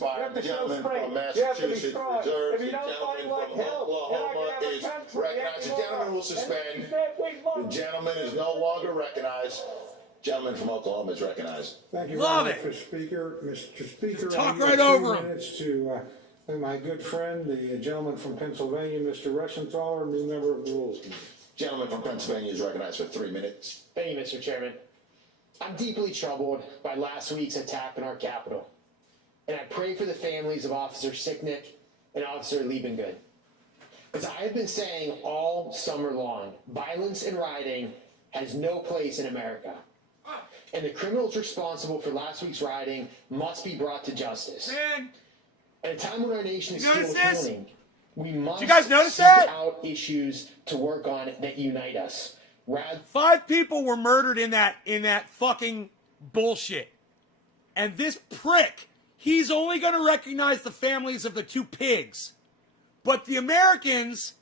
You have to show strength. You have to be strong. If you don't fight like hell, you're not going to have a country. Recognized. The gentleman will suspend. The gentleman is no longer recognized. Gentleman from Oklahoma is recognized. Thank you Love very much, it. Mr. Speaker. Mr. Speaker, Talk I right need over 3 him. minutes to my good friend, the gentleman from Pennsylvania, Mr. Rushenthaler, new member of the Rules Committee. Gentleman from Pennsylvania is recognized for 3 minutes. Thank you, Mr. Chairman. I'm deeply troubled by last week's attack on our Capitol, and I pray for the families of Officer Sicknick and Officer Liebengood. As I have been saying all summer long, violence and rioting has no place in America, and the criminals responsible for last week's rioting must be brought to justice. Man, At a time when our nation is You still notice this? healing, we must you guys notice seek that? out issues to work on that unite us. 5 people were murdered in that fucking bullshit. And this prick, he's only going to recognize the families of the 2 pigs. But the Americans,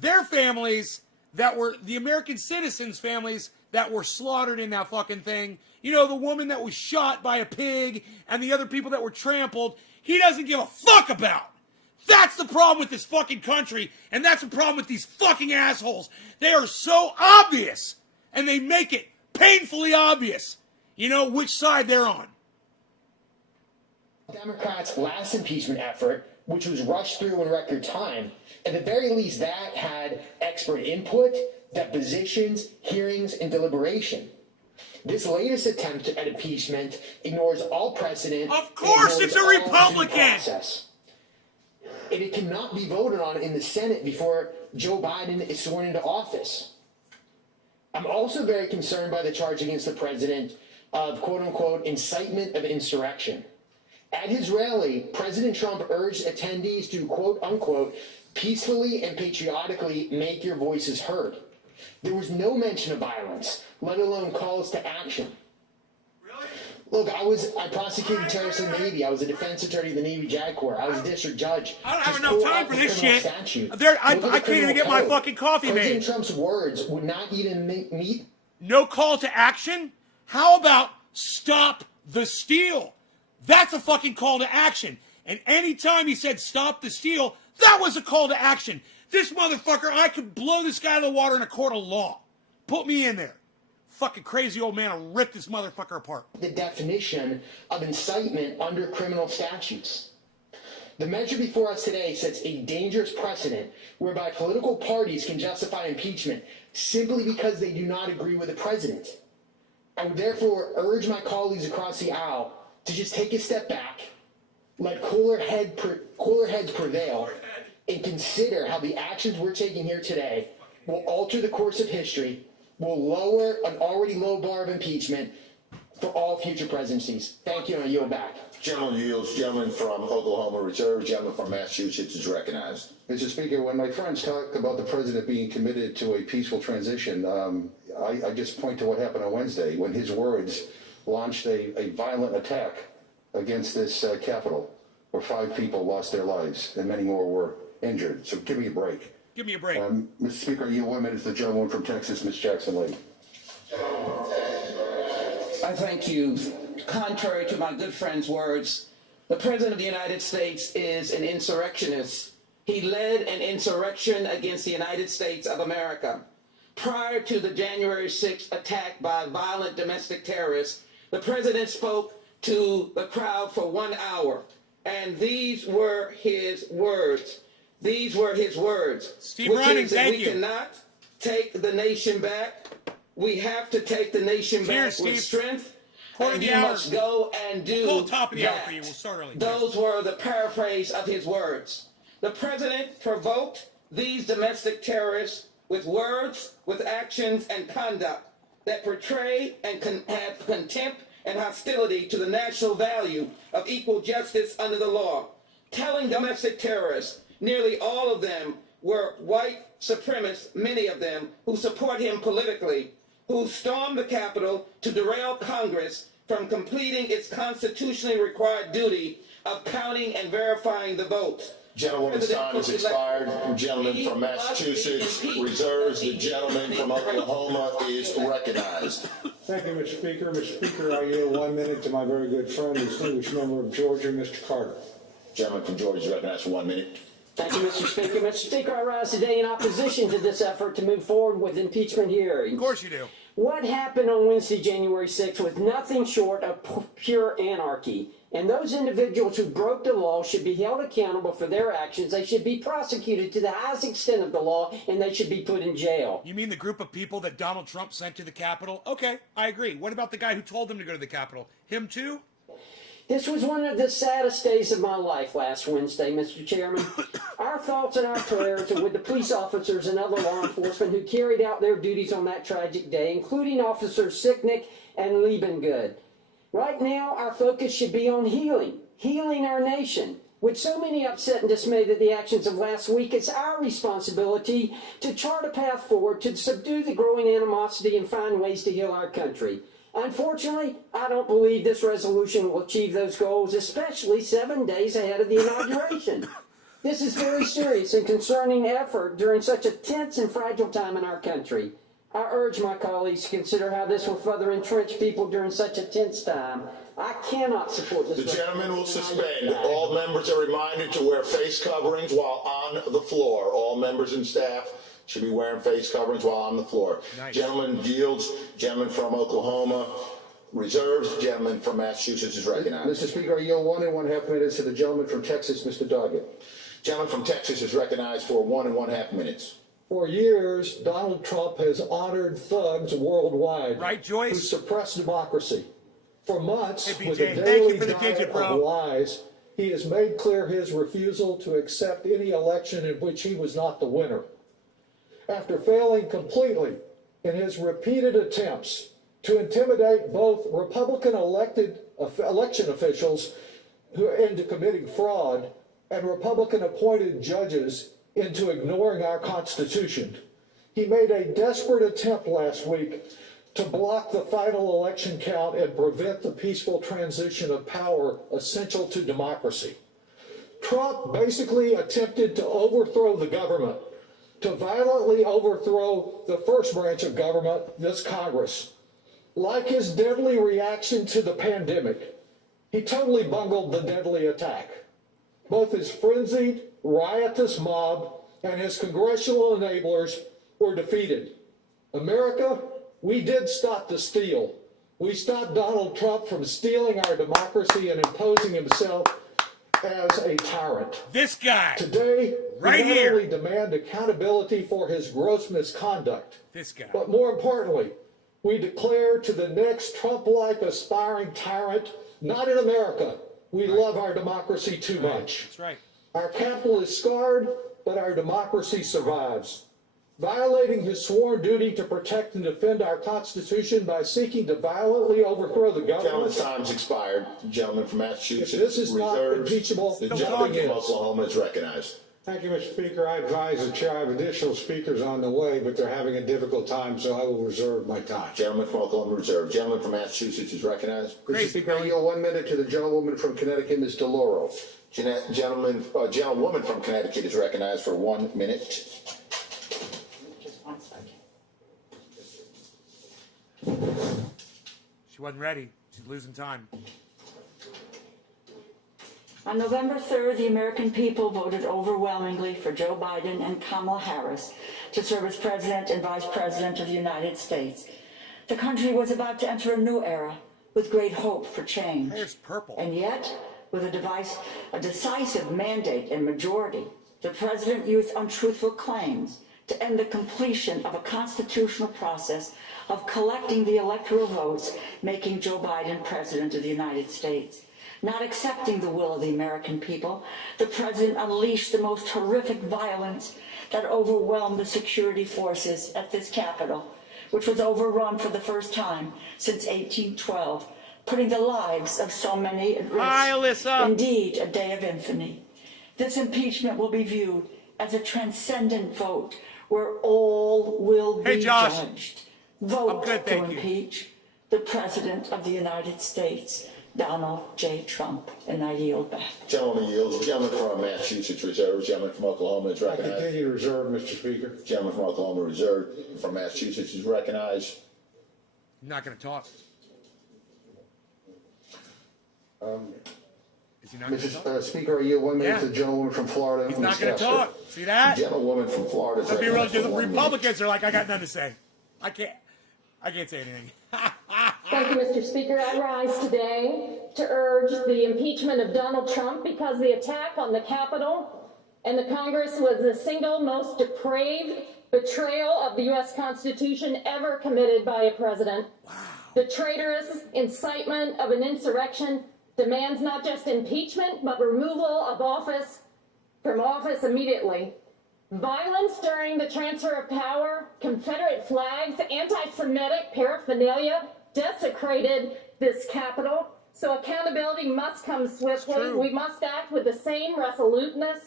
their families that were, the American citizens' families that were slaughtered in that fucking thing, you know, the woman that was shot by a pig and the other people that were trampled, he doesn't give a fuck about. That's the problem with this fucking country, and that's the problem with these fucking assholes. They are so obvious, and they make it painfully obvious, you know, which side they're on. Democrats' last impeachment effort, which was rushed through in record time, at the very least that had expert input, depositions, hearings, and deliberation. This latest attempt at impeachment ignores all precedent. Of course it's a Republican! And it cannot be voted on in the Senate before Joe Biden is sworn into office. I'm also very concerned by the charge against the president of quote-unquote incitement of insurrection. At his rally, President Trump urged attendees to quote-unquote peacefully and patriotically make your voices heard. There was no mention of violence, let alone calls to action. Look, I prosecuted terrorists in the Navy. I was a defense attorney in the Navy JAG Corps. I was a district judge. I don't have Just enough pull time up for the this criminal shit. statute. I Look at the can't even criminal get my code. fucking coffee President made. Trump's words would not even meet. No call to action? How about stop the steal? That's a fucking call to action. And anytime he said stop the steal, that was a call to action. This motherfucker, I could blow this guy out of the water in a court of law. Put me in there. Fucking crazy old man will rip this motherfucker apart. The definition of incitement under criminal statutes. The measure before us today sets a dangerous precedent whereby political parties can justify impeachment simply because they do not agree with the president. I would therefore urge my colleagues across the aisle to just take a step back, let cooler heads prevail, and consider how the actions we're taking here today will alter the course of history, will lower an already low bar of impeachment for all future presidencies. Thank you, and I yield back. Gentleman yields. Gentleman from Oklahoma reserves. Gentleman from Massachusetts is recognized. Mr. Speaker, when my friends talk about the president being committed to a peaceful transition, I just point to what happened on Wednesday when his words launched a violent attack against this Capitol, where 5 people lost their lives and many more were injured. So give me a break. Give me a break. Mr. Speaker, you 1 minute to the gentleman from Texas, Ms. Jackson Lee. I thank you. Contrary to my good friend's words, the President of the United States is an insurrectionist. He led an insurrection against the United States of America. Prior to the January 6th attack by violent domestic terrorists, the President spoke to the crowd for 1 hour, and these were his words. These were his words. Steve Running, thank you. We cannot take the nation back. We have to take the nation back with strength. Quarter of And the you hour. must go and do Pull the top of the hour that. for you. We'll start early. Those were the paraphrase of his words. The president provoked these domestic terrorists with words, with actions, and conduct that portray and have contempt and hostility to the national value of equal justice under the law. Telling domestic terrorists, nearly all of them were white supremacists, many of them, who support him politically, who stormed the Capitol to derail Congress from completing its constitutionally required duty of counting and verifying the votes. Gentleman's time has expired. The gentleman from Massachusetts reserves. The gentleman from Oklahoma is recognized. Thank you, Mr. Speaker. Mr. Speaker, I yield 1 minute to my very good friend, distinguished member of Georgia, Mr. Carter. Gentleman from Georgia is recognized for 1 minute. Thank you, Mr. Speaker. Mr. Speaker, I rise today in opposition to this effort to move forward with impeachment hearings. Of course you do. What happened on Wednesday, January 6th, was nothing short of pure anarchy. And those individuals who broke the law should be held accountable for their actions. They should be prosecuted to the highest extent of the law, and they should be put in jail. You mean the group of people that Donald Trump sent to the Capitol? Okay, I agree. What about the guy who told them to go to the Capitol? Him too? This was one of the saddest days of my life last Wednesday, Mr. Chairman. Our thoughts and our prayers are with the police officers and other law enforcement who carried out their duties on that tragic day, including Officers Sicknick and Liebengood. Right now, our focus should be on healing our nation. With so many upset and dismayed at the actions of last week, it's our responsibility to chart a path forward to subdue the growing animosity and find ways to heal our country. Unfortunately, I don't believe this resolution will achieve those goals, especially 7 days ahead of the inauguration. This is very serious and concerning effort during such a tense and fragile time in our country. I urge my colleagues to consider how this will further entrench people during such a tense time. I cannot support this. The gentleman will suspend. All members are reminded to wear face coverings while on the floor. All members and staff should be wearing face coverings while on the floor. Nice. Gentleman yields. Gentleman from Oklahoma reserves. Gentleman from Massachusetts is recognized. Mr. Speaker, I yield 1.5 minutes to the gentleman from Texas, Mr. Doggett. Gentleman from Texas is recognized for 1.5 minutes. For years, Donald Trump has honored thugs worldwide Right, Joyce? who suppress democracy. For months, Hey, with BJ, a thank daily you for the diet digit, bro. of lies, he has made clear his refusal to accept any election in which he was not the winner. After failing completely in his repeated attempts to intimidate both Republican election officials into committing fraud and Republican-appointed judges into ignoring our Constitution, he made a desperate attempt last week to block the final election count and prevent the peaceful transition of power essential to democracy. Trump basically attempted to overthrow the government, to violently overthrow the first branch of government, this Congress. Like his deadly reaction to the pandemic, he totally bungled the deadly attack. Both his frenzied, riotous mob and his congressional enablers were defeated. America, we did stop the steal. We stopped Donald Trump from stealing our democracy and imposing himself as a tyrant. This guy. Today, Right we not here. only demand accountability for his gross misconduct, This guy. but more importantly, we declare to the next Trump-like aspiring tyrant, not in America. We love our democracy too much. That's right. Our capital is scarred, but our democracy survives. Violating his sworn duty to protect and defend our Constitution by seeking to violently overthrow the Gentleman's government. time's expired. Gentleman from Massachusetts If this is not reserves. impeachable, The nothing gentleman from is. Oklahoma is recognized. Thank you, Mr. Speaker. I advise the chair I have additional speakers on the way, but they're having a difficult time, so I will reserve my time. Gentleman from Oklahoma reserved. Gentleman from Massachusetts is recognized. Mr. Crazy, Speaker, I yield 1 minute to the gentlewoman from Connecticut, Ms. DeLauro. Gentlewoman from Connecticut is recognized for 1 minute. Just 1 second. She wasn't ready. She's losing time. On November 3rd, the American people voted overwhelmingly for Joe Biden and Kamala Harris to serve as President and Vice President of the United States. The country was about to enter a new era with great hope for change. There's purple. And yet, with a decisive mandate and majority, the President used untruthful claims to end the completion of a constitutional process of collecting the electoral votes, making Joe Biden President of the United States. Not accepting the will of the American people, the President unleashed the most horrific violence that overwhelmed the security forces at this Capitol, which was overrun for the first time since 1812, putting the lives of so many at risk. Hi, Alyssa. Indeed, a day of infamy. This impeachment will be viewed as a transcendent vote where all will Hey, be Josh. judged. Vote I'm good, to thank you. impeach the President of the United States, Donald J. Trump, and I yield back. Gentleman yields. Gentleman from Massachusetts reserves. Gentleman from Oklahoma is I recognized. continue to reserve, Mr. Speaker. Gentleman from Oklahoma reserved. From Massachusetts is recognized. I'm not going to talk. Is he not going to talk? Mr. Speaker, I yield 1 minute Yeah. to the gentlewoman from Florida. He's not going to talk. See that? Gentlewoman from Florida. Let's be real. The Republicans are like, I got nothing to say. I can't say anything. Thank you, Mr. Speaker. I rise today to urge the impeachment of Donald Trump because the attack on the Capitol and the Congress was the single most depraved betrayal of the U.S. Constitution ever committed by a president. Wow. The traitorous incitement of an insurrection demands not just impeachment, but removal from office immediately. Violence during the transfer of power, Confederate flags, anti-Semitic paraphernalia desecrated this Capitol. So accountability must come swiftly. We must act with the same resoluteness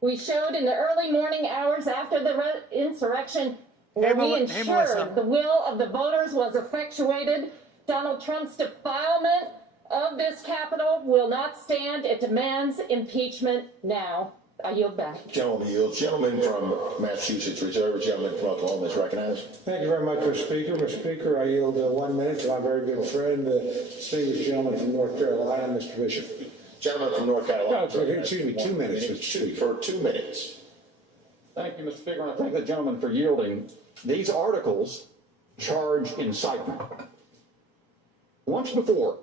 we showed in the early morning hours after the insurrection, where we ensured the will of the voters was effectuated. Donald Trump's defilement of this Capitol will not stand. It demands impeachment now. I yield back. Gentleman yields. Gentleman from Massachusetts Reserve. Gentleman from Oklahoma is recognized. Thank you very much, Mr. Speaker. Mr. Speaker, I yield 1 minute to my very good friend, the distinguished gentleman from North Carolina, Mr. Bishop. Gentleman from North Carolina. Excuse me, 2 minutes, Mr. Speaker. For 2 minutes. Thank you, Mr. Speaker, and I thank the gentleman for yielding. These articles charge incitement. Once before,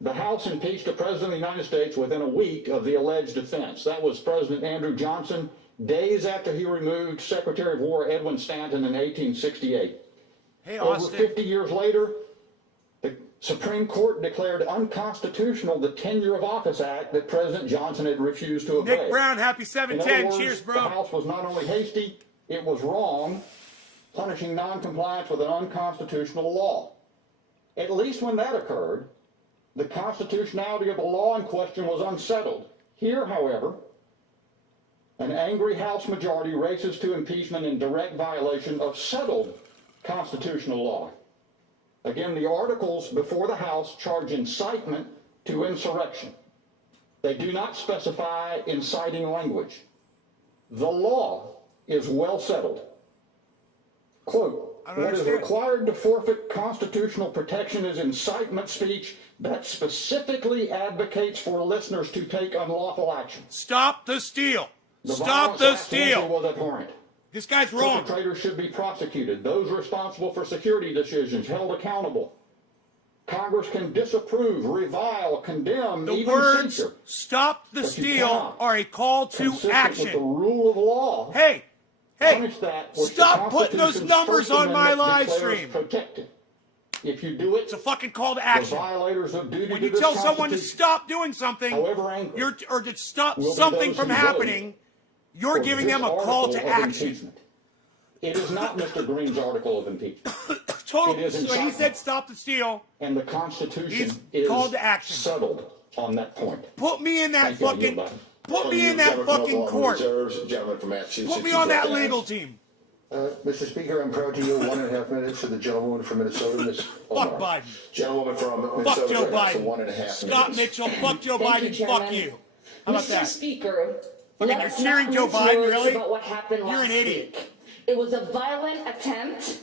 the House impeached the President of the United States within a week of the alleged offense. That was President Andrew Johnson, days after he removed Secretary of War Edwin Stanton in 1868. Hey, Over Austin. 50 years later, the Supreme Court declared unconstitutional the Tenure of Office Act that President Johnson had refused to obey. Nick Brown, happy In 710. other words, Cheers, bro. the House was not only hasty, it was wrong, punishing noncompliance with an unconstitutional law. At least when that occurred, the constitutionality of the law in question was unsettled. Here, however, an angry House majority races to impeachment in direct violation of settled constitutional law. Again, the articles before the House charge incitement to insurrection. They do not specify inciting language. The law is well settled. Quote, what is required to forfeit constitutional protection is incitement speech that specifically advocates for listeners to take unlawful action. Stop the steal. The Stop the steal. Was abhorrent. This guy's wrong. Perpetrators should be prosecuted. Those responsible for security decisions held accountable. Congress can disapprove, revile, condemn, The even words censure. "stop the But you steal" cannot, are a call to consistent action. with the rule of law, Hey, punish that which stop the putting those Constitution's numbers First on my Amendment live declares stream. protected. If you do it, It's a fucking call to the action. violators of duty When to you this tell someone to Constitution, stop doing something, however angry, or to stop will be something those from who vote happening, you're for giving this them a call article to of action. impeachment. It is not Mr. Green's article of impeachment. Total. It is When he incitement. said "stop the steal," And the Constitution He's is called to action. settled on that point. put me in that Thank you, I yield fucking. back. Put me in that Gentleman from fucking Oklahoma court. Reserves. Gentleman from Massachusetts. Put me on is that recognized. legal team. Mr. Speaker, I'm proud to yield 1.5 minutes to the gentlewoman from Minnesota, Ms. Fuck Omar. Biden. Gentleman from Fuck Minnesota. Joe recognized for Biden. 1.5 Scott minutes. Mitchell. Fuck Joe Thank Biden. you, Fuck Chairman. you. How about Mr. that? Speaker, Fucking let us you're cheering not Joe mince Biden, words really? about what happened You're last an idiot. week. It was a violent attempt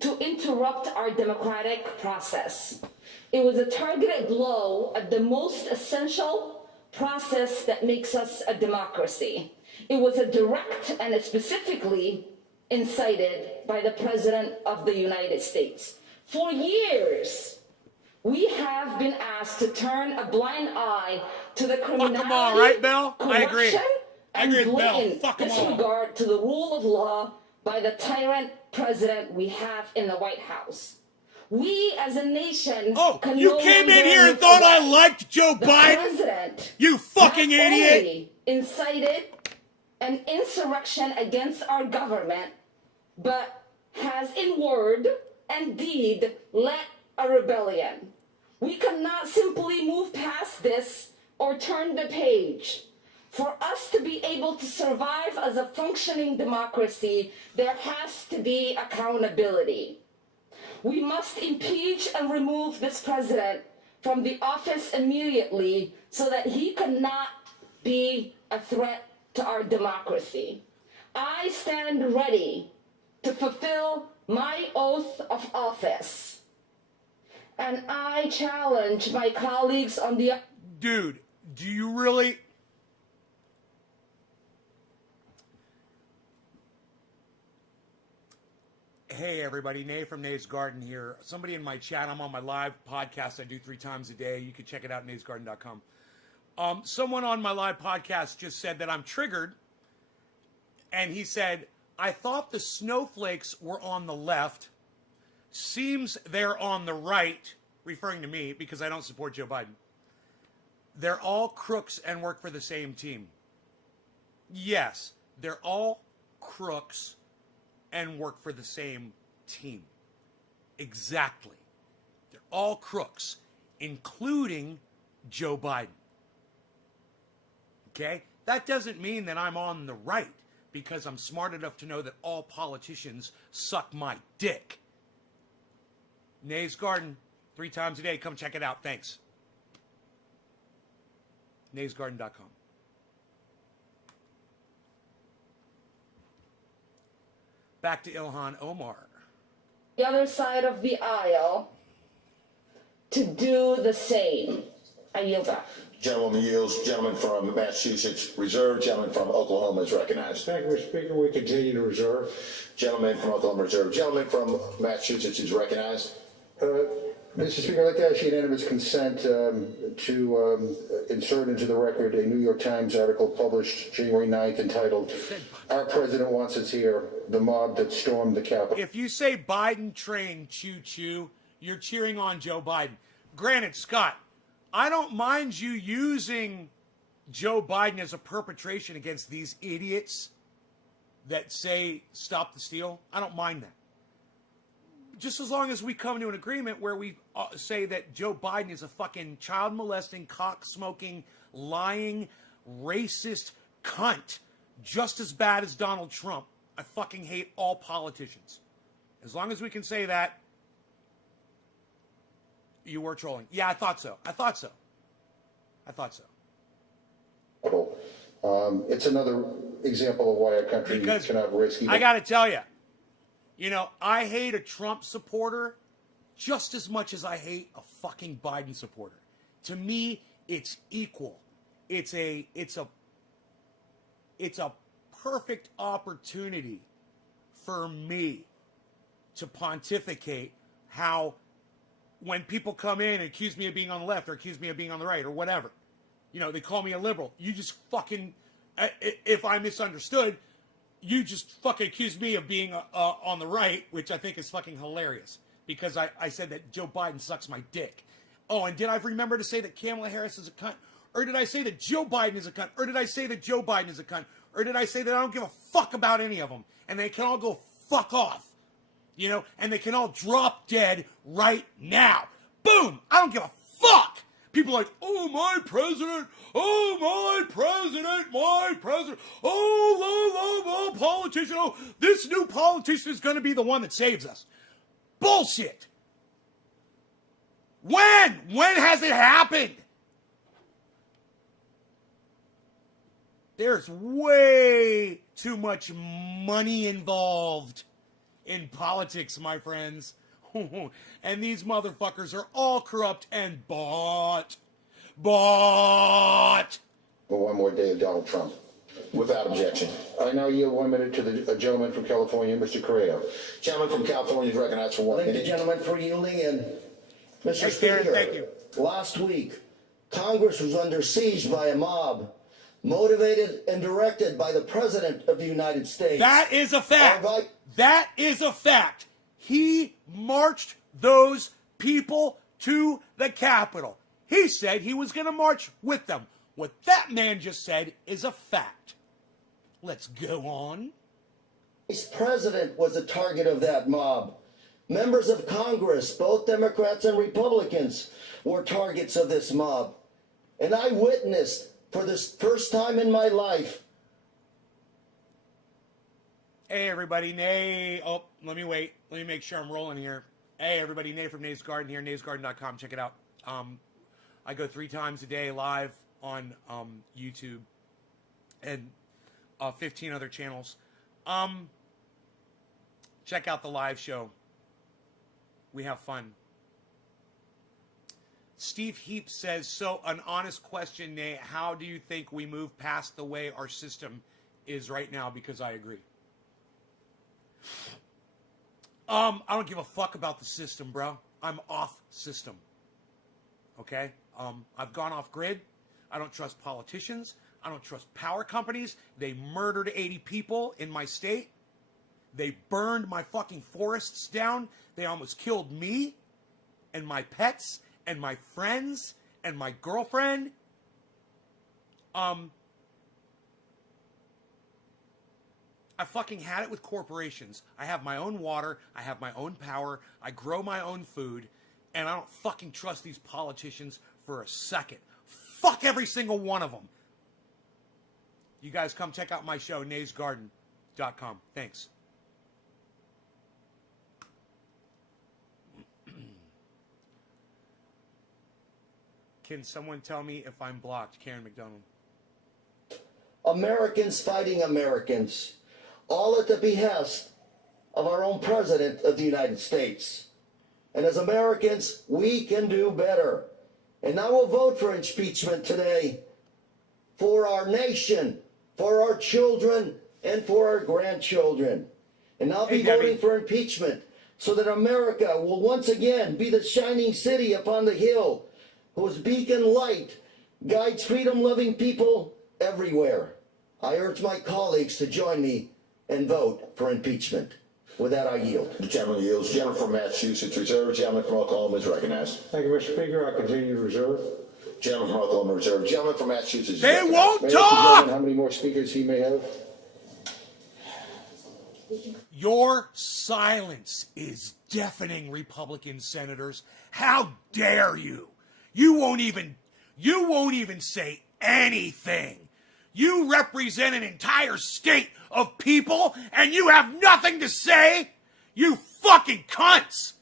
to interrupt our democratic process. It was a targeted blow at the most essential process that makes us a democracy. It was a direct and specifically incited by the President of the United States. For years, we have been asked to turn a blind eye to the criminality, them all, right, Bill? I agree. corruption, I and agree with Bill. blatant Fuck 'em all. disregard to the rule of law by the tyrant president we have in the White House. We as a nation can You no came in longer here and look thought I away. liked Joe The Biden? president You fucking not idiot! only incited an insurrection against our government, but has in word and deed led a rebellion. We cannot simply move past this or turn the page. For us to be able to survive as a functioning democracy, there has to be accountability. We must impeach and remove this president from the office immediately so that he cannot be a threat to our democracy. I stand ready to fulfill my oath of office. And I challenge my colleagues on the... Dude, Do you really? Hey everybody, Nay from Nay's Garden here. Somebody in my chat, I'm on my live podcast I do 3 times a day. You can check it out at naysgarden.com. Someone on my live podcast just said that I'm triggered, and he said, I thought the snowflakes were on the left. Seems they're on the right, referring to me because I don't support Joe Biden. They're all crooks and work for the same team. Yes, they're all crooks and work for the same team. Exactly. They're all crooks, including Joe Biden. Okay? That doesn't mean that I'm on the right, because I'm smart enough to know that all politicians suck my dick. Nay's Garden, 3 times a day. Come check it out. Thanks. naysgarden.com. Back to Ilhan Omar. The other side of the aisle to do the same. I yield back. Gentleman yields. Gentleman from Massachusetts reserved. Gentleman from Oklahoma is recognized. Thank you, Mr. Speaker. We continue to reserve. Gentleman from Oklahoma reserved. Gentleman from Massachusetts is recognized. Mr. Speaker, I'd like to ask unanimous consent to insert into the record a New York Times article published January 9th entitled, Our President Wants Us Here, the Mob That Stormed the Capitol. If you say Biden train choo-choo, you're cheering on Joe Biden. Granted, Scott, I don't mind you using Joe Biden as a perpetration against these idiots that say stop the steal. I don't mind that. Just as long as we come to an agreement where we say that Joe Biden is a fucking child molesting, cock smoking, lying, racist cunt, just as bad as Donald Trump. I fucking hate all politicians. As long as we can say that, you were trolling. Yeah, I thought so. It's another example of why our country cannot risk. I got to tell you, I hate a Trump supporter just as much as I hate a fucking Biden supporter. To me, it's equal. It's a perfect opportunity for me to pontificate how when people come in and accuse me of being on the left or accuse me of being on the right or whatever, they call me a liberal. You just fucking, if I misunderstood, you just fucking accused me of being on the right, which I think is fucking hilarious because I said that Joe Biden sucks my dick. Oh, and did I remember to say that Kamala Harris is a cunt? Or did I say that Joe Biden is a cunt? Or did I say that Joe Biden is a cunt? Or did I say that I don't give a fuck about any of them and they can all go fuck off? And they can all drop dead right now. Boom! I don't give a fuck! People are like, oh, my president, oh, politician, oh, this new politician is going to be the one that saves us. Bullshit. When? When has it happened? There's way too much money involved in politics, my friends. And these motherfuckers are all corrupt and bought. Well, one more day of Donald Trump. Without objection. I now yield 1 minute to the gentleman from California, Mr. Correa. Gentleman from California is recognized for 1 minute. Thank the gentleman for yielding. And Mr. Speaker, thank you. Last week, Congress was under siege by a mob motivated and directed by the President of the United States. That is a fact. That is a fact. He marched those people to the Capitol. He said he was going to march with them. What that man just said is a fact. Let's go on. Vice President was the target of that mob. Members of Congress, both Democrats and Republicans, were targets of this mob. And I witnessed, for this first time in my life. Hey, everybody. Nay. Oh, let me wait. Let me make sure I'm rolling here. Hey, everybody. Nay from Nay's Garden here. naysgarden.com. Check it out. I go 3 times a day live on YouTube and 15 other channels. Check out the live show. We have fun. Steve Heap says, so an honest question, Nate, how do you think we move past the way our system is right now? Because I agree. I don't give a fuck about the system, bro. I'm off system. Okay? I've gone off grid. I don't trust politicians. I don't trust power companies. They murdered 80 people in my state. They burned my fucking forests down. They almost killed me and my pets and my friends and my girlfriend. I fucking had it with corporations. I have my own water. I have my own power. I grow my own food. And I don't fucking trust these politicians for a second. Fuck every single one of them. You guys come check out my show, naysgarden.com. Thanks. Can someone tell me if I'm blocked? Karen McDonald. Americans fighting Americans, all at the behest of our own President of the United States. And as Americans, we can do better. And I will vote for impeachment today for our nation, for our children, and for our grandchildren. And I'll be voting for impeachment so that America will once again be the shining city upon the hill whose beacon light guides freedom-loving people everywhere. I urge my colleagues to join me and vote for impeachment. With that, I yield. The gentleman yields. Gentleman from Massachusetts reserved. Gentleman from Oklahoma is recognized. Thank you, Mr. Speaker. I continue to reserve. Gentleman from Oklahoma reserved. Gentleman from Massachusetts. They won't talk! How many more speakers he may have? Your silence is deafening, Republican senators. How dare you? You won't even say anything. You represent an entire state of people and you have nothing to say? You fucking cunts!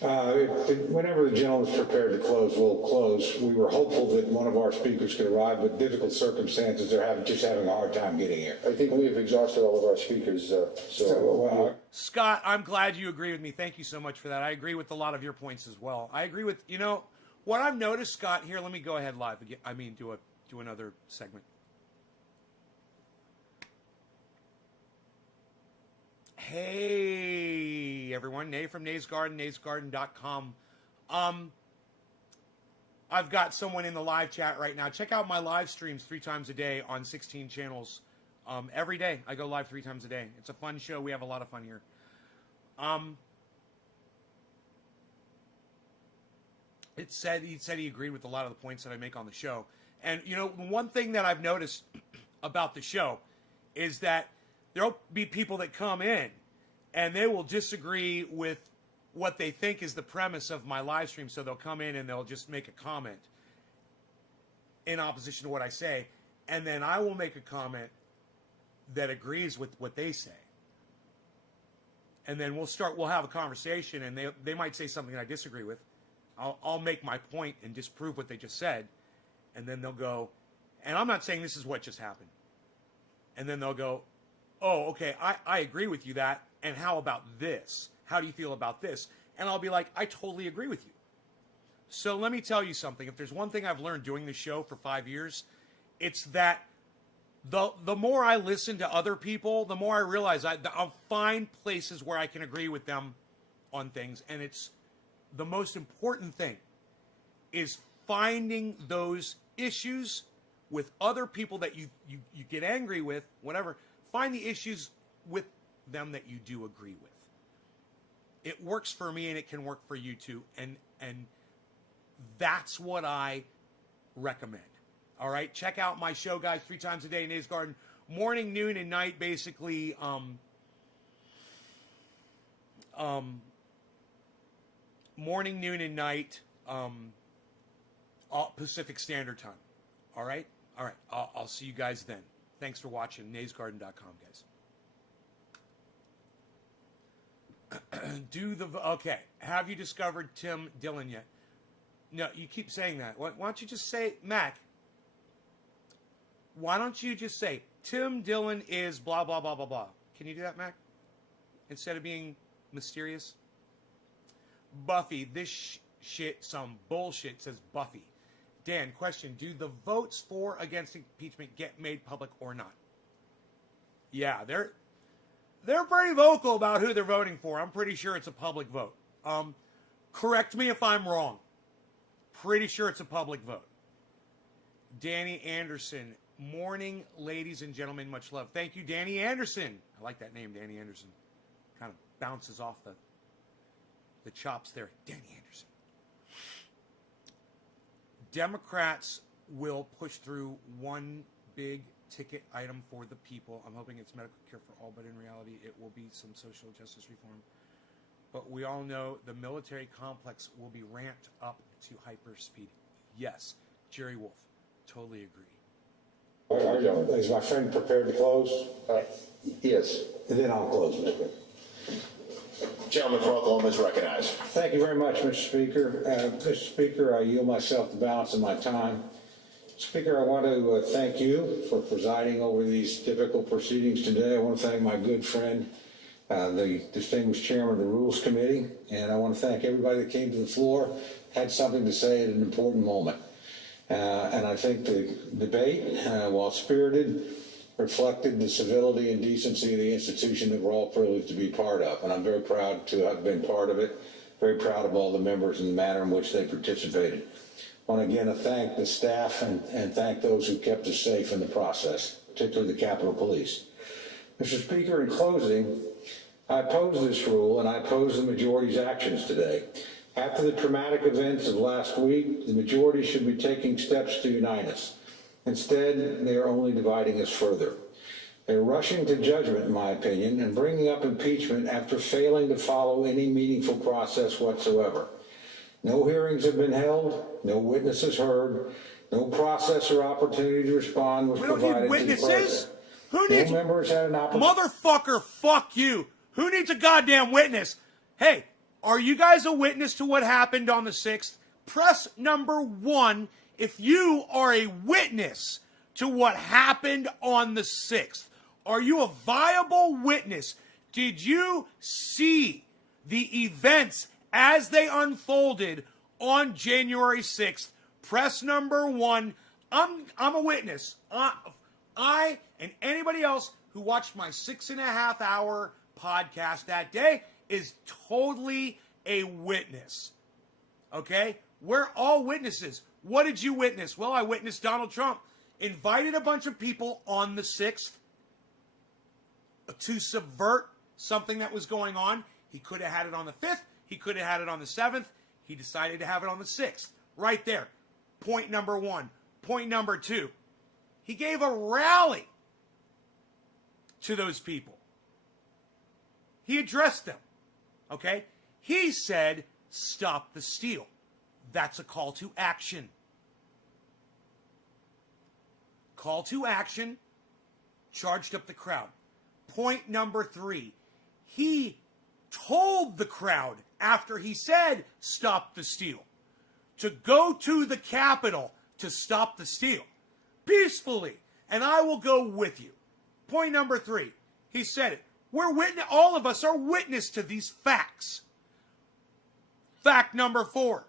Whenever the gentleman's prepared to close, we'll close. We were hopeful that one of our speakers could arrive, but difficult circumstances, they're having a hard time getting here. I think we have exhausted all of our speakers. Scott, I'm glad you agree with me. Thank you so much for that. I agree with a lot of your points as well. I agree with, what I've noticed, Scott, here, let me go ahead live again. Do another segment. Hey, everyone. Nay from Nays Garden, naysgarden.com. I've got someone in the live chat right now. Check out my live streams 3 times a day on 16 channels. Every day. I go live 3 times a day. It's a fun show. We have a lot of fun here. He said he agreed with a lot of the points that I make on the show. And, one thing that I've noticed about the show is that there'll be people that come in and they will disagree with what they think is the premise of my live stream. So they'll come in and they'll just make a comment in opposition to what I say. And then I will make a comment that agrees with what they say. And then we'll have a conversation and they might say something I disagree with. I'll make my point and disprove what they just said. And then they'll go, and I'm not saying this is what just happened. And then they'll go, oh, okay, I agree with you that. And how about this? How do you feel about this? And I'll be like, I totally agree with you. So let me tell you something. If there's one thing I've learned doing this show for 5 years, it's that the more I listen to other people, the more I realize I'll find places where I can agree with them on things. And it's the most important thing is finding those issues with other people that you get angry with, whatever. Find the issues with them that you do agree with. It works for me and it can work for you too. And that's what I recommend. All right, check out my show, guys, 3 times a day in Nays Garden, morning, noon, and night, basically. Morning, noon, and night, Pacific Standard Time. All right? All right. I'll see you guys then. Thanks for watching. naysgarden.com, guys. Okay. Have you discovered Tim Dillon yet? No, you keep saying that. Why don't you just say, Mac, why don't you just say, Tim Dillon is blah, blah, blah, blah, blah. Can you do that, Mac? Instead of being mysterious? Buffy, this shit, some bullshit, says Buffy. Dan, question, do the votes for against impeachment get made public or not? Yeah, they're pretty vocal about who they're voting for. I'm pretty sure it's a public vote. Correct me if I'm wrong. Pretty sure it's a public vote. Danny Anderson, morning, ladies and gentlemen, much love. Thank you, Danny Anderson. I like that name, Danny Anderson. Kind of bounces off the chops there. Danny Anderson. Democrats will push through one big ticket item for the people. I'm hoping it's medical care for all, but in reality, it will be some social justice reform. But we all know the military complex will be ramped up to hyperspeed. Yes, Jerry Wolf, totally agree. Is my friend prepared to close? Yes. And then I'll close with it. Gentleman from Oklahoma is recognized. Thank you very much, Mr. Speaker. Mr. Speaker, I yield myself the balance of my time. Speaker, I want to thank you for presiding over these difficult proceedings today. I want to thank my good friend, the distinguished chairman of the Rules Committee, and I want to thank everybody that came to the floor, had something to say at an important moment. And I think the debate, while spirited, reflected the civility and decency of the institution that we're all privileged to be part of. And I'm very proud to have been part of it, very proud of all the members and the manner in which they participated. I want again to thank the staff and thank those who kept us safe in the process, particularly the Capitol Police. Mr. Speaker, in closing, I oppose this rule and I oppose the majority's actions today. After the traumatic events of last week, the majority should be taking steps to unite us. Instead, they are only dividing us further. They're rushing to judgment, in my opinion, and bringing up impeachment after failing to follow any meaningful process whatsoever. No hearings have been held, no witnesses heard, no process or opportunity to respond was provided to the president. We don't need witnesses? Who needs... No members had an opportunity... Motherfucker, fuck you. Who needs a goddamn witness? Hey, are you guys a witness to what happened on the 6th? Press number 1 if you are a witness to what happened on the 6th. Are you a viable witness? Did you see the events as they unfolded on January 6th? Press number 1. I'm a witness. I and anybody else who watched my 6.5-hour podcast that day is totally a witness. Okay? We're all witnesses. What did you witness? Well, I witnessed Donald Trump invited a bunch of people on the 6th to subvert something that was going on. He could have had it on the 5th. He could have had it on the 7th. He decided to have it on the 6th. Right there. Point number 1. Point number 2. He gave a rally to those people. He addressed them. Okay? He said, stop the steal. That's a call to action. Call to action, charged up the crowd. Point number 3. He told the crowd, after he said, stop the steal, to go to the Capitol to stop the steal. Peacefully. And I will go with you. Point number 3. He said it. All of us are witness to these facts. Fact number 4.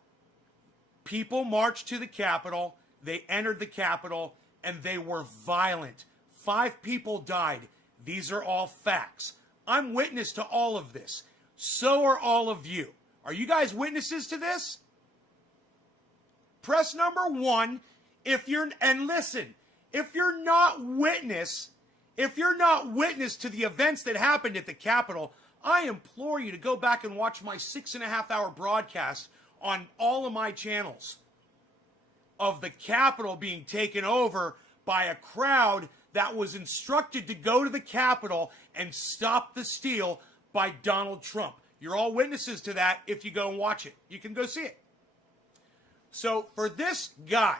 People marched to the Capitol, they entered the Capitol, and they were violent. 5 people died. These are all facts. I'm witness to all of this. So are all of you. Are you guys witnesses to this? Press number 1 and listen, if you're not witness to the events that happened at the Capitol, I implore you to go back and watch my 6.5-hour broadcast on all of my channels of the Capitol being taken over by a crowd that was instructed to go to the Capitol and stop the steal by Donald Trump. You're all witnesses to that if you go and watch it. You can go see it. So for this guy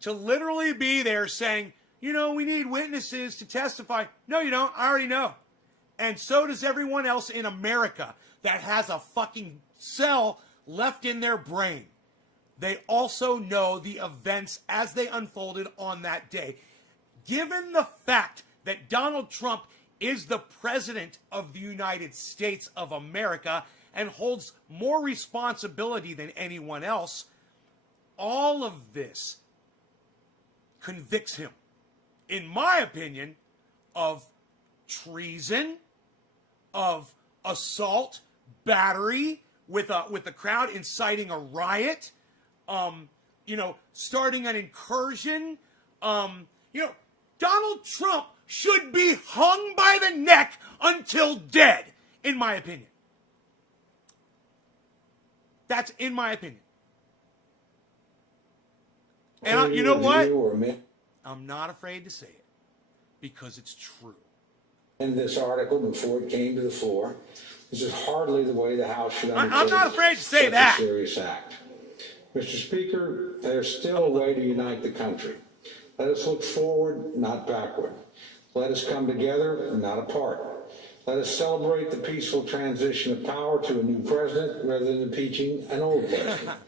to literally be there saying, you know, we need witnesses to testify. No, you don't. I already know. And so does everyone else in America that has a fucking cell left in their brain. They also know the events as they unfolded on that day. Given the fact that Donald Trump is the president of the United States of America and holds more responsibility than anyone else, all of this convicts him, in my opinion, of treason, of assault, battery with the crowd, inciting a riot, starting an incursion. Donald Trump should be hung by the neck until dead, in my opinion. That's in my opinion. And you know what? I'm not afraid to say it because it's true. In this article, before it came to the floor, this is hardly the way the House should undertake I'm not afraid to say such that. a serious act. Mr. Speaker, there's still a way to unite the country. Let us look forward, not backward. Let us come together, not apart. Let us celebrate the peaceful transition of power to a new president rather than impeaching an old president.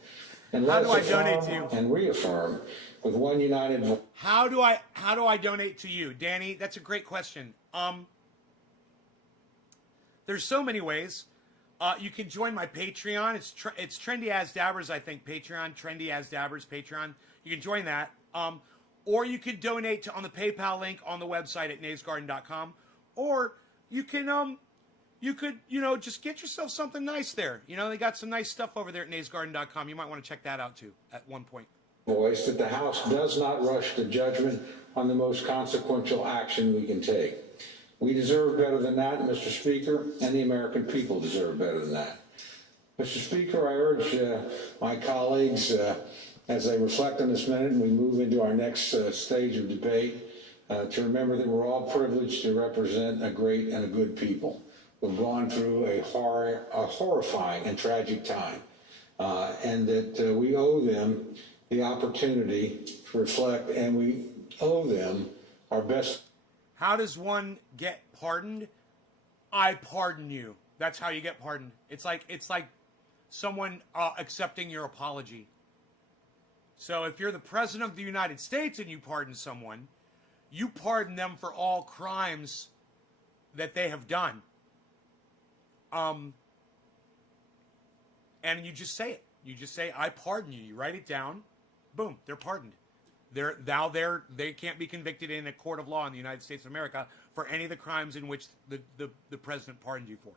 And let us affirm and reaffirm with one united voice. How do I donate to you, Danny? That's a great question. There's so many ways. You can join my Patreon. It's Trendy as Dabbers, I think. Patreon, Trendy as Dabbers, Patreon. You can join that. Or you could donate on the PayPal link on the website at naysgarden.com. Or you can just get yourself something nice there. They got some nice stuff over there at naysgarden.com. You might want to check that out too at one point. Voice that the House does not rush to judgment on the most consequential action we can take. We deserve better than that, Mr. Speaker, and the American people deserve better than that. Mr. Speaker, I urge my colleagues, as they reflect on this minute and we move into our next stage of debate, to remember that we're all privileged to represent a great and a good people who've gone through a horrifying and tragic time, and that we owe them the opportunity to reflect, and we owe them our best. How does one get pardoned? I pardon you. That's how you get pardoned. It's like someone accepting your apology. So if you're the president of the United States and you pardon someone, you pardon them for all crimes that they have done. And you just say it. You just say, I pardon you. You write it down. Boom, they're pardoned. They can't be convicted in a court of law in the United States of America for any of the crimes in which the president pardoned you for.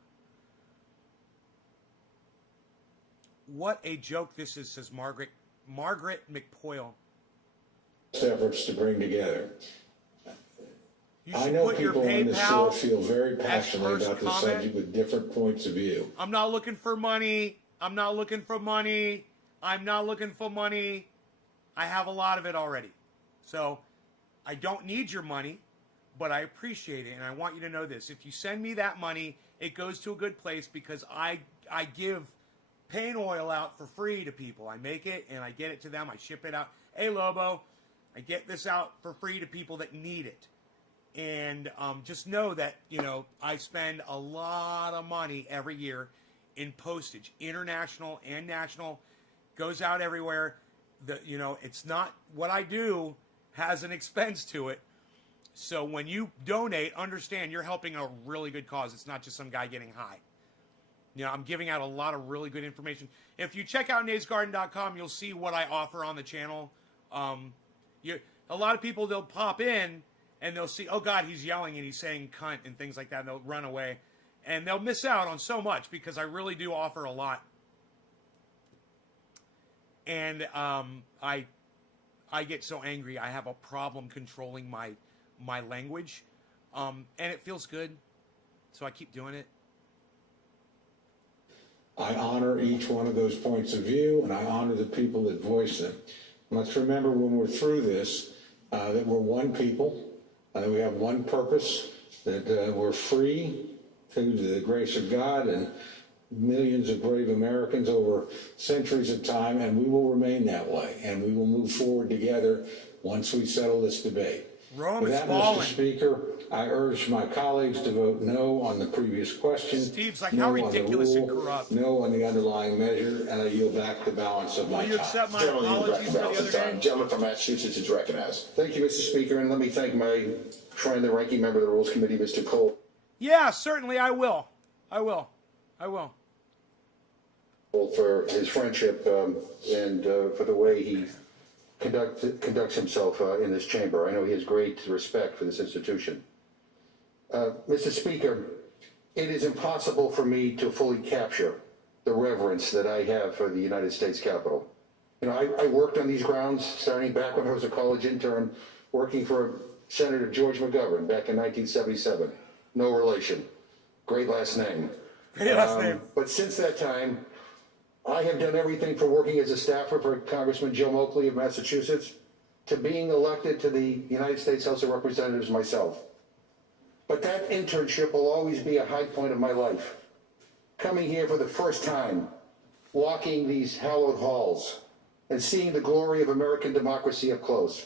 What a joke this is, says Margaret McPoyle. Efforts to bring together. I know people on this floor feel very passionately about this subject with different points of view. I'm not looking for money. I'm not looking for money. I'm not looking for money. I have a lot of it already. So I don't need your money, but I appreciate it. And I want you to know this. If you send me that money, it goes to a good place because I give paint oil out for free to people. I make it and I get it to them. I ship it out. Hey, Lobo, I get this out for free to people that need it. And just know that, I spend a lot of money every year in postage, international and national, goes out everywhere. It's not what I do has an expense to it. So when you donate, understand you're helping a really good cause. It's not just some guy getting high. I'm giving out a lot of really good information. If you check out naysgarden.com, you'll see what I offer on the channel. A lot of people, they'll pop in and they'll see, oh God, he's yelling and he's saying cunt and things like that, and they'll run away. And they'll miss out on so much because I really do offer a lot. And I get so angry. I have a problem controlling my language. And it feels good. So I keep doing it. I honor each one of those points of view, and I honor the people that voice them. Let's remember when we're through this, that we're one people, that we have one purpose, that we're free through the grace of God and millions of brave Americans over centuries of time, and we will remain that way, and we will move forward together once we settle this debate. Rome With is that, falling. Mr. Speaker, I urge my colleagues to vote no on the previous question. Steve's like, no how on the ridiculous and rule, corrupt. No on the underlying measure, and I yield back the balance of my Will you time. accept my Gentleman, apologies for the other day? Gentleman from Massachusetts is recognized. Thank you, Mr. Speaker, and let me thank my friend, the ranking member of the Rules Committee, Mr. Cole. Yeah, certainly I will. I will. for his friendship and for the way he conducts himself in this chamber. I know he has great respect for this institution. Mr. Speaker, it is impossible for me to fully capture the reverence that I have for the United States Capitol. You know, I worked on these grounds starting back when I was a college intern, working for Senator George McGovern back in 1977. No relation. Great last name. Great last name. But since that time, I have done everything from working as a staffer for Congressman Joe Moakley of Massachusetts to being elected to the United States House of Representatives myself. But that internship will always be a high point of my life. Coming here for the first time, walking these hallowed halls, and seeing the glory of American democracy up close.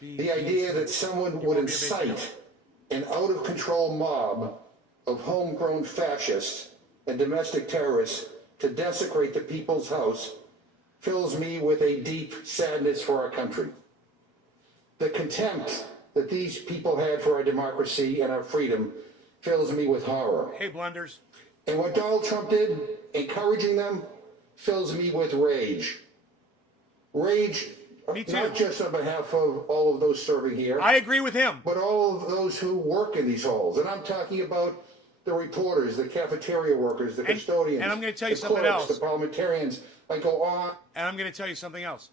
The idea that someone would incite an out-of-control mob of homegrown fascists and domestic terrorists to desecrate the people's house fills me with a deep sadness for our country. The contempt that these people had for our democracy and our freedom fills me with horror. Hey, blunders. And what Donald Trump did, encouraging them, fills me with rage. Rage, not just on behalf of all of those serving here. I agree with him. But all of those who work in these halls. And I'm talking about the reporters, the cafeteria workers, the custodians, and I'm going to tell you the something clerks, else. the parliamentarians. I go on. And I'm going to tell you something else.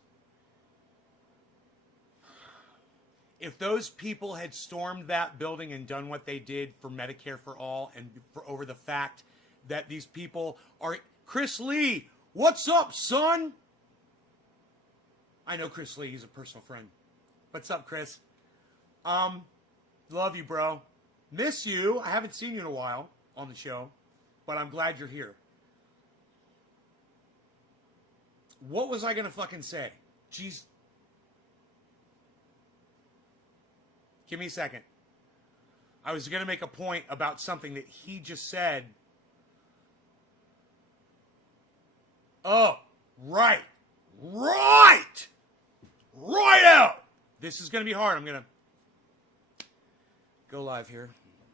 If those people had stormed that building and done what they did for Medicare for All and over the fact that these people are... Chris Lee, what's up, son? I know Chris Lee. He's a personal friend. What's up, Chris? Love you, bro. Miss you. I haven't seen you in a while on the show, but I'm glad you're here. What was I going to fucking say? Jeez. Give me a second. I was going to make a point about something that he just said. Oh, right. Right! Right out! This is going to be hard. I'm going to go live here.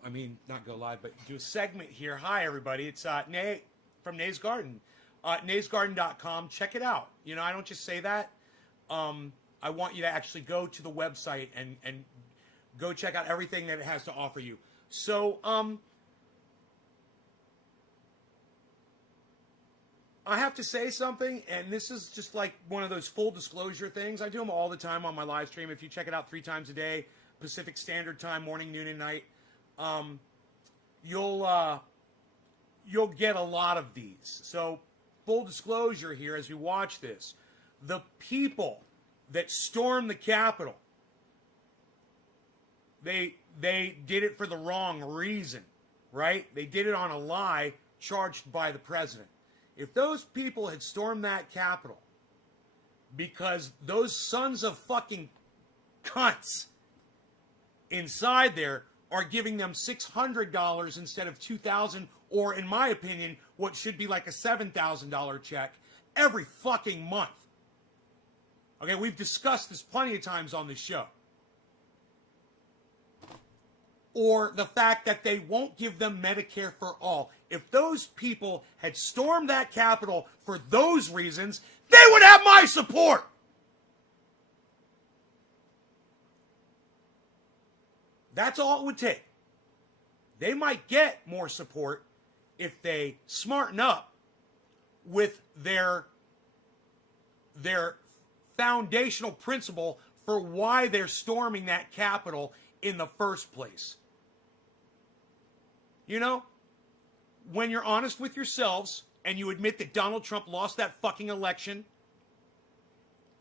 I mean, not go live, but do a segment here. Hi, everybody. It's Nay from Nay's Garden. naysgarden.com. Check it out. You know, I don't just say that. I want you to actually go to the website and go check out everything that it has to offer you. So, I have to say something, and this is just like one of those full disclosure things. I do them all the time on my live stream. If you check it out 3 times a day, Pacific Standard Time, morning, noon, and night, you'll get a lot of these. So, full disclosure here as we watch this. The people that stormed the Capitol, they did it for the wrong reason, right? They did it on a lie charged by the president. If those people had stormed that Capitol because those sons of fucking cunts inside there are giving them $600 instead of $2,000, or in my opinion, what should be like a $7,000 check every fucking month. Okay, we've discussed this plenty of times on this show. Or the fact that they won't give them Medicare for all. If those people had stormed that Capitol for those reasons, they would have my support. That's all it would take. They might get more support if they smarten up with their foundational principle for why they're storming that Capitol in the first place. You know, when you're honest with yourselves and you admit that Donald Trump lost that fucking election,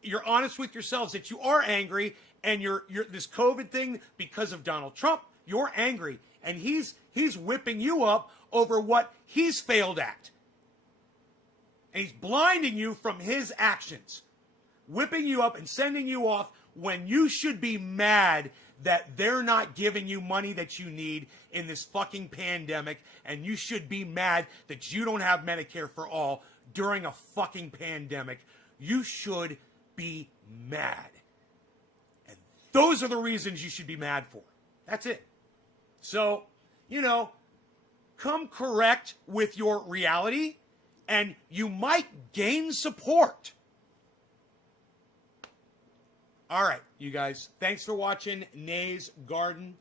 you're honest with yourselves that you are angry, and you're this COVID thing because of Donald Trump, you're angry, and he's whipping you up over what he's failed at. And he's blinding you from his actions, whipping you up and sending you off when you should be mad that they're not giving you money that you need in this fucking pandemic, and you should be mad that you don't have Medicare for all during a fucking pandemic. You should be mad. And those are the reasons you should be mad for. That's it. So, you know, come correct with your reality and you might gain support. All right, you guys. Thanks for watching Nay's Garden.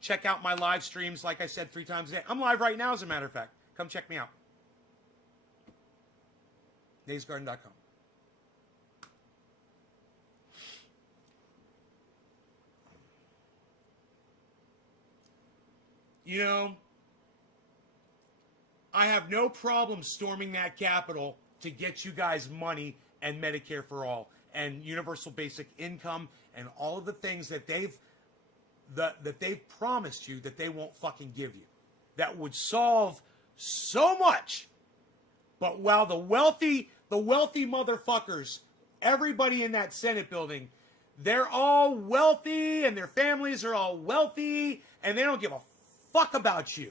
Check out my live streams, like I said, 3 times a day. I'm live right now, as a matter of fact. Come check me out. naysgarden.com. You know, I have no problem storming that Capitol to get you guys money and Medicare for all and universal basic income and all of the things that they've promised you that they won't fucking give you. That would solve so much. But while the wealthy motherfuckers, everybody in that Senate building, they're all wealthy and their families are all wealthy and they don't give a fuck about you.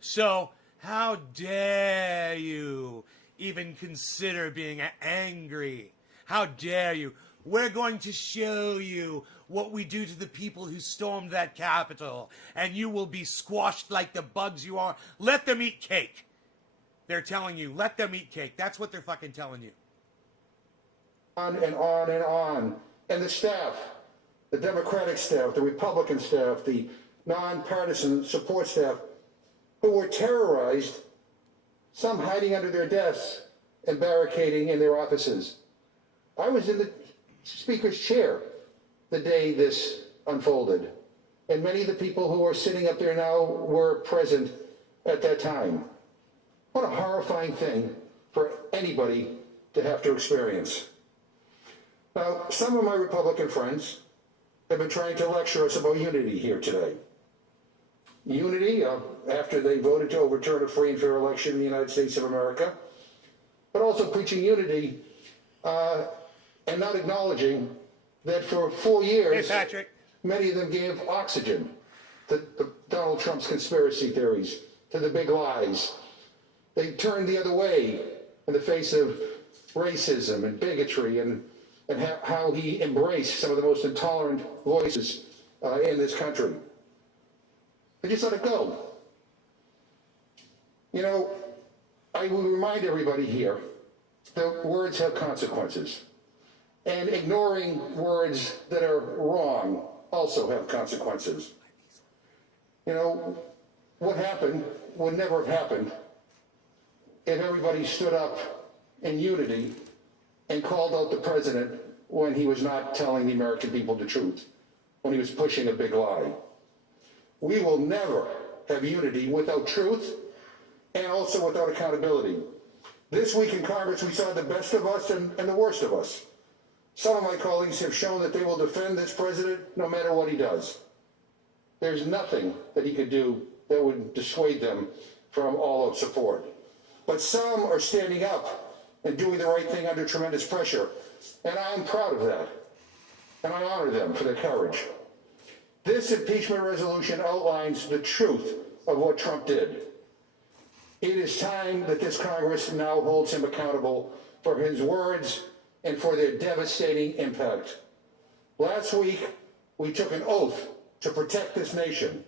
So how dare you even consider being angry? How dare you? We're going to show you what we do to the people who stormed that Capitol, and you will be squashed like the bugs you are. Let them eat cake. They're telling you, let them eat cake. That's what they're fucking telling you. On and on and on. And the staff, the Democratic staff, the Republican staff, the nonpartisan support staff, who were terrorized, some hiding under their desks and barricading in their offices. I was in the Speaker's chair the day this unfolded, and many of the people who are sitting up there now were present at that time. What a horrifying thing for anybody to have to experience. Now, some of my Republican friends have been trying to lecture us about unity here today. Unity, after they voted to overturn a free and fair election in the United States of America, but also preaching unity and not acknowledging that for 4 years, hey, Patrick, many of them gave oxygen to Donald Trump's conspiracy theories, to the big lies. They turned the other way in the face of racism and bigotry and how he embraced some of the most intolerant voices in this country. They just let it go. You know, I will remind everybody here that words have consequences. And ignoring words that are wrong also have consequences. You know, what happened would never have happened if everybody stood up in unity and called out the president when he was not telling the American people the truth, when he was pushing a big lie. We will never have unity without truth and also without accountability. This week in Congress, we saw the best of us and the worst of us. Some of my colleagues have shown that they will defend this president no matter what he does. There's nothing that he could do that would dissuade them from all-out support. But some are standing up and doing the right thing under tremendous pressure, and I'm proud of that. And I honor them for their courage. This impeachment resolution outlines the truth of what Trump did. It is time that this Congress now holds him accountable for his words and for their devastating impact. Last week, we took an oath to protect this nation.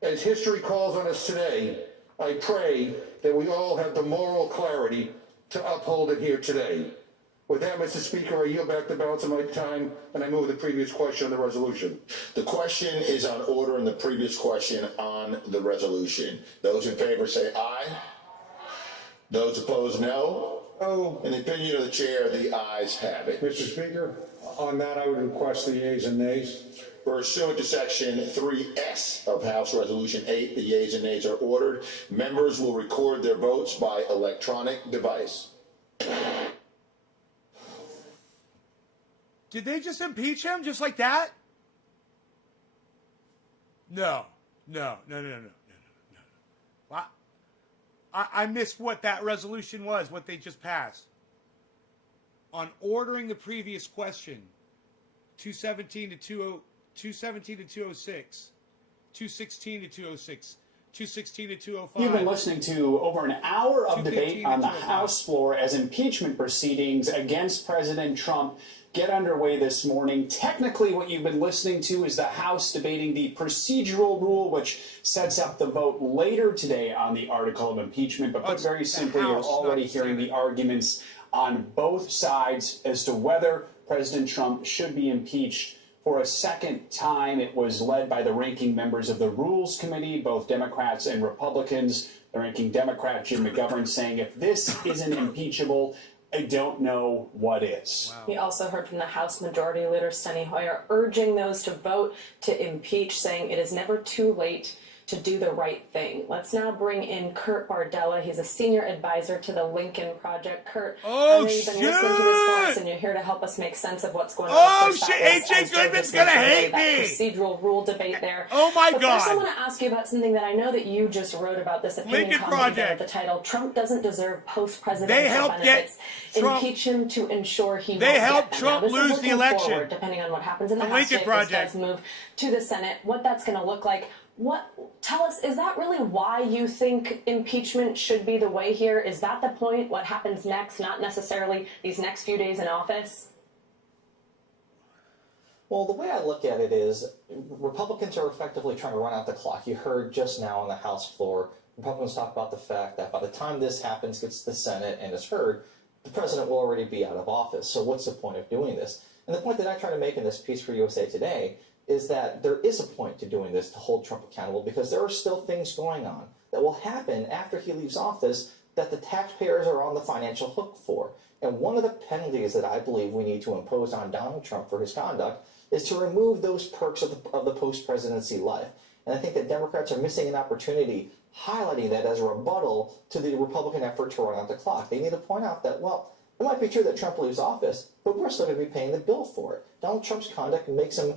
As history calls on us today, I pray that we all have the moral clarity to uphold it here today. With that, Mr. Speaker, I yield back the balance of my time, and I move the previous question on the resolution. The question is on order and the previous question on the resolution. Those in favor say aye. Those opposed, no. Oh, In the opinion of the chair, the ayes have it. Mr. Speaker, on that I would request the yeas and nays. Pursuant to Section 3S of House Resolution 8, the yeas and nays are ordered. Members will record their votes by electronic device. did they just impeach him just like that? No. I missed what that resolution was, what they just passed. On ordering the previous question, 217 to 206, 216 to 206, 216 to 205. You've been listening to over an hour of debate on the 205. House floor as impeachment proceedings against President Trump get underway this morning. Technically, what you've been listening to is the House debating the procedural rule, which sets up the vote later today on the article of impeachment. But put very simply, you're already hearing the arguments on both sides as to whether President Trump should be impeached for a second time. It was led by the ranking members of the Rules Committee, both Democrats and Republicans. The ranking Democrat, Jim McGovern, saying if this isn't impeachable, I don't know what is. Wow. We also heard from the House Majority Leader Steny Hoyer urging those to vote to impeach, saying it is never too late to do the right thing. Let's now bring in Kurt Bardella. He's a senior advisor to the Lincoln Project. Kurt, I know you've been listening to this for us, and you're here to help us make sense of what's going on. Oh shit! AJ Goodman's gonna hate me. Procedural rule debate there. Oh my but God! First, I want to ask you about something that I know that you just wrote about this opinion Lincoln column Project. with the title "Trump doesn't deserve post-presidential They helped benefits. get Trump. Impeach him to ensure he They won't helped get them." Trump Now, this is lose the looking election. forward, depending on what happens in the The House, Lincoln if Project. this does move to the Senate, what that's going to look like. Tell us, is that really why you think impeachment should be the way here? Is that the point? What happens next, not necessarily these next few days in office? Well, the way I look at it is Republicans are effectively trying to run out the clock. You heard just now on the House floor, Republicans talk about the fact that by the time this happens, gets to the Senate, and is heard, the president will already be out of office. So what's the point of doing this? And the point that I try to make in this piece for USA Today is that there is a point to doing this to hold Trump accountable, because there are still things going on that will happen after he leaves office that the taxpayers are on the financial hook for. And one of the penalties that I believe we need to impose on Donald Trump for his conduct is to remove those perks of the post-presidency life. And I think that Democrats are missing an opportunity highlighting that as a rebuttal to the Republican effort to run out the clock. They need to point out that, well, it might be true that Trump leaves office, but we're still going to be paying the bill for it. Donald Trump's conduct makes him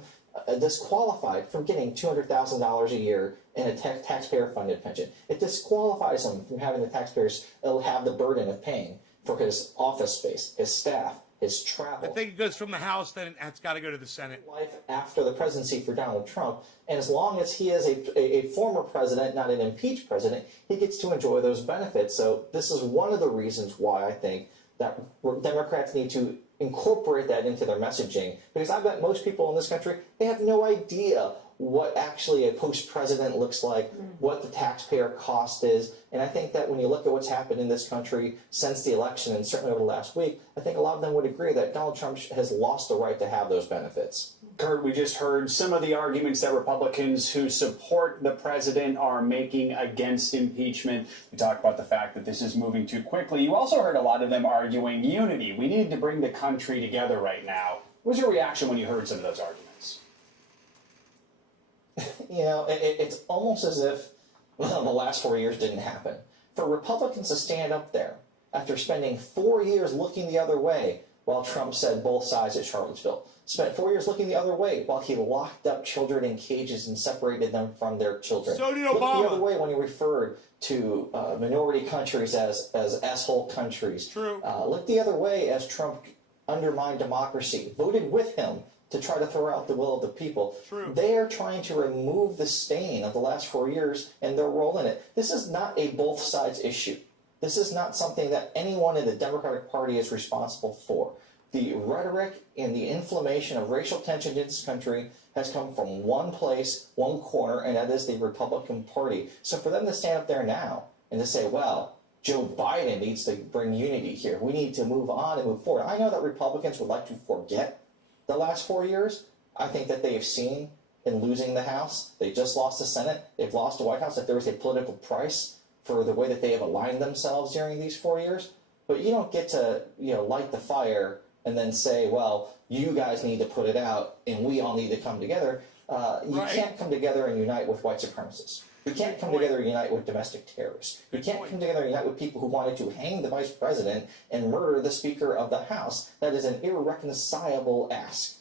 disqualified from getting $200,000 a year in a taxpayer-funded pension. It disqualifies him from having the taxpayers have the burden of paying for his office space, his staff, his travel. I think it goes from the House, then it's got to go to the Senate. Life after the presidency for Donald Trump, and as long as he is a former president, not an impeached president, he gets to enjoy those benefits. So this is one of the reasons why I think that Democrats need to incorporate that into their messaging, because I bet most people in this country, they have no idea what actually a post-president looks like, what the taxpayer cost is. And I think that when you look at what's happened in this country since the election, and certainly over the last week, I think a lot of them would agree that Donald Trump has lost the right to have those benefits. Kurt, we just heard some of the arguments that Republicans who support the president are making against impeachment. We talked about the fact that this is moving too quickly. You also heard a lot of them arguing unity. We need to bring the country together right now. What was your reaction when you heard some of those arguments? You know, it's almost as if the last 4 years didn't happen. For Republicans to stand up there after spending 4 years looking the other way while Trump said both sides at Charlottesville, spent 4 years looking the other way while he locked up children in cages and separated them from their children. So did Looked Obama. the other way when he referred to minority countries as asshole countries. True. Looked the other way as Trump undermined democracy, voted with him to try to throw out the will of the people. True. They are trying to remove the stain of the last 4 years and their role in it. This is not a both sides issue. This is not something that anyone in the Democratic Party is responsible for. The rhetoric and the inflammation of racial tension in this country has come from one place, one corner, and that is the Republican Party. So for them to stand up there now and to say, well, Joe Biden needs to bring unity here. We need to move on and move forward. I know that Republicans would like to forget the last 4 years. I think that they have seen in losing the House, they just lost the Senate, they've lost the White House, that there was a political price for the way that they have aligned themselves during these 4 years. But you don't get to, light the fire and then say, well, you guys need to put it out and we all need to come together. You can't come together and unite with white supremacists. You can't come together and unite with domestic terrorists. You can't come together and unite with people who wanted to hang the vice president and murder the Speaker of the House. That is an irreconcilable ask.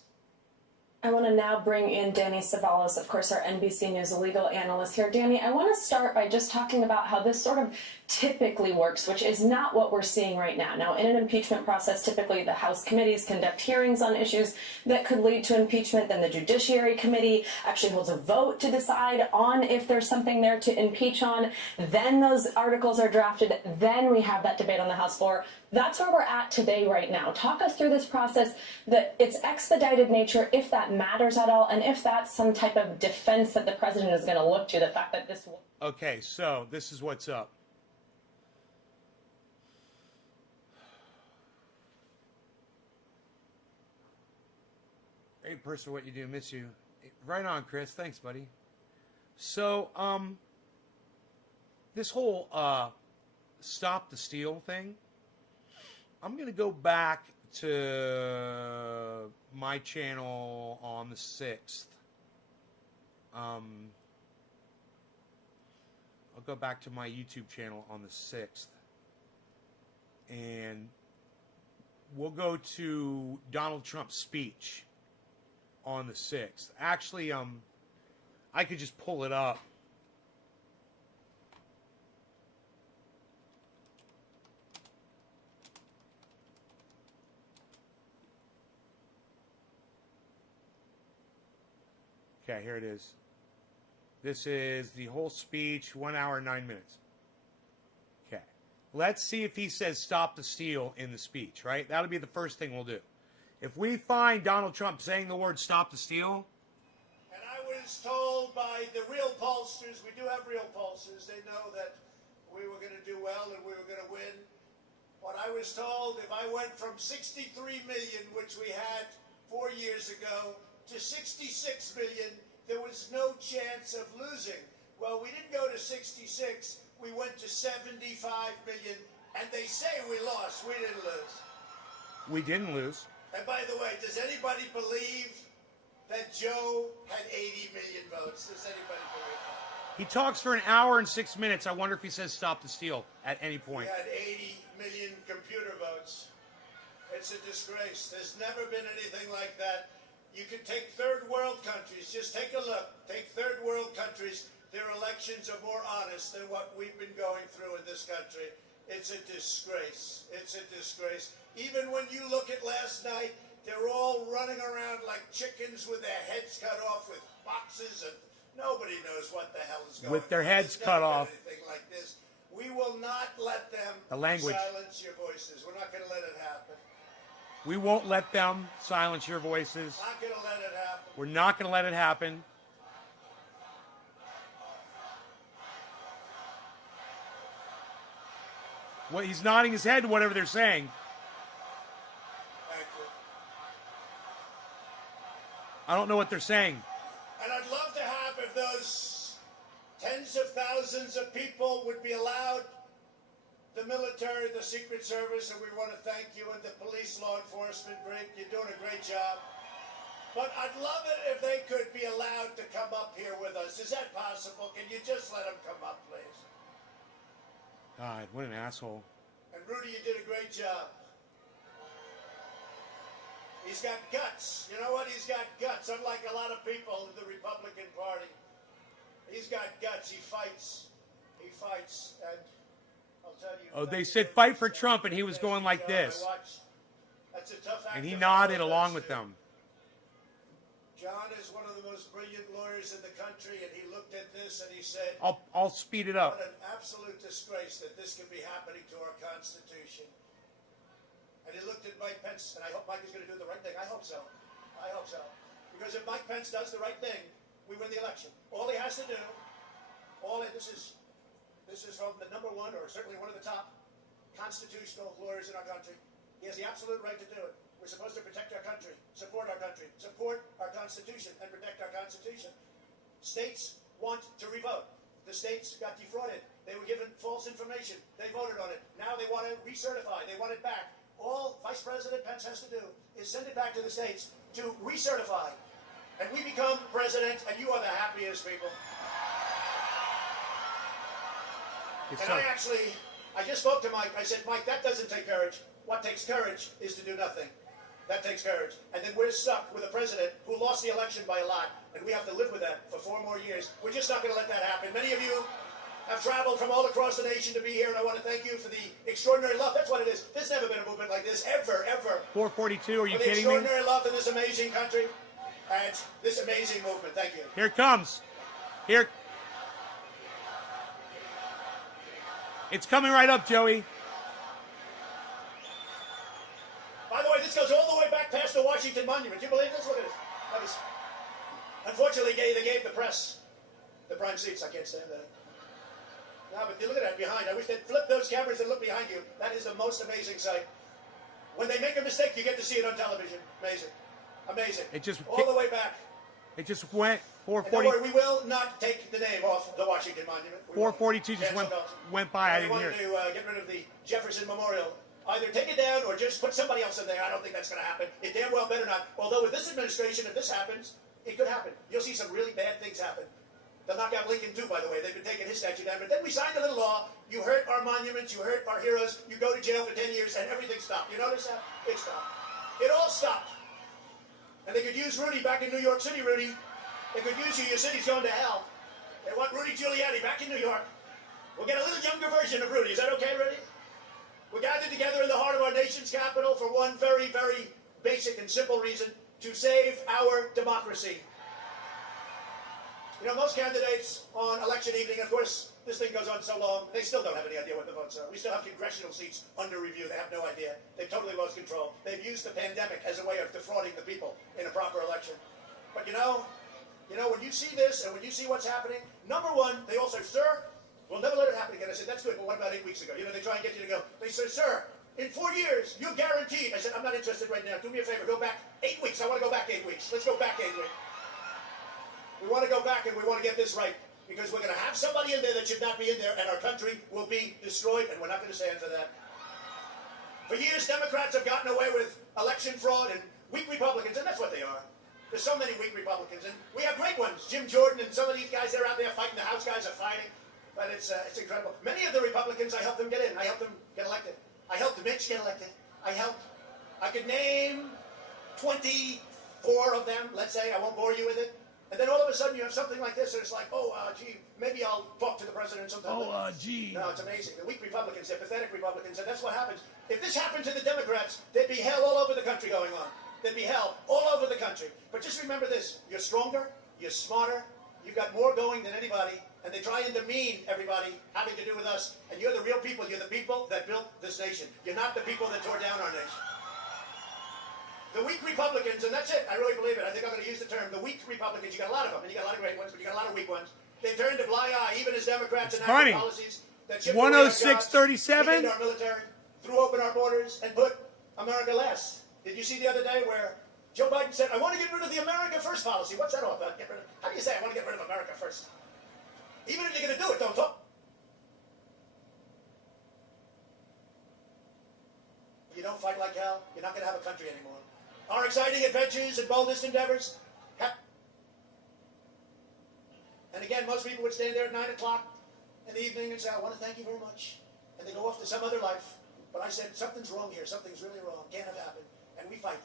I want to now bring in Danny Savalos, of course, our NBC News legal analyst here. Danny, I want to start by just talking about how this sort of typically works, which is not what we're seeing right now. Now, in an impeachment process, typically the House committees conduct hearings on issues that could lead to impeachment. Then the Judiciary Committee actually holds a vote to decide on if there's something there to impeach on. Then those articles are drafted. Then we have that debate on the House floor. That's where we're at today right now. Talk us through this process, that its expedited nature, if that matters at all, and if that's some type of defense that the president is going to look to, the fact that this... Okay, so this is what's up. Great person, what you do, miss you. Right on, Chris. Thanks, buddy. So, this whole stop the steal thing, I'm going to go back to my channel on the 6th. I'll go back to my YouTube channel on the 6th. And we'll go to Donald Trump's speech on the 6th. Actually, I could just pull it up. Okay, here it is. This is the whole speech, 1 hour, 9 minutes. Okay. Let's see if he says stop the steal in the speech, right? That'll be the first thing we'll do. If we find Donald Trump saying the word stop the steal. And I was told by the real pollsters, we do have real pollsters, they know that we were going to do well and we were going to win. But I was told if I went from 63 million, which we had 4 years ago, to 66 million, there was no chance of losing. Well, we didn't go to 66, we went to 75 million, and they say we lost. We didn't lose. We didn't lose. And by the way, does anybody believe that Joe had 80 million votes? Does anybody believe that? He talks for 1 hour and 6 minutes. I wonder if he says stop the steal at any point. We had 80 million computer votes. It's a disgrace. There's never been anything like that. You can take third world countries. Just take a look. Take third world countries. Their elections are more honest than what we've been going through in this country. It's a disgrace. It's a disgrace. Even when you look at last night, they're all running around like chickens with their heads cut off with boxes, and nobody knows what the hell is going on. With their heads There's cut never off. been anything like this. We will not let them The language. silence your voices. We're not going to let it happen. We won't let them silence your voices. Not going to let it happen. We're not going to let it happen. Well, he's nodding his head to whatever they're saying. Thank you. I don't know what they're saying. And I'd love to have, if those tens of thousands of people would be allowed, the military, the Secret Service, and we want to thank you, and the police, law enforcement, great, you're doing a great job. But I'd love it if they could be allowed to come up here with us. Is that possible? Can you just let them come up, please? God, what an asshole. And Rudy, you did a great job. He's got guts. You know what? He's got guts. Unlike a lot of people in the Republican Party. He's got guts. He fights. He fights. And I'll tell you. Oh, they said fight for Trump, and he was going like this. That's a tough act. And he nodded along with them. John is one of the most brilliant lawyers in the country, and he looked at this and he said, I'll speed it up. what an absolute disgrace that this could be happening to our Constitution. And he looked at Mike Pence, and I hope Mike is going to do the right thing. I hope so. I hope so. Because if Mike Pence does the right thing, we win the election. All he has to do, this is from the number one, or certainly one of the top constitutional lawyers in our country. He has the absolute right to do it. We're supposed to protect our country, support our Constitution, and protect our Constitution. States want to revote. The states got defrauded. They were given false information. They voted on it. Now they want to recertify. They want it back. All Vice President Pence has to do is send it back to the states to recertify. And we become president, and you are the happiest people. I just spoke to Mike. I said, Mike, that doesn't take courage. What takes courage is to do nothing. That takes courage. And then we're stuck with a president who lost the election by a lot, and we have to live with that for 4 more years. We're just not going to let that happen. Many of you have traveled from all across the nation to be here, and I want to thank you for the extraordinary love. That's what it is. There's never been a movement like this, ever, ever. 442, are you for the kidding me? extraordinary love in this amazing country and this amazing movement. Thank you. Here it comes. Here. It's coming right up, Joey. By the way, this goes all the way back past the Washington Monument. Do you believe this? Look at this. That was, unfortunately, they gave the press the prime seats. I can't stand that. No, but look at that behind. I wish they'd flip those cameras and look behind you. That is the most amazing sight. When they make a mistake, you get to see it on television. Amazing. Amazing. It just all the way back. It just went And 440. don't worry, we will not take the name off the Washington Monument. 442 just went by. I We didn't hear wanted it. to get rid of the Jefferson Memorial. Either take it down or just put somebody else in there. I don't think that's going to happen. It damn well better not. Although with this administration, if this happens, it could happen. You'll see some really bad things happen. They'll knock out Lincoln too, by the way. They've been taking his statue down. But then we signed a little law. You hurt our monuments. You hurt our heroes. You go to jail for 10 years, and everything stopped. You notice that? It stopped. It all stopped. And they could use Rudy back in New York City, Rudy. They could use you. Your city's going to hell. They want Rudy Giuliani back in New York. We'll get a little younger version of Rudy. Is that okay, Rudy? We're gathered together in the heart of our nation's capital for one very, very basic and simple reason: to save our democracy. You know, most candidates on election evening, of course, this thing goes on so long, they still don't have any idea what the votes are. We still have congressional seats under review. They have no idea. They've totally lost control. They've used the pandemic as a way of defrauding the people in a proper election. But you know, when you see this and when you see what's happening, number one, they all say, sir, we'll never let it happen again. I said, that's good, but what about 8 weeks ago? You know, they try and get you to go. They say, sir, in 4 years, you're guaranteed. I said, I'm not interested right now. Do me a favor, go back 8 weeks. I want to go back 8 weeks. Let's go back 8 weeks. We want to go back and we want to get this right, because we're going to have somebody in there that should not be in there, and our country will be destroyed, and we're not going to stand for that. For years, Democrats have gotten away with election fraud and weak Republicans, and that's what they are. There's so many weak Republicans, and we have great ones. Jim Jordan and some of these guys, they're out there fighting. The House guys are fighting, but it's incredible. Many of the Republicans, I helped them get in. I helped them get elected. I helped Mitch get elected. I could name 24 of them, let's say. I won't bore you with it. And then all of a sudden you have something like this, and it's like, gee, maybe I'll talk to the president sometime. Gee. No, it's amazing. The weak Republicans, they're pathetic Republicans, and that's what happens. If this happened to the Democrats, there'd be hell all over the country going on. There'd be hell all over the country. But just remember this: you're stronger, you're smarter, you've got more going than anybody, and they try and demean everybody having to do with us. And you're the real people. You're the people that built this nation. You're not the people that tore down our nation. The weak Republicans, and that's it, I really believe it. I think I'm going to use the term, the weak Republicans. You got a lot of them, and you got a lot of great ones, but you got a lot of weak ones. They turned a blind eye, even as Democrats, It's and funny. policies that chipped away our jobs, 106.37. weakened our military, threw open our borders, and put America last. Did you see the other day where Joe Biden said, I want to get rid of the America First policy? What's that all about? How do you say I want to get rid of America First? Even if you're going to do it, don't talk. If you don't fight like hell, you're not going to have a country anymore. Our exciting adventures and boldest endeavors. And again, most people would stand there at 9 o'clock in the evening and say, I want to thank you very much. And they go off to some other life. But I said, something's wrong here. Something's really wrong. Can't have happened. And we fight.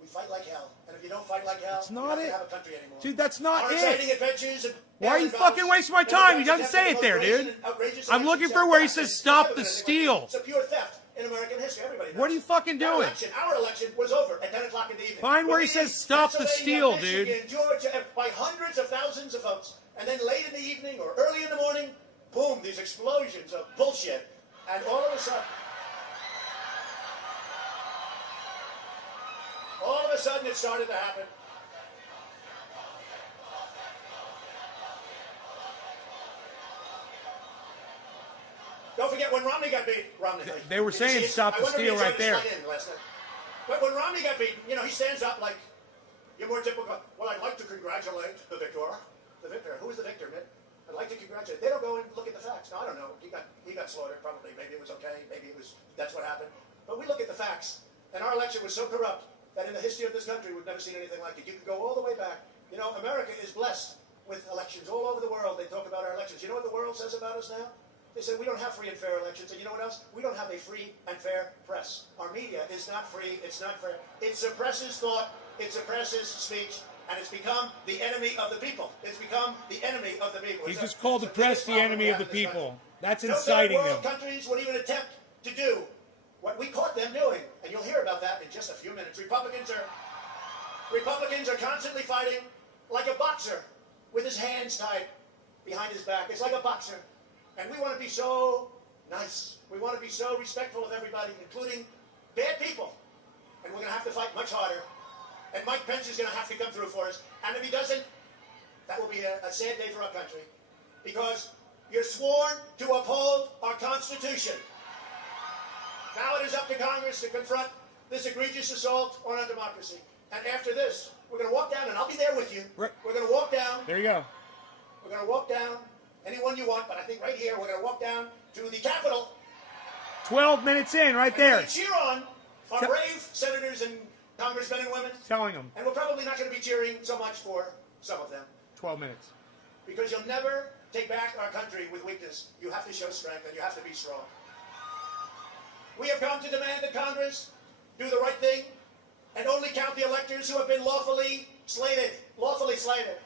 We fight like hell. And if you don't fight like hell, That's not you're not going it. to have a country anymore. Dude, that's not Our it. exciting adventures and Why are you fucking wasting my time? He doesn't say it there, dude. I'm looking for where he says stop the steal. It's a pure theft in American history. Everybody knows. What are you fucking doing? Our election was over at 10 o'clock in the evening. Find where he says stop the steal, Pennsylvania, dude. Michigan, Georgia, by hundreds of thousands of votes. And then late in the evening or early in the morning, boom, these explosions of bullshit. And all of a sudden it started to happen. Don't forget when Romney got beat. They were saying stop the steal right there. But when Romney got beaten, you know, he stands up like, you're more typical. Well, I'd like to congratulate the victor. The victor. Who was the victor, Mitt? I'd like to congratulate. They don't go and look at the facts. No, I don't know. He got slaughtered, probably. Maybe it was okay. Maybe that's what happened. But we look at the facts. And our election was so corrupt that in the history of this country, we've never seen anything like it. You can go all the way back. You know, America is blessed with elections all over the world. They talk about our elections. You know what the world says about us now? They say we don't have free and fair elections. And you know what else? We don't have a free and fair press. Our media is not free. It's not fair. It suppresses thought. It suppresses speech. And it's become the enemy of the people. It's become the enemy of the people. He just called the press the enemy of the people. That's inciting no third them. world countries would even attempt to do what we caught them doing. And you'll hear about that in just a few minutes. Republicans are constantly fighting like a boxer with his hands tied behind his back. It's like a boxer. And we want to be so nice. We want to be so respectful of everybody, including bad people. And we're going to have to fight much harder. And Mike Pence is going to have to come through for us. And if he doesn't, that will be a sad day for our country. Because you're sworn to uphold our Constitution. Now it is up to Congress to confront this egregious assault on our democracy. And after this, we're going to walk down, and I'll be there with you. Right. We're going to walk down. There you go. We're going to walk down anyone you want, but I think right here, we're going to walk down to the Capitol. 12 minutes in, right there. And cheer on our brave senators and congressmen and women. Telling them. And we're probably not going to be cheering so much for some of them. 12 minutes. Because you'll never take back our country with weakness. You have to show strength, and you have to be strong. We have come to demand that Congress do the right thing and only count the electors who have been lawfully slated. Lawfully slated.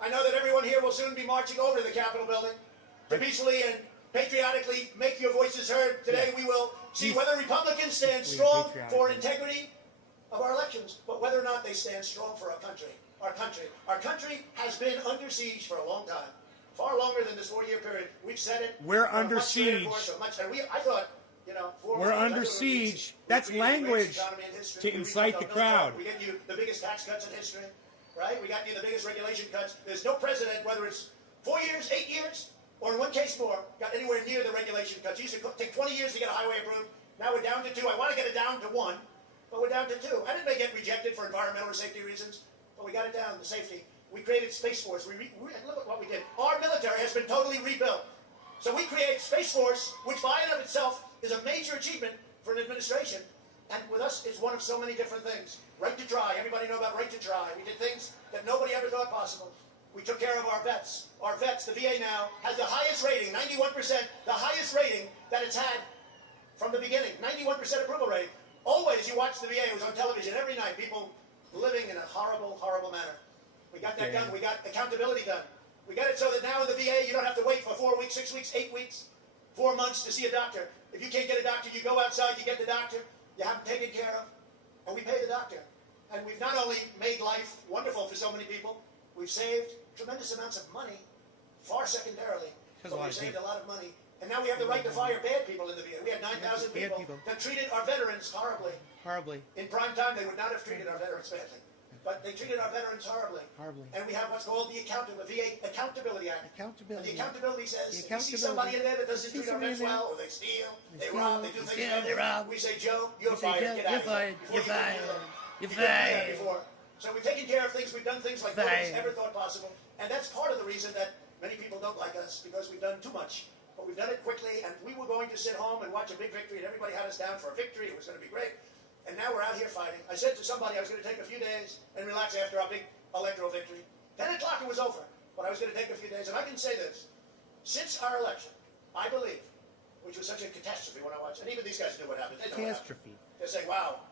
I know that everyone here will soon be marching over to the Capitol building to peacefully and patriotically make your voices heard. Today we will see whether Republicans stand strong for integrity of our elections, but whether or not they stand strong for our country. Our country. Our country has been under siege for a long time. Far longer than this 4-year period. We've said it. We're under siege. I thought, we're under siege. That's language to incite the crowd. We get you the biggest tax cuts in history, right? We got you the biggest regulation cuts. There's no president, whether it's 4 years, 8 years, or in one case more, got anywhere near the regulation cuts. It used to take 20 years to get a highway approved. Now we're down to 2. I want to get it down to 1, but we're down to 2. And it may get rejected for environmental or safety reasons, but we got it down to safety. We created Space Force. Look at what we did. Our military has been totally rebuilt. So we create Space Force, which by and of itself is a major achievement for an administration. And with us, it's one of so many different things. Right to try. Everybody know about right to try. We did things that nobody ever thought possible. We took care of our vets. Our vets, the VA now, has the highest rating, 91%, the highest rating that it's had from the beginning. 91% approval rating. Always, you watch the VA. It was on television every night. People living in a horrible, horrible manner. We got that done. We got accountability done. We got it so that now in the VA, you don't have to wait for 4 weeks, 6 weeks, 8 weeks, 4 months to see a doctor. If you can't get a doctor, you go outside, you get the doctor, you have them taken care of, and we pay the doctor. And we've not only made life wonderful for so many people, we've saved tremendous amounts of money, far secondarily, but we've saved a lot of money. And now we have the right to fire bad people in the VA. We had 9,000 people that treated our veterans horribly. Horribly. In prime time, they would not have treated our veterans badly. But they treated our veterans horribly. And we have what's called the VA Accountability Act. And the accountability says, if you see somebody in there that doesn't treat our vets well, or they steal, they rob, they do things wrong, we say, Joe, you're fired, get out of here. You're fired. You're fired. So we've taken care of things, we've done things like nobody's ever thought possible. And that's part of the reason that many people don't like us, because we've done too much. But we've done it quickly, and we were going to sit home and watch a big victory, and everybody had us down for a victory. It was going to be great. And now we're out here fighting. I said to somebody I was going to take a few days and relax after our big electoral victory. 10 o'clock it was over, but I was going to take a few days. And I can say this. Since our election, I believe, which was such a catastrophe when I watched, and even these guys knew what happened. They know what happened. They say, wow,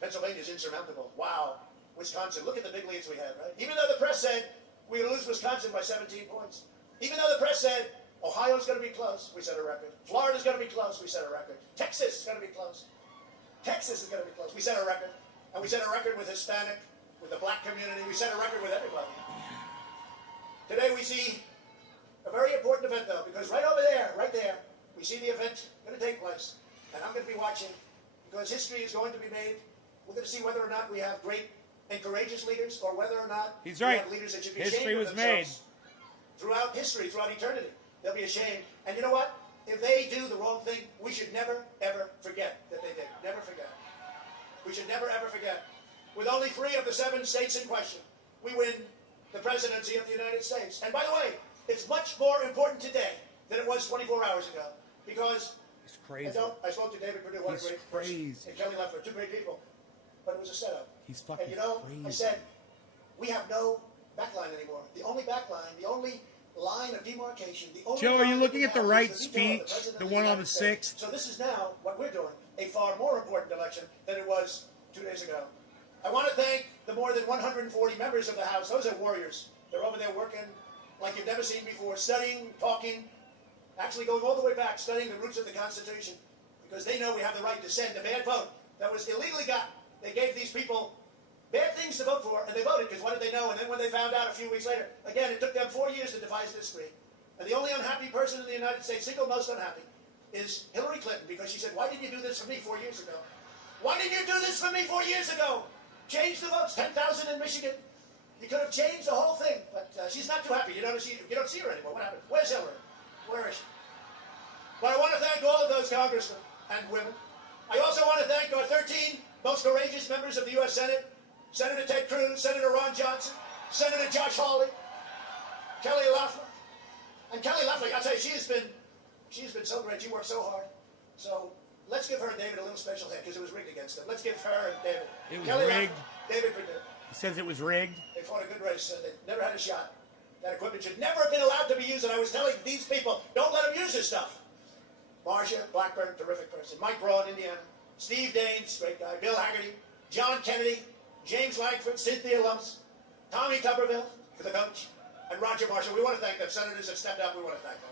Pennsylvania's insurmountable. Wow, Wisconsin, look at the big leads we had, right? Even though the press said we would lose Wisconsin by 17 points. Even though the press said Ohio's going to be close, we set a record. Florida's going to be close, we set a record. Texas is going to be close. Texas is going to be close. We set a record. And we set a record with Hispanic, with the black community. We set a record with everybody. Today we see a very important event, though, because right over there, right there, we see the event going to take place. And I'm going to be watching, because history is going to be made. We're going to see whether or not we have great and courageous leaders, or whether or not we have leaders that should be ashamed of themselves. Throughout history, throughout eternity, they'll be ashamed. And you know what? If they do the wrong thing, we should never, ever forget that they did. Never forget. We should never, ever forget. With only 3 of the 7 states in question, we win the presidency of the United States. And by the way, it's much more important today than it was 24 hours ago. Because it's crazy. I spoke to David Perdue, what a great person, and Kelly Loeffler, 2 great people. But it was a setup. He's fucking And you know, crazy. I said, we have no backline anymore. The only backline, the only line of demarcation. The only Joe, are you looking at the right is speech? The one on the 6th? So this is now what we're doing, a far more important election than it was 2 days ago. I want to thank the more than 140 members of the House. Those are warriors. They're over there working like you've never seen before, studying, talking, actually going all the way back, studying the roots of the Constitution, because they know we have the right to send a bad vote that was illegally got. They gave these people bad things to vote for, and they voted, because what did they know? And then when they found out a few weeks later, again, it took them 4 years to devise this screen. And the only unhappy person in the United States, single most unhappy, is Hillary Clinton, because she said, why didn't you do this for me 4 years ago? Why didn't you do this for me 4 years ago? Change the votes, 10,000 in Michigan. You could have changed the whole thing, but she's not too happy. You don't see her anymore. What happened? Where's Hillary? Where is she? But I want to thank all of those congressmen and women. I also want to thank our 13 most courageous members of the U.S. Senate, Senator Ted Cruz, Senator Ron Johnson, Senator Josh Hawley, Kelly Loeffler. And Kelly Loeffler, I'll tell you, she's been so great. She worked so hard. So let's give her and David a little special hit, because it was rigged against them. Let's give her and David. It was Kelly rigged. Loeffler, David Perdue. He says it was rigged. They fought a good race. They never had a shot. That equipment should never have been allowed to be used. And I was telling these people, don't let them use this stuff. Marcia Blackburn, terrific person. Mike Braun, Indiana. Steve Daines, great guy. Bill Haggerty. John Kennedy. James Langford. Cynthia Lumps. Tommy Tuberville, the coach. And Roger Marshall. We want to thank them. Senators have stepped up. We want to thank them.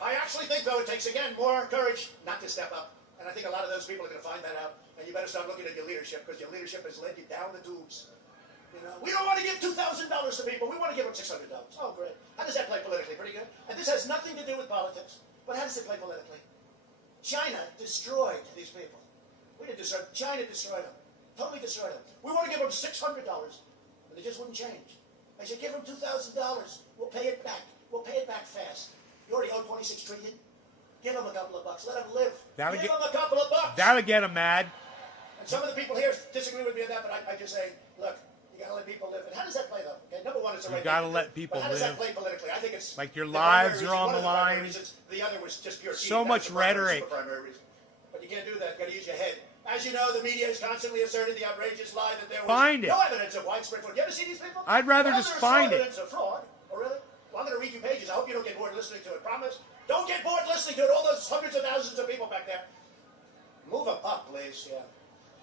I actually think, though, it takes, again, more courage not to step up. And I think a lot of those people are going to find that out. And you better start looking at your leadership, because your leadership has led you down the tubes. You know, we don't want to give $2,000 to people. We want to give them $600. Oh, great. How does that play politically? Pretty good. And this has nothing to do with politics. But how does it play politically? China destroyed these people. We didn't destroy them. China destroyed them. Totally destroyed them. We want to give them $600. And they just wouldn't change. I said, give them $2,000. We'll pay it back. We'll pay it back fast. You already owe $26 trillion. Give them a couple of bucks. Let them live. Give them a couple of bucks. That'll get them mad. And some of the people here disagree with me on that, but I just say, look, you gotta let people live. And how does that play, though? Okay, number one, it's a right. You gotta let people live. But how does that live. play politically? I think it's like your lives are on the one of line. Reasons. The other was just pure So much rhetoric. Primary reason. But you can't do that. You gotta use your head. As you know, the media has constantly asserted the outrageous lie that there was no evidence of widespread fraud. You ever see these people? I'd rather just find it. Evidence of fraud. Oh, really? Well, I'm going to read you pages. I hope you don't get bored listening to it. Promise? Don't get bored listening to it. All those hundreds of thousands of people back there. Move them up, please. Yeah.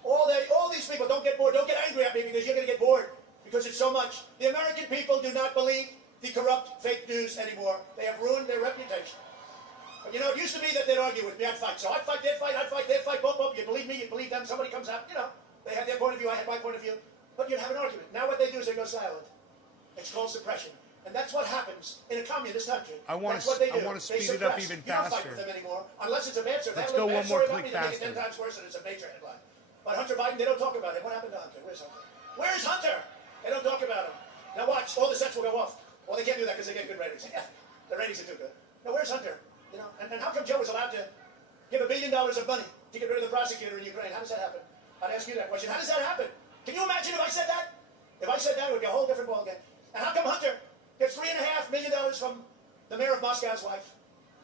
All these people, don't get bored. Don't get angry at me, because you're going to get bored, because it's so much. The American people do not believe the corrupt fake news anymore. They have ruined their reputation. But you know, it used to be that they'd argue with me. I'd fight. So I'd fight, they'd fight, I'd fight, they'd fight. Boom, boom. You believe me, you believe them. Somebody comes out, you know. They had their point of view, I had my point of view. But you'd have an argument. Now what they do is they go silent. It's called suppression. And that's what happens in a communist country. I want to speed it up even faster. You don't fight with them anymore, unless it's a bad story. Let's go one more click faster. 10 times worse, and it's a major headline. But Hunter Biden, they don't talk about him. What happened to Hunter? Where's Hunter? Where's Hunter? They don't talk about him. Now watch, all the sets will go off. Well, they can't do that because they get good ratings. The ratings are too good. Now where's Hunter? You know, and how come Joe was allowed to give $1 billion of money to get rid of the prosecutor in Ukraine? How does that happen? I'd ask you that question. How does that happen? Can you imagine if I said that? If I said that, it would be a whole different ballgame. And how come Hunter gets $3.5 million from the mayor of Moscow's wife,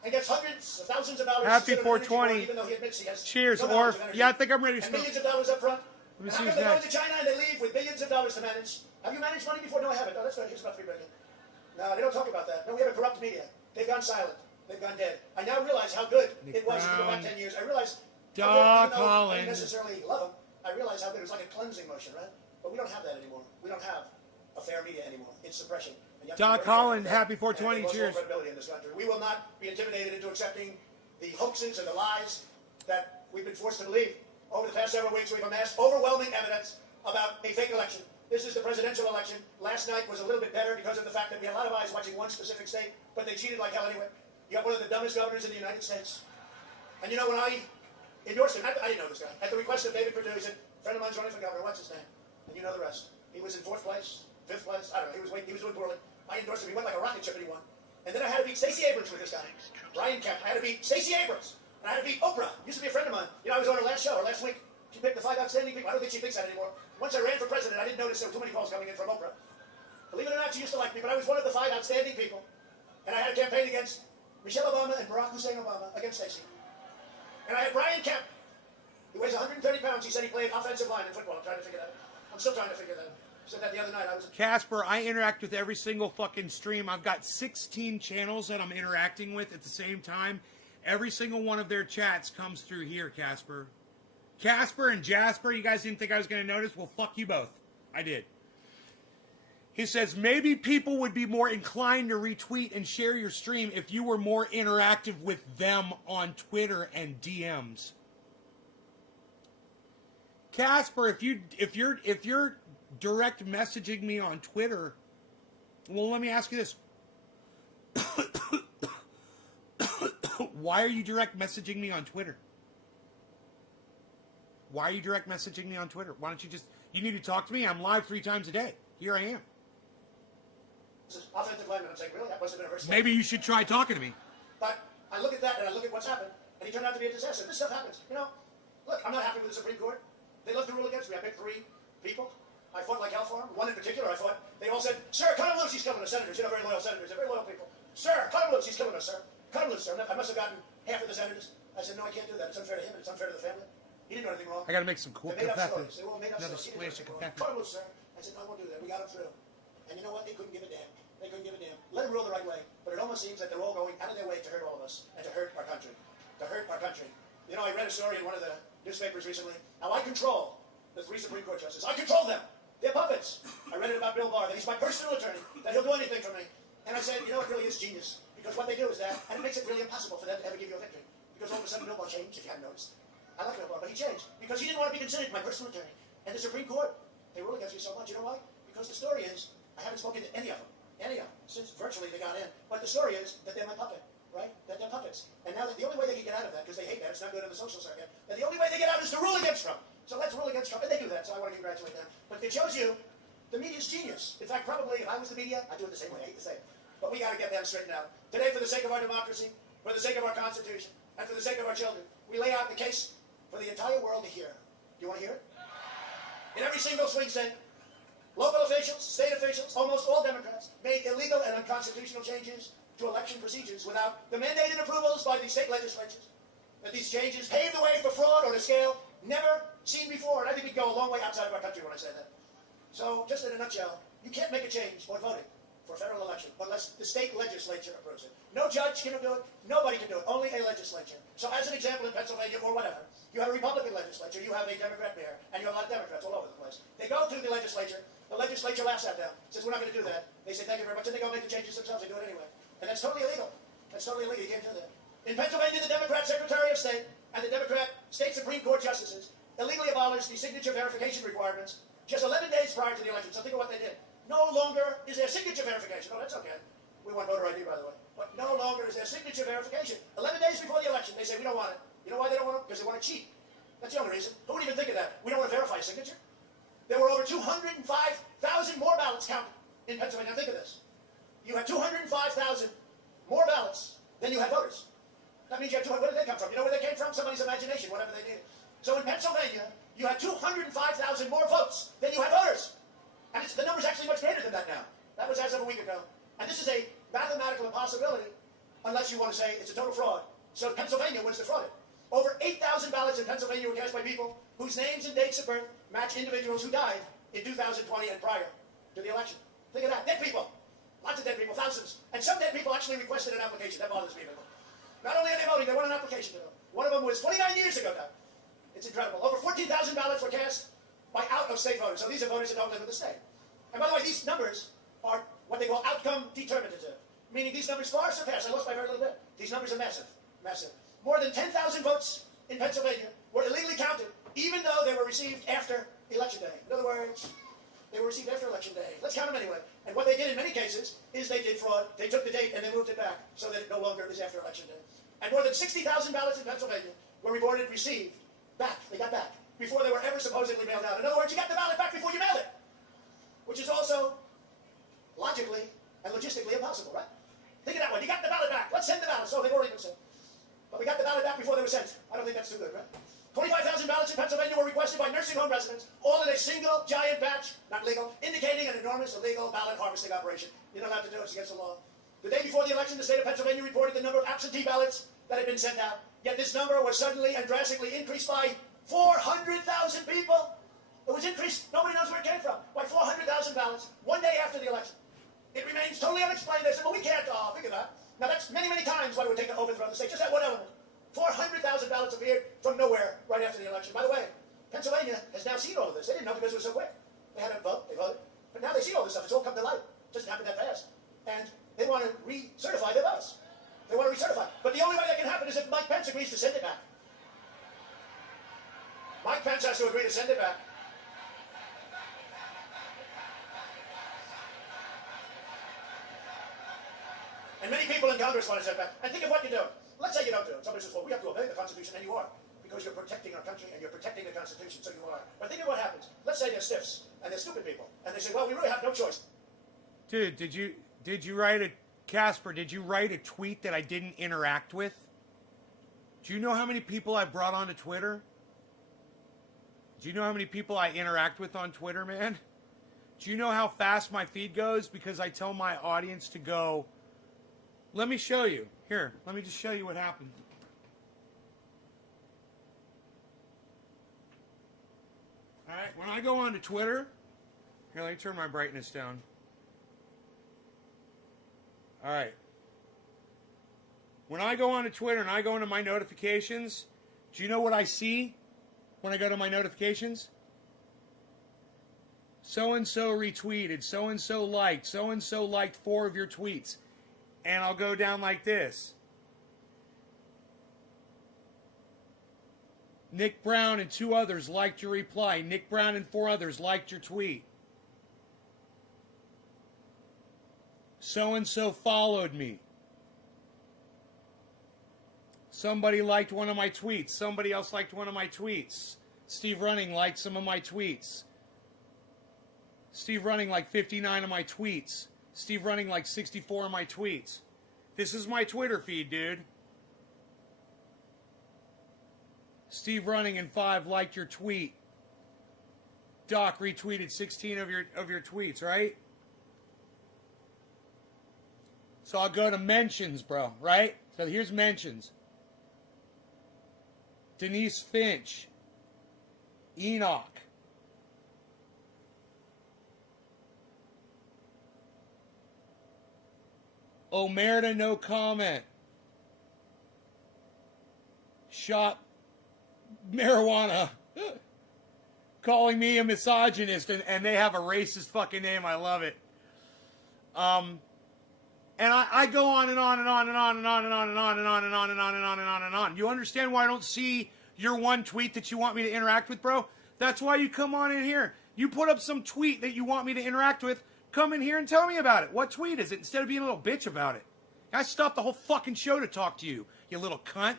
and gets hundreds of thousands of dollars? Happy 420. Even though he admits he has Cheers, no Orf. Yeah, I think I'm ready to and start. millions of dollars up front. Let me And see how who's come they go next. to China and they leave with billions of dollars to manage? Have you managed money before? No, I haven't. No, that's right. Here's about $3 billion. No, they don't talk about that. No, we have a corrupt media. They've gone silent. They've gone dead. I now realize how good it was to go back 10 years. I realize Doc I Collins. didn't necessarily love them. I realize how good it was, like a cleansing motion, right? But we don't have that anymore. We don't have a fair media anymore. It's suppression. And you have to Doc be very Collins, careful happy with that. 420. And it Cheers. lost all credibility in this country. We will not be intimidated into accepting the hoaxes and the lies that we've been forced to believe. Over the past several weeks, we've amassed overwhelming evidence about a fake election. This is the presidential election. Last night was a little bit better because of the fact that we had a lot of eyes watching one specific state, but they cheated like hell anyway. You got one of the dumbest governors in the United States. And you know, when I endorsed him, I didn't know this guy. At the request of David Perdue, he said, a friend of mine's running for governor, what's his name? And you know the rest. He was in 4th place, 5th place, I don't know, he was doing poorly. I endorsed him, he went like a rocket ship and he won. And then I had to beat Stacey Abrams with this guy. Brian Kemp. I had to beat Stacey Abrams. And I had to beat Oprah. Used to be a friend of mine. You know, I was on her last show, or last week. She picked the 5 outstanding people. I don't think she thinks that anymore. Once I ran for president, I didn't notice there were too many calls coming in from Oprah. Believe it or not, she used to like me, but I was one of the 5 outstanding people. And I had a campaign against Michelle Obama and Barack Hussein Obama, against Stacey. And I had Brian Kemp. He weighs 130 pounds. He said he played offensive line in football. I'm trying to figure that out. I'm still trying to figure that out. I said that the other night. Casper, I interact with every single fucking stream. I've got 16 channels that I'm interacting with at the same time. Every single one of their chats comes through here, Casper. Casper and Jasper, you guys didn't think I was going to notice? Well, fuck you both. I did. He says, maybe people would be more inclined to retweet and share your stream if you were more interactive with them on Twitter and DMs. Casper, if you're direct messaging me on Twitter, well, let me ask you this. Why are you direct messaging me on Twitter? Why are you direct messaging me on Twitter? Why don't you you need to talk to me? I'm live 3 times a day. Here I am. This is offensive lineman. I'm saying, really? That must have been a very Maybe you should try talking to me. But I look at that and I look at what's happened, and he turned out to be a disaster. This stuff happens. You know, look, I'm not happy with the Supreme Court. They love to rule against me. I picked 3 people. I fought like hell for them. One in particular, I fought. They all said, sir, cut him loose. He's killing us. Senators, you know, very loyal senators. They're very loyal people. Sir, cut him loose. He's killing us, sir. Cut him loose, sir. I must have gotten half of the senators. I said, no, I can't do that. It's unfair to him and it's unfair to the family. He didn't do anything wrong. I got to make some cool They made up confessions. stories. They all made up Another stories. splash of confessions. Cut him loose, sir. I said, no, I won't do that. We got him through. And you know what? They couldn't give a damn. They couldn't give a damn. Let him rule the right way. But it almost seems that they're all going out of their way to hurt all of us and to hurt our country. To hurt our country. You know, I read a story in one of the newspapers recently. How I control the 3 Supreme Court justices. I control them. They're puppets. I read it about Bill Barr, that he's my personal attorney, that he'll do anything for me. And I said, you know, it really is genius. Because what they do is that, and it makes it really impossible for them to ever give you a victory. Because all of a sudden Bill Barr changed, if you hadn't noticed. I like Bill Barr, but he changed. Because he didn't want to be considered my personal attorney. And the Supreme Court, they rule against me so much. You know why? Because the story is, I haven't spoken to any of them. Any of them. Since virtually they got in. But the story is that they're my puppet. Right? That they're puppets. And now the only way they can get out of that, because they hate that, it's not good in the social circuit, that the only way they get out is to rule against Trump. So let's rule against Trump. And they do that, so I want to congratulate them. But it shows you the media's genius. In fact, probably if I was the media, I'd do it the same way. I hate to say it. But we got to get them straightened out. Today, for the sake of our democracy, for the sake of our Constitution, and for the sake of our children, we lay out the case for the entire world to hear. Do you want to hear it? In every single swing state, local officials, state officials, almost all Democrats, made illegal and unconstitutional changes to election procedures without the mandated approvals by the state legislatures. That these changes paved the way for fraud on a scale never seen before. And I think we go a long way outside of our country when I say that. So, just in a nutshell, you can't make a change or vote it for a federal election unless the state legislature approves it. No judge can do it. Nobody can do it. Only a legislature. So, as an example, in Pennsylvania or whatever, you have a Republican legislature, you have a Democrat mayor, and you have a lot of Democrats all over the place. They go to the legislature laughs at them, says, we're not going to do that. They say, thank you very much, and they go make the changes themselves. They do it anyway. And that's totally illegal. That's totally illegal. You can't do that. In Pennsylvania, the Democrat Secretary of State and the Democrat State Supreme Court justices illegally abolished the signature verification requirements just 11 days prior to the election. So think of what they did. No longer is there signature verification. Oh, that's okay. We want voter ID, by the way. But no longer is there signature verification. 11 days before the election, they say, we don't want it. You know why they don't want it? Because they want to cheat. That's the only reason. Who would even think of that? We don't want to verify a signature. There were over 205,000 more ballots counted in Pennsylvania. Now think of this. You had 205,000 more ballots than you had voters. That means you had 200. Where did they come from? You know where they came from? Somebody's imagination, whatever they needed. So in Pennsylvania, you had 205,000 more votes than you had voters. And the number's actually much greater than that now. That was as of a week ago. And this is a mathematical impossibility, unless you want to say it's a total fraud. So Pennsylvania was defrauded. Over 8,000 ballots in Pennsylvania were cast by people whose names and dates of birth match individuals who died in 2020 and prior to the election. Think of that. Dead people. Lots of dead people, thousands. And some dead people actually requested an application. That bothers me a little. Not only are they voting, they want an application to vote. One of them was 29 years ago now. It's incredible. Over 14,000 ballots were cast by out-of-state voters. So these are voters that don't live in the state. And by the way, these numbers are what they call outcome determinative, meaning these numbers far surpass. I lost by very little bit. These numbers are massive. Massive. More than 10,000 votes in Pennsylvania were illegally counted, even though they were received after Election Day. In other words, they were received after Election Day. Let's count them anyway. And what they did in many cases is they did fraud. They took the date and they moved it back so that it no longer is after Election Day. And more than 60,000 ballots in Pennsylvania were reported received back. They got back before they were ever supposedly mailed out. In other words, you got the ballot back before you mailed it, which is also logically and logistically impossible, right? Think of that one. You got the ballot back. Let's send the ballots. Oh, they've already been sent. But we got the ballot back before they were sent. I don't think that's too good, right? 25,000 ballots in Pennsylvania were requested by nursing home residents, all in a single giant batch, not legal, indicating an enormous illegal ballot harvesting operation. You're not allowed to do it. It's against the law. The day before the election, the state of Pennsylvania reported the number of absentee ballots that had been sent out. Yet this number was suddenly and drastically increased by 400,000 people. It was increased, nobody knows where it came from, by 400,000 ballots, one day after the election. It remains totally unexplained. They said, well, we can't, figure that. Now that's many, many times what it would take to overthrow the state. Just that one element. 400,000 ballots appeared from nowhere right after the election. By the way, Pennsylvania has now seen all of this. They didn't know because it was so quick. They had a vote, they voted. But now they see all this stuff. It's all come to light. It doesn't happen that fast. And they want to recertify their votes. They want to recertify. But the only way that can happen is if Mike Pence agrees to send it back. Mike Pence has to agree to send it back. And many people in Congress want to send it back. And think of what you do. Let's say you don't do it. Somebody says, well, we have to obey the Constitution, and you are. Because you're protecting our country and you're protecting the Constitution, so you are. But think of what happens. Let's say they're stiffs and they're stupid people. And they say, well, we really have no choice. Dude, did you write a, Casper, did you write a tweet that I didn't interact with? Do you know how many people I brought onto Twitter? Do you know how many people I interact with on Twitter, man? Do you know how fast my feed goes? Because I tell my audience to go, let me show you. Here, let me just show you what happened. All right, when I go onto Twitter, here, let me turn my brightness down. All right. When I go onto Twitter and I go into my notifications, do you know what I see when I go to my notifications? So-and-so retweeted, so-and-so liked 4 of your tweets. And I'll go down like this. Nick Brown and 2 others liked your reply. Nick Brown and 4 others liked your tweet. So-and-so followed me. Somebody liked one of my tweets. Somebody else liked one of my tweets. Steve Running liked some of my tweets. Steve Running liked 59 of my tweets. Steve Running liked 64 of my tweets. This is my Twitter feed, dude. Steve Running and 5 liked your tweet. Doc retweeted 16 of your tweets, right? So I'll go to mentions, bro, right? So here's mentions. Denise Finch. Enoch. Omerta, no comment. Shop marijuana. Calling me a misogynist, and they have a racist fucking name. I love it. And I go on and on and on and on and on and on and on and on and on and on and on and on and on. You understand why I don't see your one tweet that you want me to interact with, bro? That's why you come on in here. You put up some tweet that you want me to interact with. Come in here and tell me about it. What tweet is it? Instead of being a little bitch about it. I stopped the whole fucking show to talk to you, you little cunt.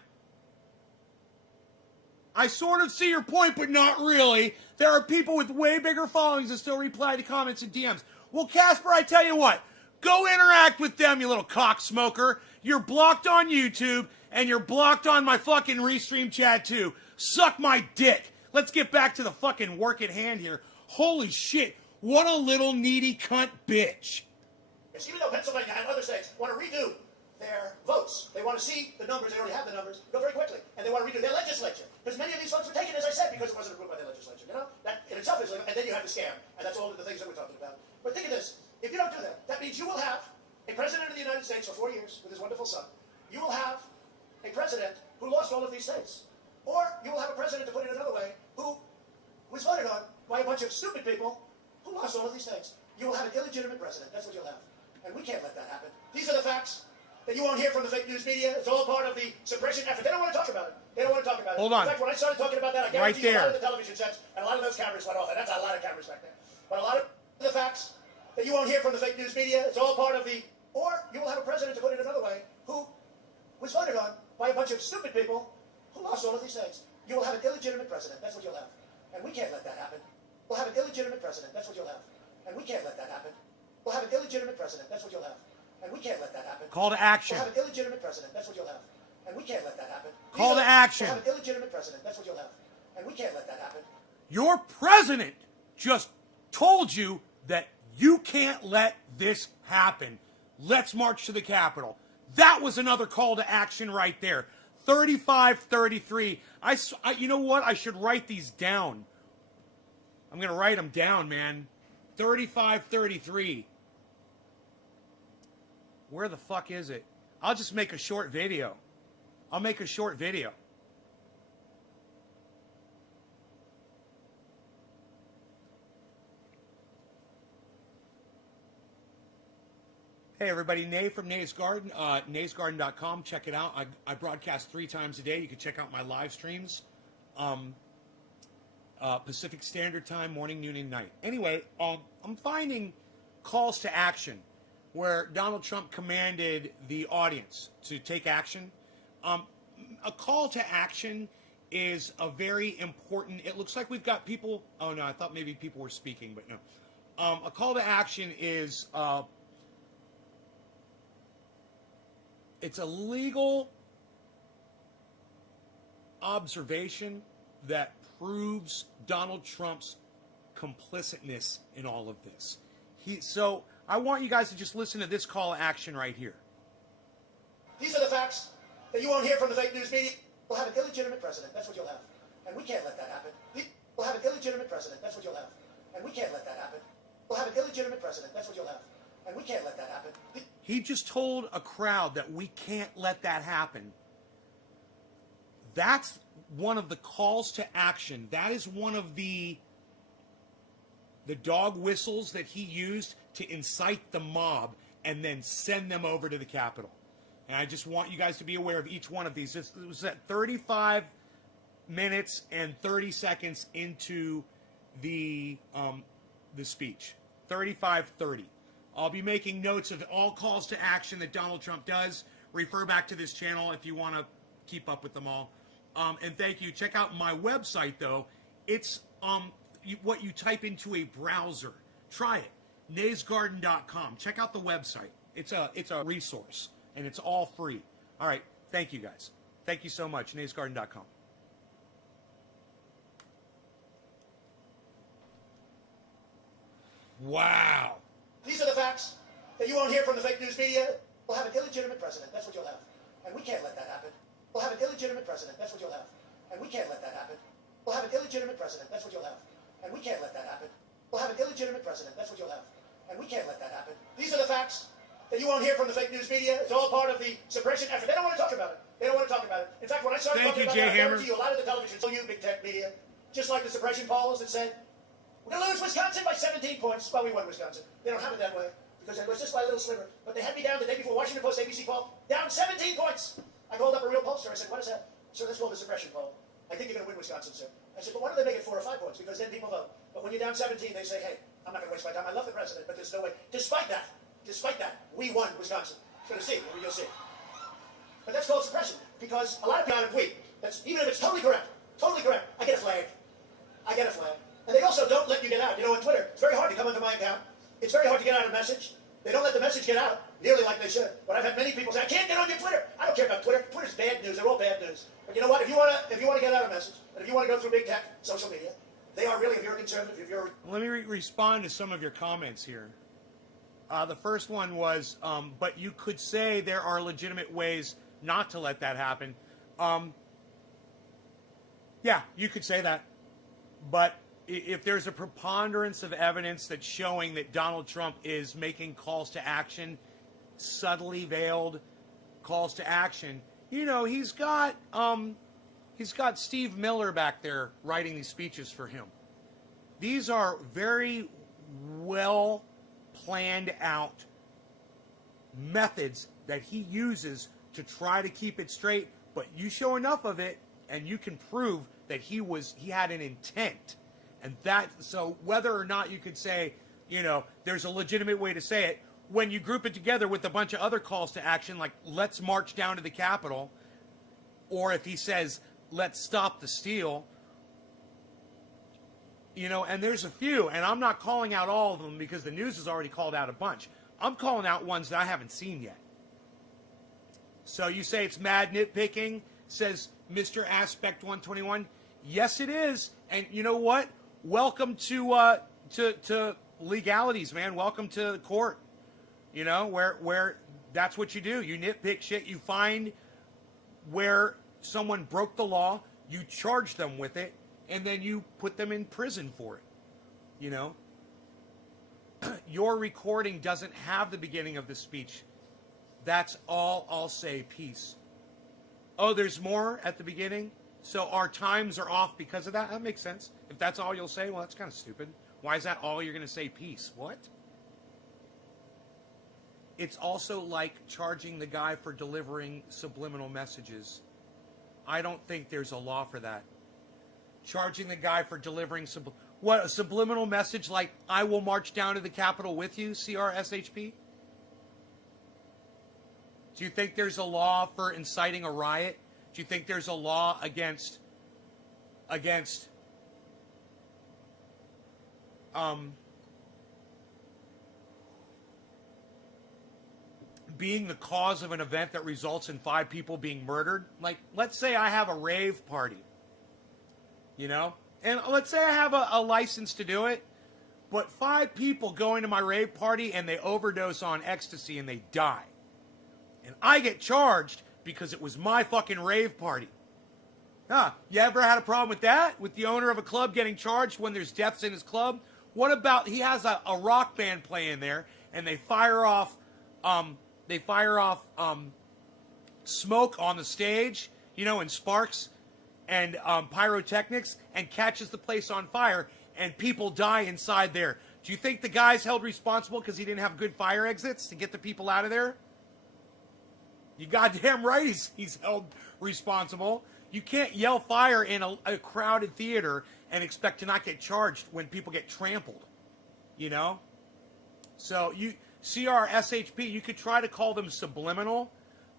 I sort of see your point, but not really. There are people with way bigger followings that still reply to comments and DMs. Well, Casper, I tell you what. Go interact with them, you little cock smoker. You're blocked on YouTube, and you're blocked on my fucking Restream chat, too. Suck my dick. Let's get back to the fucking work at hand here. Holy shit. What a little needy cunt bitch. Even though Pennsylvania and other states want to redo their votes, they want to see the numbers, they already have the numbers, go very quickly, and they want to redo their legislature. Because many of these votes were taken, as I said, because it wasn't approved by the legislature, you know? That in itself is, and then you have the scam, and that's all of the things that we're talking about. But think of this. If you don't do that, that means you will have a president of the United States for 4 years with his wonderful son. You will have a president who lost all of these states. Or you will have a president, to put it another way, who was voted on by a bunch of stupid people who lost all of these things. You will have an illegitimate president. That's what you'll have. And we can't let that happen. These are the facts that you won't hear from the fake news media. It's all part of the suppression effort. They don't want to talk about it. They don't want to talk about it. Hold on. In fact, when I started talking about that, I guarantee you a lot of the television sets and a lot of those cameras went off. And that's a lot of cameras back there. But a lot of the facts that you won't hear from the fake news media, it's all part of the... Or you will have a president, to put it another way, who was voted on by a bunch of stupid people who lost all of these things. You will have an illegitimate president. That's what you'll have. And we can't let that happen. We'll have an illegitimate president. That's what you'll have. And we can't let that happen. We'll have an illegitimate president. That's what you'll have. And we can't let that happen. Call to action. We'll have an illegitimate president. That's what you'll have. And we can't let that happen. Call to action. We'll have an illegitimate president. That's what you'll have. And we can't let that happen. Your president just told you that you can't let this happen. Let's march to the Capitol. That was another call to action right there. 35-33. You know what? I should write these down. I'm going to write them down, man. 35-33. Where the fuck is it? I'll just make a short video. I'll make a short video. Hey everybody, Nay from Nay's Garden, naysgarden.com. Check it out. I broadcast 3 times a day. You can check out my live streams. Pacific Standard Time, morning, noon, and night. Anyway, I'm finding calls to action where Donald Trump commanded the audience to take action. A call to action is a very important, it looks like we've got people, oh no, I thought maybe people were speaking, but no. A call to action is, it's a legal observation that proves Donald Trump's complicitness in all of this. So I want you guys to just listen to this call to action right here. These are the facts that you won't hear from the fake news media. We'll have an illegitimate president. That's what you'll have. And we can't let that happen. We'll have an illegitimate president. That's what you'll have. And we can't let that happen. We'll have an illegitimate president. That's what you'll have. And we can't let that happen. He just told a crowd that we can't let that happen. That's one of the calls to action. That is one of the dog whistles that he used to incite the mob and then send them over to the Capitol. And I just want you guys to be aware of each one of these. It was at 35 minutes and 30 seconds into the speech. 35:30. I'll be making notes of all calls to action that Donald Trump does. Refer back to this channel if you want to keep up with them all. And thank you. Check out my website, though. It's what you type into a browser. Try it. naysgarden.com. Check out the website. It's a resource, and it's all free. All right. Thank you, guys. Thank you so much. naysgarden.com. Wow. These are the facts that you won't hear from the fake news media. We'll have an illegitimate president. That's what you'll have. And we can't let that happen. We'll have an illegitimate president. That's what you'll have. And we can't let that happen. We'll have an illegitimate president. That's what you'll have. And we can't let that happen. We'll have an illegitimate president. That's what you'll have. And we can't let that happen. These are the facts that you won't hear from the fake news media. It's all part of the suppression effort. They don't want to talk about it. They don't want to talk about it. In fact, when I started talking about it, I guarantee you, a lot of the television, you big tech media, just like the suppression polls that said, we're going to lose Wisconsin by 17 points. Well, we won Wisconsin. They don't have it that way because it was just by a little sliver. But they had me down the day before Washington Post ABC poll, down 17 points. I called up a real pollster. I said, what is that? Sir, that's called a suppression poll. I think you're going to win Wisconsin, sir. I said, but why don't they make it 4 or 5 points? Because then people vote. But when you're down 17, they say, hey, I'm not going to waste my time. I love the president, but there's no way. Despite that, we won Wisconsin. So to see, you'll see. But that's called suppression because a lot of people tweet. That's even if it's totally correct. I get a flag. And they also don't let you get out. You know, on Twitter, it's very hard to come onto my account. It's very hard to get out a message. They don't let the message get out nearly like they should. But I've had many people say, I can't get on your Twitter. I don't care about Twitter. Twitter's bad news. They're all bad news. But you know what? If you want to get out a message, and if you want to go through big tech, social media, they are really, if you're a conservative, if you're... Let me respond to some of your comments here. The first one was, but you could say there are legitimate ways not to let that happen. Yeah, you could say that. But if there's a preponderance of evidence that's showing that Donald Trump is making calls to action, subtly veiled calls to action, you know, he's got Steve Miller back there writing these speeches for him. These are very well planned out methods that he uses to try to keep it straight, but you show enough of it and you can prove that he had an intent. And so whether or not you could say, you know, there's a legitimate way to say it, when you group it together with a bunch of other calls to action, like let's march down to the Capitol, or if he says, let's stop the steal, you know, and there's a few, and I'm not calling out all of them because the news has already called out a bunch. I'm calling out ones that I haven't seen yet. So you say it's mad nitpicking, says Mr. Aspect 121. Yes, it is. And you know what? Welcome to legalities, man. Welcome to court. You know, where that's what you do. You nitpick shit. You find where someone broke the law. You charge them with it, and then you put them in prison for it. You know? Your recording doesn't have the beginning of the speech. That's all I'll say. Peace. Oh, there's more at the beginning? So our times are off because of that? That makes sense. If that's all you'll say, well, that's kind of stupid. Why is that all you're going to say? Peace. What? It's also like charging the guy for delivering subliminal messages. I don't think there's a law for that. Charging the guy for delivering a subliminal message like, I will march down to the Capitol with you, CRSHP? Do you think there's a law for inciting a riot? Do you think there's a law against being the cause of an event that results in 5 people being murdered? Like, let's say I have a rave party, you know? And let's say I have a license to do it, but 5 people go into my rave party and they overdose on ecstasy and they die. And I get charged because it was my fucking rave party. Huh, you ever had a problem with that? With the owner of a club getting charged when there's deaths in his club? What about he has a rock band playing there and they fire off smoke on the stage, you know, and sparks and pyrotechnics, and catches the place on fire and people die inside there. Do you think the guy's held responsible because he didn't have good fire exits to get the people out of there? You goddamn right he's held responsible. You can't yell fire in a crowded theater and expect to not get charged when people get trampled, you know? So you CRSHP, you could try to call them subliminal,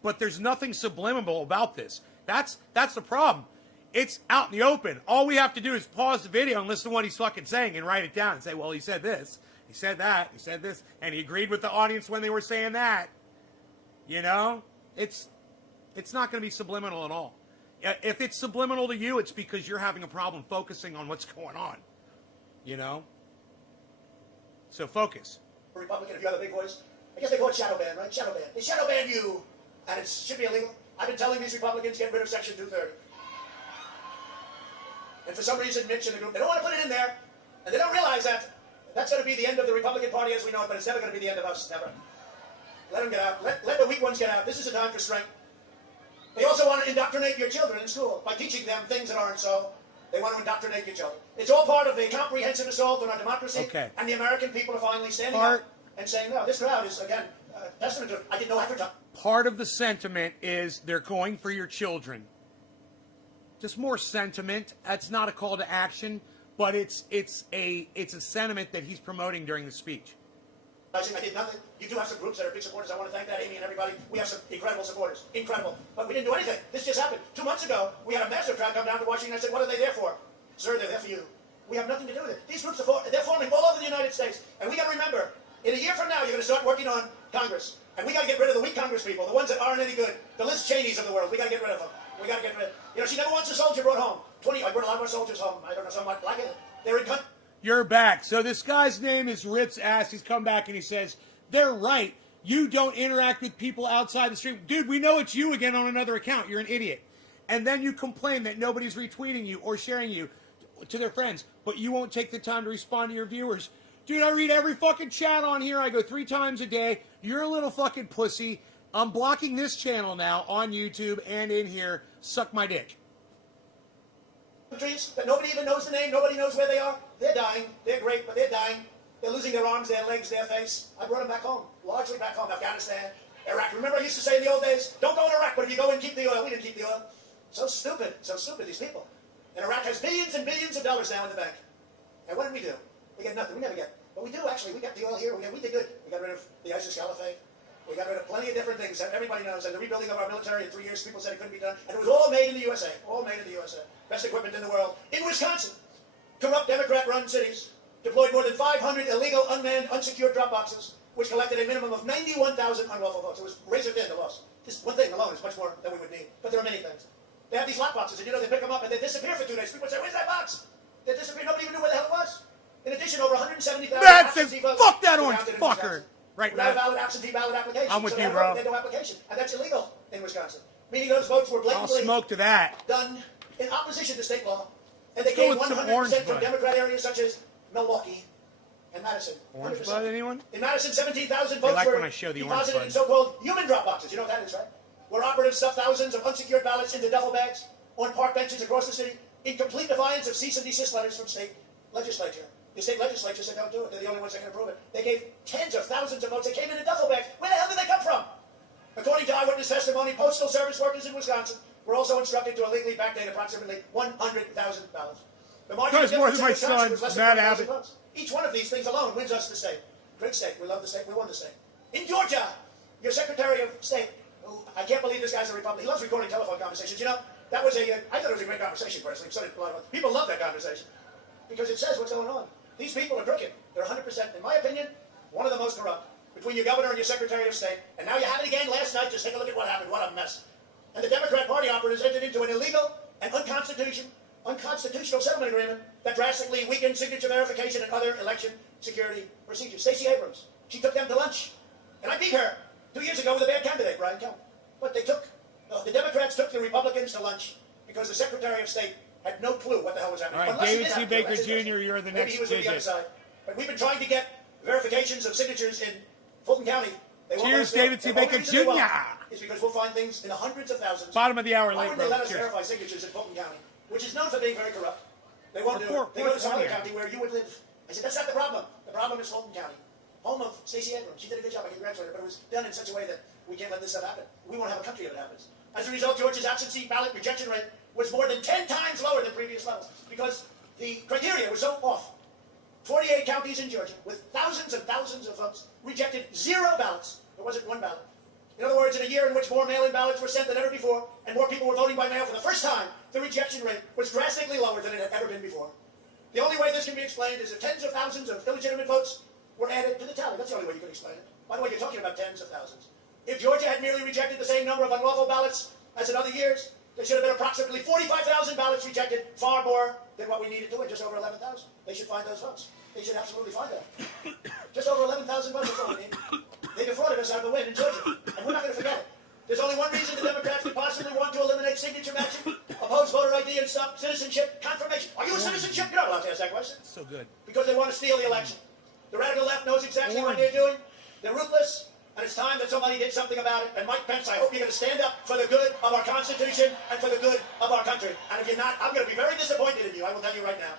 but there's nothing subliminal about this. That's the problem. It's out in the open. All we have to do is pause the video and listen to what he's fucking saying and write it down and say, well, he said this, he said that, he said this, and he agreed with the audience when they were saying that. You know? It's not going to be subliminal at all. If it's subliminal to you, it's because you're having a problem focusing on what's going on. You know? So focus. Republican, if you have a big voice, I guess they call it shadow ban, right? Shadow ban. They shadow ban you, and it should be illegal. I've been telling these Republicans, get rid of Section 230. And for some reason, Mitch and the group, they don't want to put it in there, and they don't realize that that's going to be the end of the Republican Party as we know it, but it's never going to be the end of us, never. Let them get out. Let the weak ones get out. This is a time for strength. They also want to indoctrinate your children in school by teaching them things that aren't so. They want to indoctrinate your children. It's all part of the comprehensive assault on our democracy, and the American people are finally standing up and saying, no, this crowd is, again, testament to, I didn't know half their time. Part of the sentiment is they're going for your children. Just more sentiment. That's not a call to action, but it's a sentiment that he's promoting during the speech. I did nothing. You do have some groups that are big supporters. I want to thank that, Amy and everybody. We have some incredible supporters. Incredible. But we didn't do anything. This just happened. 2 months ago, we had a massive crowd come down to Washington. I said, what are they there for? Sir, they're there for you. We have nothing to do with it. These groups they're forming all over the United States. And we got to remember, in a year from now, you're going to start working on Congress. And we got to get rid of the weak Congress people, the ones that aren't any good, the Liz Cheneys of the world. We got to get rid of them. We got to get rid of them. You know, she never wants a soldier brought home. I brought a lot more soldiers home. I don't know, somewhat like it. They're in country. You're back. So this guy's name is Ritz Ass. He's come back and he says, they're right. You don't interact with people outside the street. Dude, we know it's you again on another account. You're an idiot. And then you complain that nobody's retweeting you or sharing you to their friends, but you won't take the time to respond to your viewers. Dude, I read every fucking chat on here. I go 3 times a day. You're a little fucking pussy. I'm blocking this channel now on YouTube and in here. Suck my dick. Countries that nobody even knows the name. Nobody knows where they are. They're dying. They're great, but they're dying. They're losing their arms, their legs, their face. I brought them back home, largely back home. Afghanistan, Iraq. Remember I used to say in the old days, don't go in Iraq, but if you go in, keep the oil. We didn't keep the oil. So stupid, these people. And Iraq has billions and billions of dollars now in the bank. And what did we do? We get nothing. We never get. But we do, actually. We got the oil here. We did good. We got rid of the ISIS caliphate. We got rid of plenty of different things that everybody knows. And the rebuilding of our military in 3 years, people said it couldn't be done. And it was all made in the USA. All made in the USA. Best equipment in the world. In Wisconsin, corrupt Democrat-run cities deployed more than 500 illegal, unmanned, unsecured drop boxes, which collected a minimum of 91,000 unlawful votes. It was razor thin, the loss. This one thing alone is much more than we would need. But there are many things. They have these lock boxes, and you know, they pick them up and they disappear for 2 days. People say, where's that box? They disappear. Nobody even knew where the hell it was. In addition, over 170,000 absentee votes. Fuck that orange fucker. Right now. Without a valid absentee ballot application. I'm with so you, bro. They had no application. And that's illegal in Wisconsin. Meaning those votes were blatantly I'll smoke to that. done in opposition to state law. And they Let's go came with some 100% orange from bud. Democrat areas such as Milwaukee and Madison. Orange 100%. bud, anyone? In Madison, 17,000 They votes like were when I show the orange deposited bud. in so-called human drop boxes. You know what that is, right? where operatives stuffed thousands of unsecured ballots into duffel bags on park benches across the city in complete defiance of cease and desist letters from state legislature. The state legislature said don't do it. They're the only ones that can approve it. They gave tens of thousands of votes. They came in duffel bags. Where the hell did they come from? According to eyewitness testimony, Postal Service workers in Wisconsin were also instructed to illegally backdate approximately 100,000 ballots. The margin of more than my difference in Wisconsin son, was less than Matt 20,000 Abbott. votes. Each one of these things alone wins us the state. Great state. We love the state. We won the state. In Georgia, your Secretary of State, who I can't believe this guy's a Republican. He loves recording telephone conversations. You know, that was I thought it was a great conversation personally. So did a lot of people love that conversation because it says what's going on. These people are crooked. They're 100%, in my opinion, one of the most corrupt. Between your governor and your Secretary of State. And now you have it again last night. Just take a look at what happened. What a mess. And the Democrat Party operatives entered into an illegal and unconstitutional settlement agreement that drastically weakened signature verification and other election security procedures. Stacey Abrams, she took them to lunch. And I beat her 2 years ago with a bad candidate, Brian Kemp. But the Democrats took the Republicans to lunch because the Secretary of State had no clue what the hell was happening. All right, David C. Baker Jr., you're the Maybe next he was on the other digit. side. But we've been trying to get verifications of signatures in Fulton County. They won't Cheers, let us do it. David C. The only Baker reason they won't Jr. is because we'll find things in the hundreds of thousands. Bottom of the hour, Why late, wouldn't they bro. let us Cheers. verify signatures in Fulton County, which is known for being very corrupt? They won't do it. They go to some other county where you would live. I said, that's not the problem. The problem is Fulton County, home of Stacey Abrams. She did a good job. I congratulate her, but it was done in such a way that we can't let this stuff happen. We won't have a country if it happens. As a result, Georgia's absentee ballot rejection rate was more than 10 times lower than previous levels because the criteria was so off. 48 counties in Georgia, with thousands and thousands of votes, rejected 0 ballots. There wasn't one ballot. In other words, in a year in which more mail-in ballots were sent than ever before, and more people were voting by mail for the first time, the rejection rate was drastically lower than it had ever been before. The only way this can be explained is if tens of thousands of illegitimate votes were added to the tally. That's the only way you can explain it. By the way, you're talking about tens of thousands. If Georgia had merely rejected the same number of unlawful ballots as in other years, there should have been approximately 45,000 ballots rejected, far more than what we needed to win, just over 11,000. They should find those votes. They should absolutely find that. Just over 11,000 votes, that's all we need. They defrauded us out of the win in Georgia, and we're not going to forget it. There's only one reason the Democrats could possibly want to eliminate signature matching, oppose voter ID, and stop citizenship confirmation. Are you a citizenship? You're not allowed to ask that question. So good. Because they want to steal the election. The radical left knows exactly what they're doing. They're ruthless, and it's time that somebody did something about it. And Mike Pence, I hope you're going to stand up for the good of our Constitution and for the good of our country. And if you're not, I'm going to be very disappointed in you. I will tell you right now.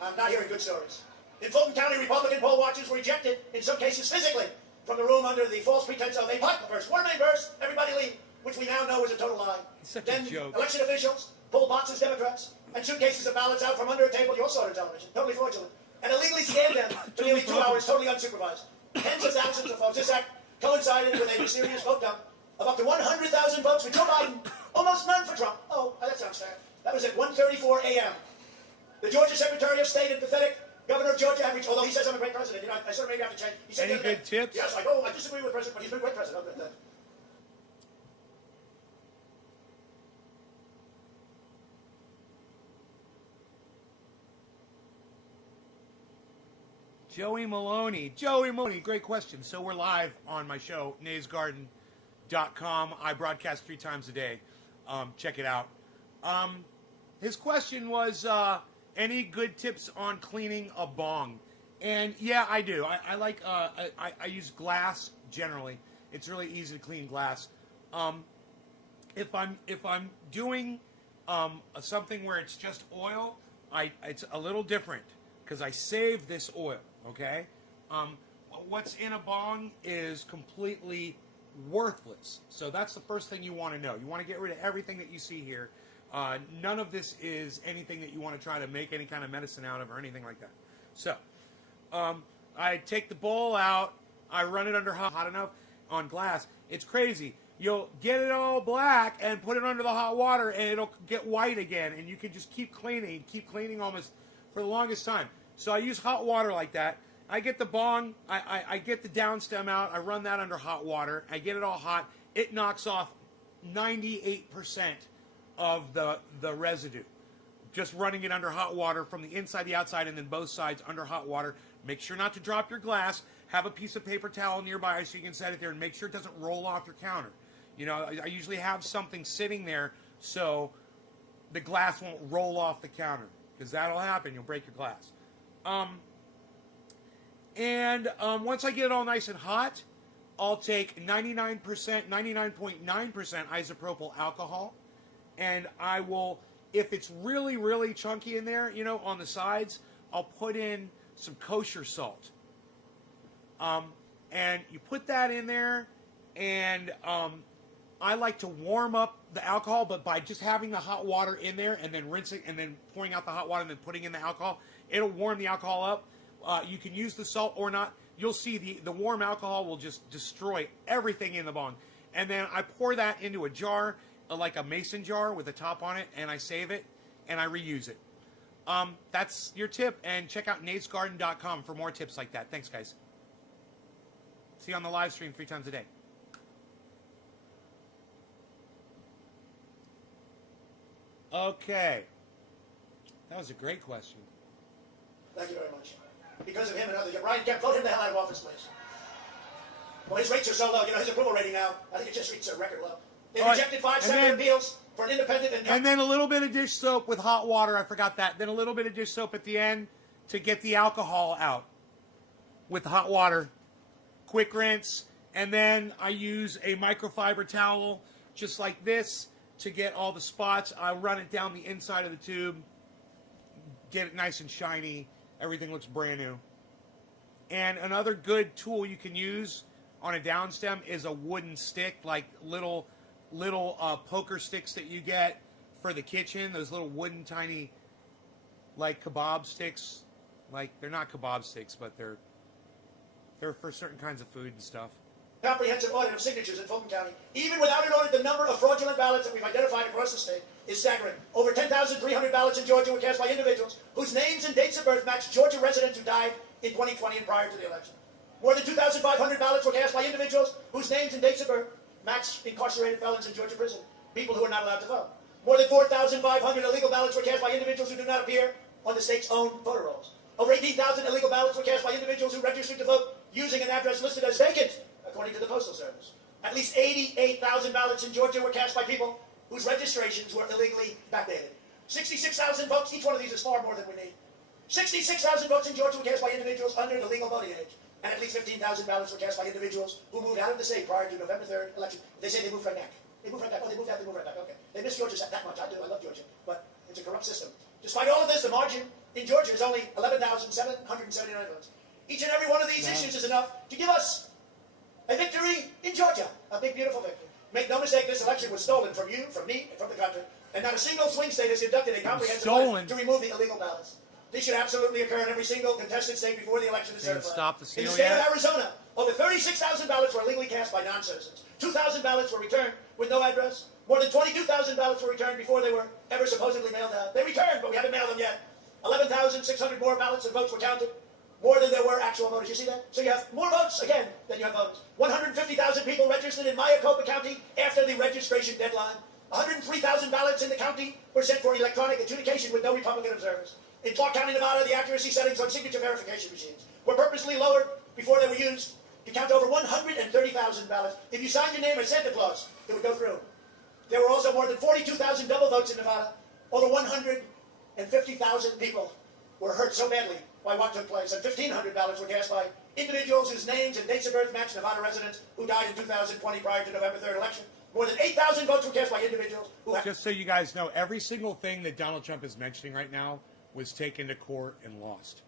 I'm not hearing good stories. In Fulton County, Republican poll watchers were ejected, in some cases physically, from the room under the false pretense of a pipe burst. Water main burst, everybody leave, which we now know is a total lie. Such Then a joke. election officials pulled boxes, Democrats, and suitcases of ballots out from under a table, you all saw it on television, totally fraudulent, and illegally scanned them for nearly 2 hours, totally unsupervised. Tens of thousands of votes. This act coincided with a mysterious vote dump of up to 100,000 votes for Joe Biden, almost none for Trump. Oh, that sounds fair. That was at 1:34 a.m. The Georgia Secretary of State and pathetic Governor of Georgia have reached, although he says I'm a great president, you know, I sort of maybe have to change. He said Any the other good day, tips? Yes, I disagree with the president, but he's been a great president. I'll admit that. Joey Maloney, great question. So we're live on my show, naysgarden.com. I broadcast 3 times a day. Check it out. His question was, any good tips on cleaning a bong? And yeah, I do. I like, I use glass generally. It's really easy to clean glass. If I'm doing something where it's just oil, it's a little different because I save this oil. Okay, what's in a bong is completely worthless. So that's the first thing you want to know. You want to get rid of everything that you see here. None of this is anything that you want to try to make any kind of medicine out of or anything like that. So I take the bowl out. I run it under hot enough on glass. It's crazy. You'll get it all black and put it under the hot water and it'll get white again. And you can just keep cleaning almost for the longest time. So I use hot water like that. I get the bong, I get the downstem out, I run that under hot water, I get it all hot. It knocks off 98% of the residue. Just running it under hot water from the inside, the outside, and then both sides under hot water. Make sure not to drop your glass. Have a piece of paper towel nearby so you can set it there and make sure it doesn't roll off your counter. You know, I usually have something sitting there so the glass won't roll off the counter because that'll happen. You'll break your glass. Once I get it all nice and hot, I'll take 99.9% isopropyl alcohol, and I will, if it's really, really chunky in there, you know, on the sides, I'll put in some kosher salt. And you put that in there, and I like to warm up the alcohol, but by just having the hot water in there and then rinsing and then pouring out the hot water and then putting in the alcohol, it'll warm the alcohol up. You can use the salt or not. You'll see the warm alcohol will just destroy everything in the bong. And then I pour that into a jar, like a mason jar with a top on it, and I save it, and I reuse it. That's your tip, and check out natesgarden.com for more tips like that. Thanks, guys. See you on the live stream 3 times a day. Okay. That was a great question. Thank you very much. Because of him and others. Ryan Kemp, vote him the hell out of office, please. Well, his rates are so low. You know, his approval rating now, I think it just reached a record low. They rejected 5 Senate appeals for an independent and then a little bit of dish soap with hot water. I forgot that. Then a little bit of dish soap at the end to get the alcohol out with hot water. Quick rinse. And then I use a microfiber towel just like this to get all the spots. I run it down the inside of the tube. Get it nice and shiny. Everything looks brand new. And another good tool you can use on a downstem is a wooden stick, like little poker sticks that you get for the kitchen. Those little wooden tiny, like kebab sticks. Like, they're not kebab sticks, but they're for certain kinds of food and stuff. Comprehensive audit of signatures in Fulton County. Even without an audit, the number of fraudulent ballots that we've identified across the state is staggering. Over 10,300 ballots in Georgia were cast by individuals whose names and dates of birth match Georgia residents who died in 2020 and prior to the election. More than 2,500 ballots were cast by individuals whose names and dates of birth match incarcerated felons in Georgia prison, people who are not allowed to vote. More than 4,500 illegal ballots were cast by individuals who do not appear on the state's own voter rolls. Over 18,000 illegal ballots were cast by individuals who registered to vote using an address listed as vacant, according to the Postal Service. At least 88,000 ballots in Georgia were cast by people whose registrations were illegally backdated. 66,000 votes, each one of these is far more than we need. 66,000 votes in Georgia were cast by individuals under the legal voting age. And at least 15,000 ballots were cast by individuals who moved out of the state prior to November 3rd election. They say they moved right back. They moved right back. Oh, they moved out, they moved right back. Okay. They miss Georgia that much. I do. I love Georgia. But it's a corrupt system. Despite all of this, the margin in Georgia is only 11,779 votes. Each and every one of these issues is enough to give us a victory in Georgia. A big, beautiful victory. Make no mistake, this election was stolen from you, from me, and from the country. And not a single swing state has conducted a comprehensive plan to remove the illegal ballots. This should absolutely occur in every single contested state before the election is certified. Stop the seal in the state yet? of Arizona, over 36,000 ballots were illegally cast by non-citizens. 2,000 ballots were returned with no address. More than 22,000 ballots were returned before they were ever supposedly mailed out. They returned, but we haven't mailed them yet. 11,600 more ballots and votes were counted. More than there were actual voters. You see that? So you have more votes, again, than you have voters. 150,000 people registered in Maricopa County after the registration deadline. 103,000 ballots in the county were sent for electronic adjudication with no Republican observers. In Clark County, Nevada, the accuracy settings on signature verification machines were purposely lowered before they were used to count over 130,000 ballots. If you signed your name as Santa Claus, it would go through. There were also more than 42,000 double votes in Nevada. Over 150,000 people were hurt so badly by what took place, and 1,500 ballots were cast by individuals whose names and dates of birth match Nevada residents who died in 2020 prior to November 3rd election. More than 8,000 votes were cast by individuals who have... Just so you guys know, every single thing that Donald Trump is mentioning right now was taken to court and lost.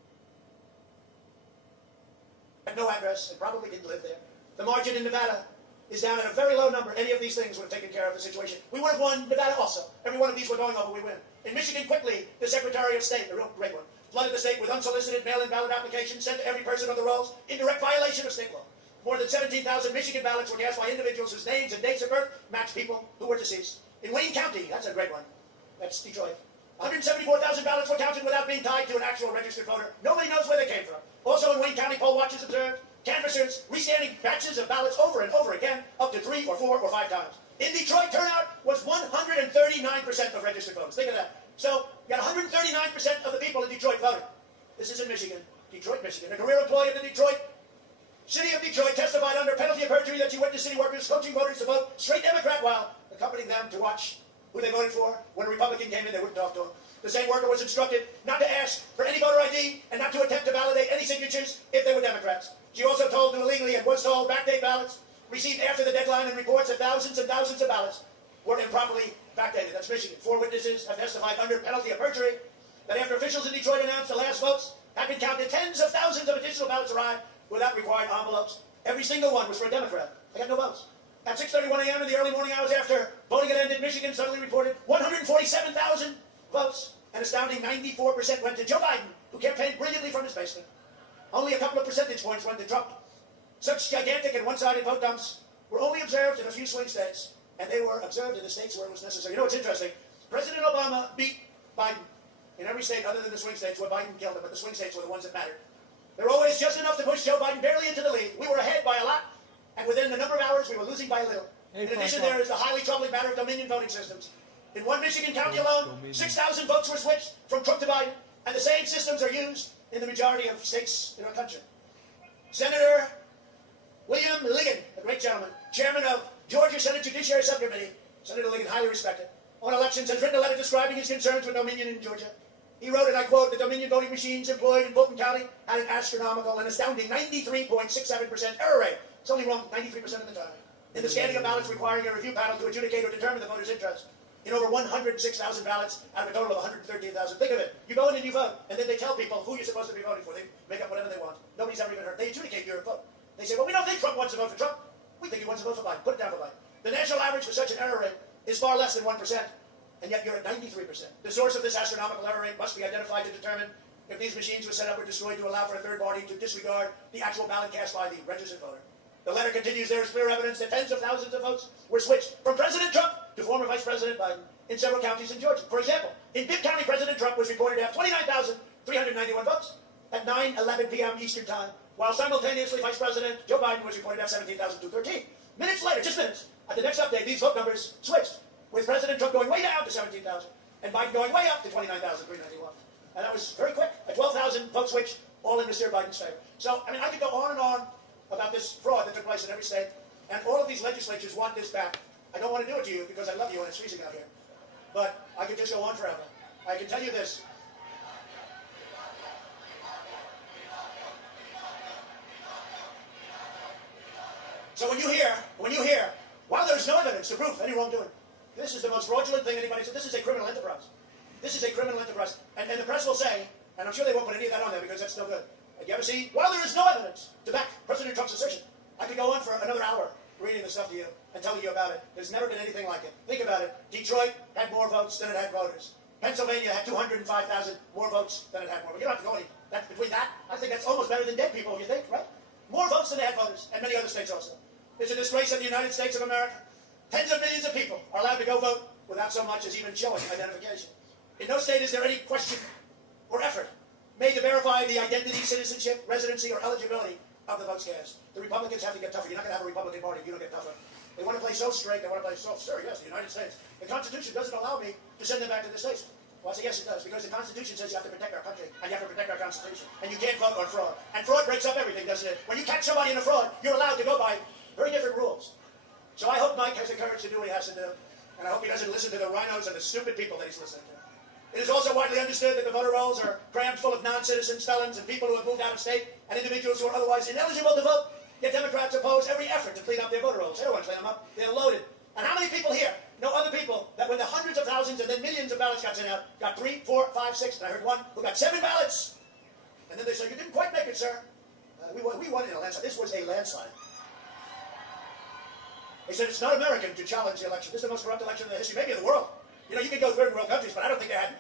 Had no address and probably didn't live there. The margin in Nevada is down at a very low number. Any of these things would have taken care of the situation. We would have won Nevada also. Every one of these we're going over, we win. In Michigan, quickly, the Secretary of State, a real great one, flooded the state with unsolicited mail-in ballot applications sent to every person on the rolls in direct violation of state law. More than 17,000 Michigan ballots were cast by individuals whose names and dates of birth match people who were deceased. In Wayne County, that's a great one. That's Detroit. 174,000 ballots were counted without being tied to an actual registered voter. Nobody knows where they came from. Also in Wayne County, poll watchers observed canvassers restanding batches of ballots over and over again, up to 3 or 4 or 5 times. In Detroit, turnout was 139% of registered voters. Think of that. So, you got 139% of the people in Detroit voting. This is in Michigan. Detroit, Michigan. A career employee of the City of Detroit testified under penalty of perjury that she witnessed city workers coaching voters to vote straight Democrat while accompanying them to watch who they voted for. When a Republican came in, they wouldn't talk to him. The same worker was instructed not to ask for any voter ID and not to attempt to validate any signatures if they were Democrats. She also told to illegally and was told backdate ballots received after the deadline and reports that thousands and thousands of ballots were improperly backdated. That's Michigan. 4 witnesses have testified under penalty of perjury that after officials in Detroit announced the last votes had been counted, tens of thousands of additional ballots arrived without required envelopes. Every single one was for a Democrat. They got no votes. At 6:31 a.m. in the early morning hours after voting had ended, Michigan suddenly reported 147,000 votes. An astounding 94% went to Joe Biden, who campaigned brilliantly from his basement. Only a couple of percentage points went to Trump. Such gigantic and one-sided vote dumps were only observed in a few swing states, and they were observed in the states where it was necessary. You know what's interesting? President Obama beat Biden in every state other than the swing states where Biden killed him, but the swing states were the ones that mattered. There were always just enough to push Joe Biden barely into the lead. We were ahead by a lot, and within a number of hours, we were losing by a little. In addition, there is the highly troubling matter of Dominion voting systems. In one Michigan county alone, 6,000 votes were switched from Trump to Biden, and the same systems are used in the majority of states in our country. Senator William Ligon, a great gentleman, chairman of Georgia Senate Judiciary Subcommittee, Senator Ligon, highly respected, on elections, has written a letter describing his concerns with Dominion in Georgia. He wrote, and I quote, "The Dominion voting machines employed in Fulton County had an astronomical and astounding 93.67% error rate. It's only wrong 93% of the time. In the scanning of ballots requiring a review panel to adjudicate or determine the voter's interest. In over 106,000 ballots out of a total of 113,000. Think of it. You go in and you vote, and then they tell people who you're supposed to be voting for. They make up whatever they want. Nobody's ever even heard. They adjudicate your vote. They say, well, we don't think Trump wants to vote for Trump. We think he wants to vote for Biden. Put it down for Biden. The national average for such an error rate is far less than 1%, and yet you're at 93%. The source of this astronomical error rate must be identified to determine if these machines were set up or destroyed to allow for a third party to disregard the actual ballot cast by the registered voter. The letter continues, there is clear evidence that tens of thousands of votes were switched from President Trump to former Vice President Biden in several counties in Georgia. For example, in Bibb County, President Trump was reported to have 29,391 votes at 9:11 p.m. Eastern Time, while simultaneously Vice President Joe Biden was reported to have 17,213. Minutes later, just minutes, at the next update, these vote numbers switched, with President Trump going way down to 17,000 and Biden going way up to 29,391. And that was very quick, a 12,000 vote switch, all in Mr. Biden's favor. So, I mean, I could go on and on about this fraud that took place in every state, and all of these legislatures want this back. I don't want to do it to you because I love you and it's freezing out here. But I could just go on forever. I can tell you this. So when you hear, while there's no evidence to prove any wrongdoing, this is the most fraudulent thing anybody said. This is a criminal enterprise. This is a criminal enterprise. And the press will say, and I'm sure they won't put any of that on there because that's no good. You ever see, while there is no evidence to back President Trump's assertion, I could go on for another hour reading the stuff to you and telling you about it. There's never been anything like it. Think about it. Detroit had more votes than it had voters. Pennsylvania had 205,000 more votes than it had more. But you don't have to go any. Between that, I think that's almost better than dead people, if you think, right? More votes than they had voters, and many other states also. It's a disgrace in the United States of America. Tens of millions of people are allowed to go vote without so much as even showing identification. In no state is there any question or effort made to verify the identity, citizenship, residency, or eligibility of the votes cast. The Republicans have to get tougher. You're not going to have a Republican Party if you don't get tougher. They want to play so straight. They want to play so serious. The United States. The Constitution doesn't allow me to send them back to the states. Well, I say yes, it does, because the Constitution says you have to protect our country, and you have to protect our Constitution, and you can't vote on fraud. And fraud breaks up everything, doesn't it? When you catch somebody in a fraud, you're allowed to go by very different rules. So I hope Mike has the courage to do what he has to do, and I hope he doesn't listen to the rhinos and the stupid people that he's listening to. It is also widely understood that the voter rolls are crammed full of non-citizens, felons, and people who have moved out of state, and individuals who are otherwise ineligible to vote. Yet Democrats oppose every effort to clean up their voter rolls. They don't want to clean them up. They're loaded. And how many people here know other people that when the hundreds of thousands and then millions of ballots got sent out, got 3, 4, 5, 6, and I heard one who got 7 ballots. And then they said, you didn't quite make it, sir. We won in a landslide. This was a landslide. They said it's not American to challenge the election. This is the most corrupt election in the history, maybe of the world. You know, you can go third world countries, but I don't think they had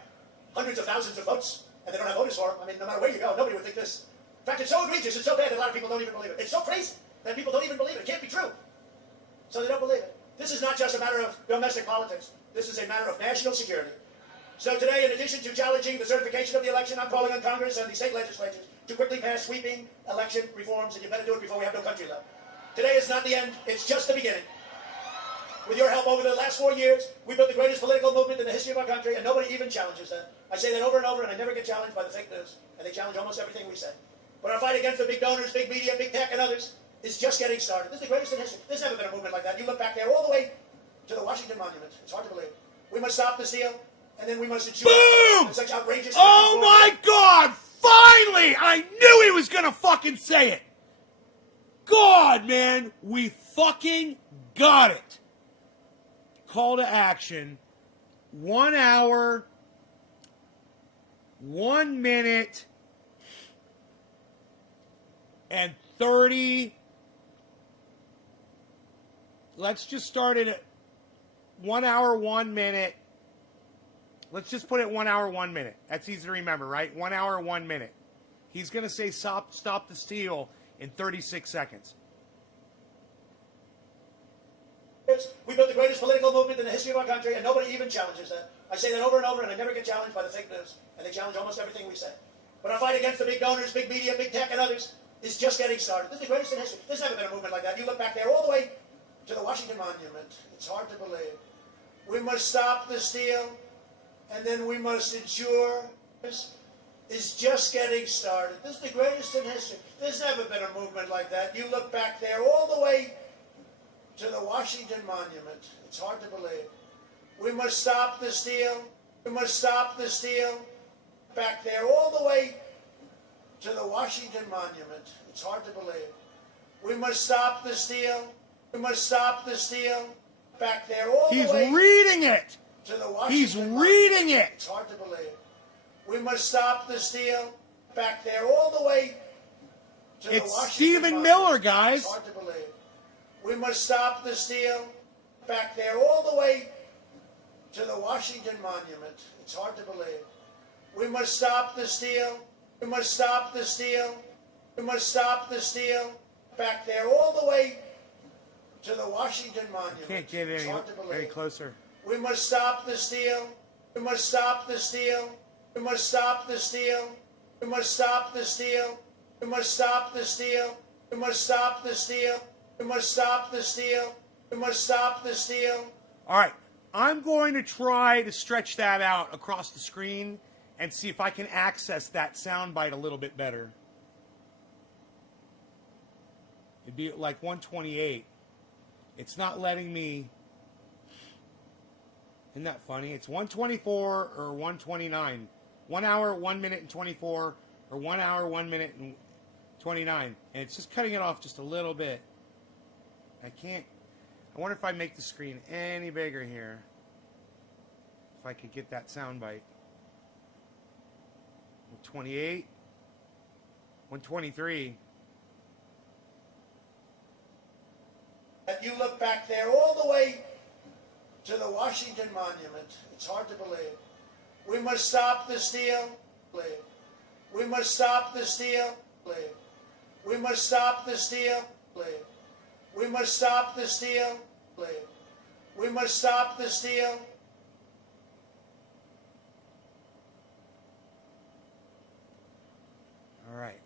hundreds of thousands of votes, and they don't have voters for them. I mean, no matter where you go, nobody would think this. In fact, it's so egregious, it's so bad that a lot of people don't even believe it. It's so crazy that people don't even believe it. It can't be true. So they don't believe it. This is not just a matter of domestic politics. This is a matter of national security. So today, in addition to challenging the certification of the election, I'm calling on Congress and the state legislatures to quickly pass sweeping election reforms, and you better do it before we have no country left. Today is not the end, it's just the beginning. With your help over the last 4 years, we built the greatest political movement in the history of our country, and nobody even challenges that. I say that over and over, and I never get challenged by the fake news, and they challenge almost everything we say. But our fight against the big donors, big media, big tech, and others is just getting started. This is the greatest in history. There's never been a movement like that. You look back there all the way to the Washington Monument. It's hard to believe. We must stop this deal, and then we must ensure that such outrageous... Oh my God! Finally! I knew he was gonna fucking say it! God, man, we fucking got it. Call to action. 1 hour, 1 minute, and 30. Let's just start it at 1 hour, 1 minute. Let's just put it 1 hour, 1 minute. That's easy to remember, right? 1 hour, 1 minute. He's going to say stop the steal in 36 seconds. We built the greatest political movement in the history of our country, and nobody even challenges that. I say that over and over, and I never get challenged by the fake news, and they challenge almost everything we say. But our fight against the big donors, big media, big tech, and others is just getting started. This is the greatest in history. There's never been a movement like that. You look back there all the way to the Washington Monument. It's hard to believe. We must stop the steal, and then we must ensure this is just getting started. This is the greatest in history. There's never been a movement like that. You look back there all the way to the Washington Monument. It's hard to believe. We must stop the steal. We must stop the steal. Back there all the way to the Washington Monument. It's hard to believe. We must stop the steal. We must stop the steal. Back there all the way. He's reading it. To the Washington He's reading it. It's hard to believe. We must stop the steal. Back there all the way to the It's Washington Stephen Monument. Miller, guys. It's hard to believe. We must stop the steal. Back there all the way to the Washington Monument. It's hard to believe. We must stop the steal. We must stop the steal. We must stop the steal. Back there all the way to the Washington Monument. Can't get It's hard to any believe. closer. We must stop the steal. We must stop the steal. We must stop the steal. We must stop the steal. We must stop the steal. We must stop the steal. We must stop the steal. We must stop the steal. All right. I'm going to try to stretch that out across the screen and see if I can access that soundbite a little bit better. It'd be like 128. It's not letting me. Isn't that funny? It's 124 or 129. 1 hour, 1 minute and 24, or 1 hour, 1 minute and 29. And it's just cutting it off just a little bit. I can't. I wonder if I make the screen any bigger here. If I could get that soundbite. 128. 123. You look back there all the way to the Washington Monument. It's hard to believe. We must stop the steal. We must stop the steal. We must stop the steal. We must stop the steal. We must stop the steal. All right.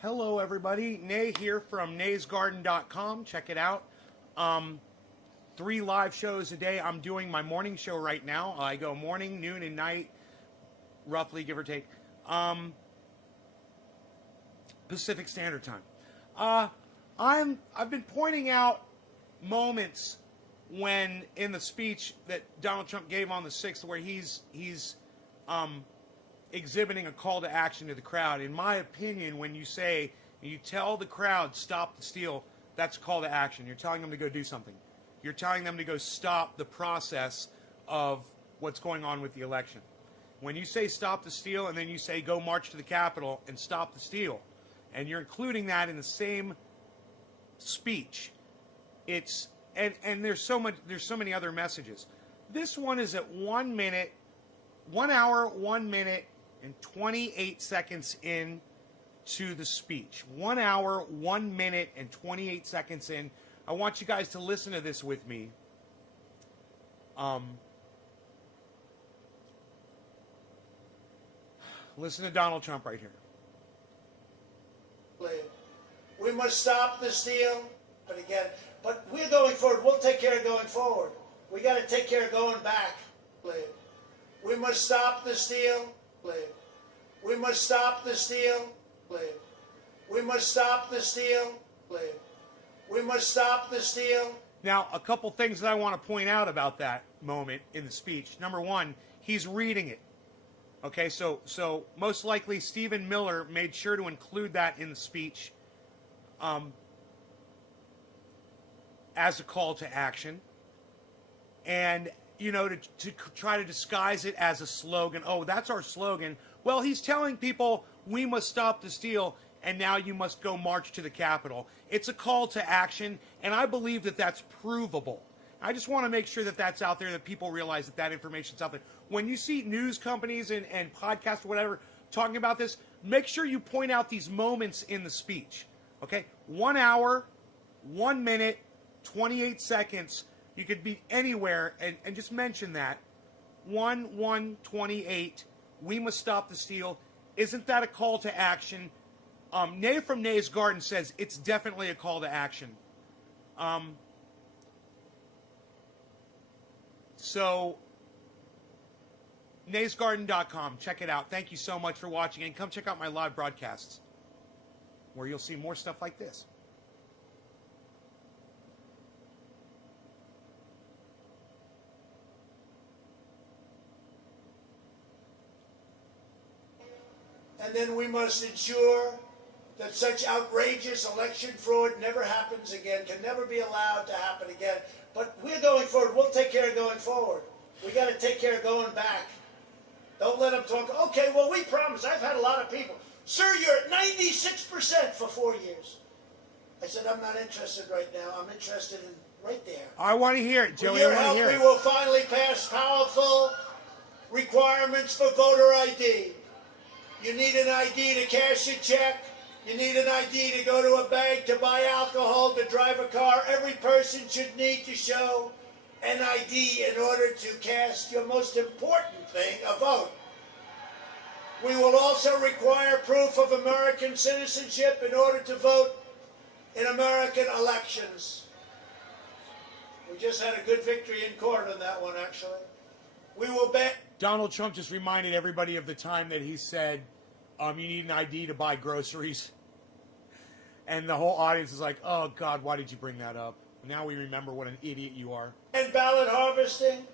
Hello, everybody. Nay here from naysgarden.com. Check it out. 3 live shows a day. I'm doing my morning show right now. I go morning, noon, and night, roughly, give or take. Pacific Standard Time. I've been pointing out moments when in the speech that Donald Trump gave on the 6th where he's exhibiting a call to action to the crowd. In my opinion, when you say, you tell the crowd, stop the steal, that's a call to action. You're telling them to go do something. You're telling them to go stop the process of what's going on with the election. When you say stop the steal and then you say go march to the Capitol and stop the steal, and you're including that in the same speech, it's and there's so many other messages. This one is at 1 minute, 1 hour, 1 minute, and 28 seconds in to the speech. 1 hour, 1 minute, and 28 seconds in. I want you guys to listen to this with me. Listen to Donald Trump right here. We must stop the steal. But we're going forward. We'll take care of going forward. We got to take care of going back. We must stop the steal. We must stop the steal. We must stop the steal. We must stop the steal. Now, a couple things that I want to point out about that moment in the speech. Number one, he's reading it. Okay, so most likely Stephen Miller made sure to include that in the speech as a call to action. And, you know, to try to disguise it as a slogan. Oh, that's our slogan. Well, he's telling people we must stop the steal, and now you must go march to the Capitol. It's a call to action, and I believe that that's provable. I just want to make sure that that's out there, that people realize that that information's out there. When you see news companies and podcasts or whatever talking about this, make sure you point out these moments in the speech. Okay? 1 hour, 1 minute, 28 seconds. You could be anywhere and just mention that. 1/1/28. We must stop the steal. Isn't that a call to action? Nay from Nay's Garden says it's definitely a call to action. So, naysgarden.com. Check it out. Thank you so much for watching. And come check out my live broadcasts, where you'll see more stuff like this. And then we must ensure that such outrageous election fraud never happens again, can never be allowed to happen again. But we're going forward. We'll take care of going forward. We got to take care of going back. Don't let them talk. Okay, well, we promise. I've had a lot of people. Sir, you're at 96% for 4 years. I said, I'm not interested right now. I'm interested in right there. I want to hear it, Joey. With your I want help, to hear we it. will finally pass powerful requirements for voter ID. You need an ID to cash a check. You need an ID to go to a bank, to buy alcohol, to drive a car. Every person should need to show an ID in order to cast your most important thing, a vote. We will also require proof of American citizenship in order to vote in American elections. We just had a good victory in court on that one, actually. We will ban... Donald Trump just reminded everybody of the time that he said, you need an ID to buy groceries. And the whole audience is like, oh, God, why did you bring that up? Now we remember what an idiot you are. And ballot harvesting,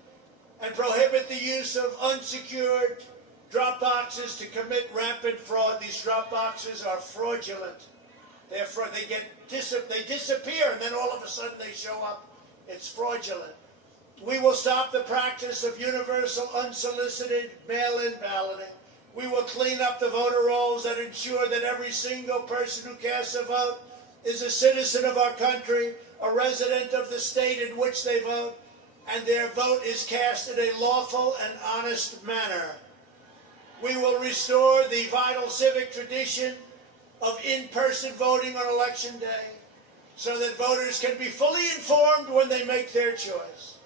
and prohibit the use of unsecured drop boxes to commit rampant fraud. These drop boxes are fraudulent. They disappear, and then all of a sudden they show up. It's fraudulent. We will stop the practice of universal unsolicited mail-in balloting. We will clean up the voter rolls and ensure that every single person who casts a vote is a citizen of our country, a resident of the state in which they vote, and their vote is cast in a lawful and honest manner. We will restore the vital civic tradition of in-person voting on Election Day so that voters can be fully informed when they make their choice.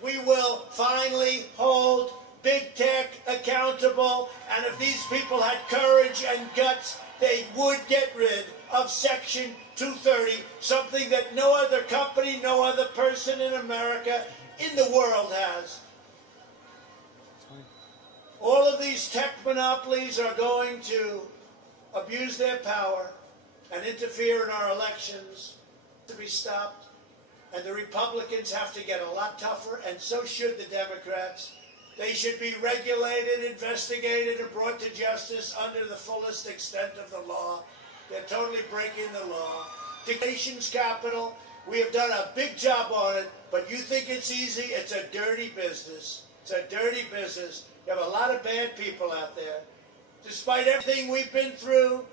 We will finally hold big tech accountable, and if these people had courage and guts, they would get rid of Section 230, something that no other company, no other person in America, in the world has. All of these tech monopolies are going to abuse their power and interfere in our elections to be stopped. And the Republicans have to get a lot tougher, and so should the Democrats. They should be regulated, investigated, and brought to justice under the fullest extent of the law. They're totally breaking the law. The nation's capital, we have done a big job on it, but you think it's easy? It's a dirty business. It's a dirty business. You have a lot of bad people out there. Despite everything we've been through,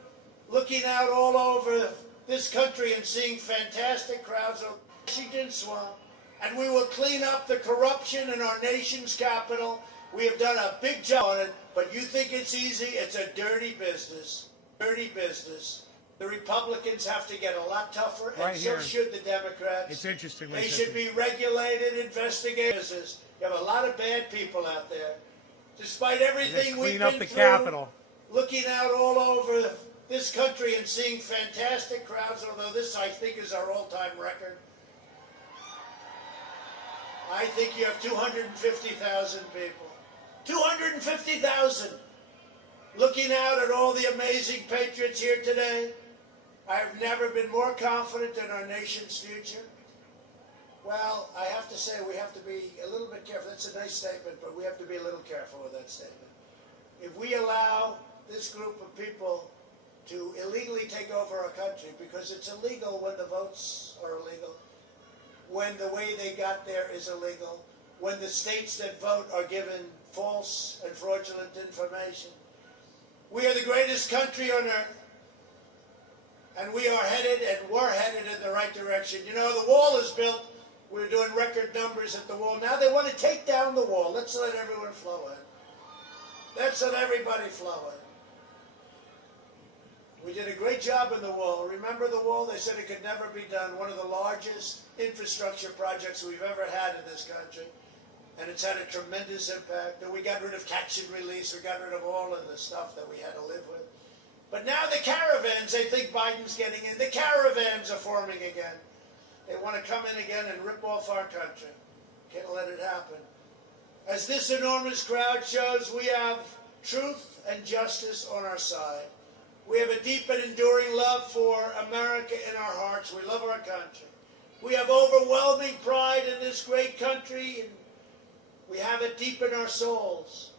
looking out all over this country and seeing fantastic crowds of Washington Swamp, and we will clean up the corruption in our nation's capital. We have done a big job on it, but you think it's easy? It's a dirty business. Dirty business. The Republicans have to get a lot tougher, and Right so here. should the Democrats. It's interesting. They should be regulated, investigated. You have a lot of bad people out there. Despite everything we've Clean up been the through, Capitol. looking out all over this country and seeing fantastic crowds, although this, I think, is our all-time record. I think you have 250,000 people. 250,000! Looking out at all the amazing patriots here today, I have never been more confident in our nation's future. Well, I have to say we have to be a little bit careful. That's a nice statement, but we have to be a little careful with that statement. If we allow this group of people to illegally take over our country, because it's illegal when the votes are illegal, when the way they got there is illegal, when the states that vote are given false and fraudulent information. We are the greatest country on earth, and we are headed and were headed in the right direction. You know, the wall is built. We're doing record numbers at the wall. Now they want to take down the wall. Let's let everyone flow in. Let's let everybody flow in. We did a great job in the wall. Remember the wall? They said it could never be done. One of the largest infrastructure projects we've ever had in this country. And it's had a tremendous impact. And we got rid of catch and release. We got rid of all of the stuff that we had to live with. But now the caravans, they think Biden's getting in. The caravans are forming again. They want to come in again and rip off our country. Can't let it happen. As this enormous crowd shows, we have truth and justice on our side. We have a deep and enduring love for America in our hearts. We love our country. We have overwhelming pride in this great country, and we have it deep in our souls.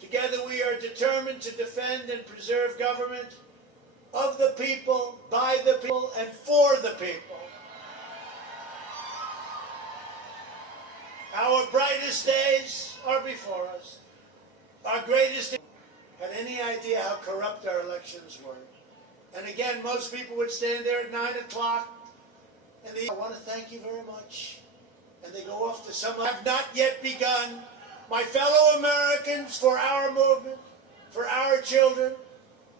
Together we are determined to defend and preserve government of the people, by the people, and for the people. Our brightest days are before us. Our greatest days. Had any idea how corrupt our elections were. And again, most people would stand there at 9 o'clock and I want to thank you very much. And they go off to some, I've not yet begun. My fellow Americans, for our movement, for our children,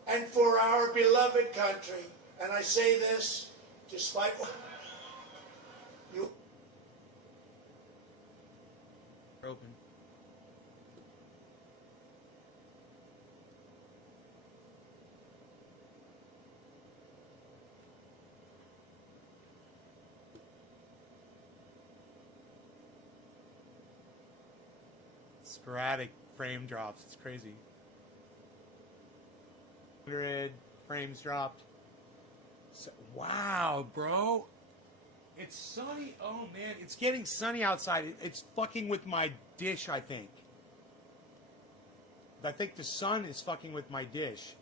and for our beloved country. And I say this despite you. Open. Sporadic frame drops. It's crazy. 100 frames dropped. So, wow, bro. It's sunny. Oh, man. It's getting sunny outside. It's fucking with my dish, I think. I think the sun is fucking with my dish.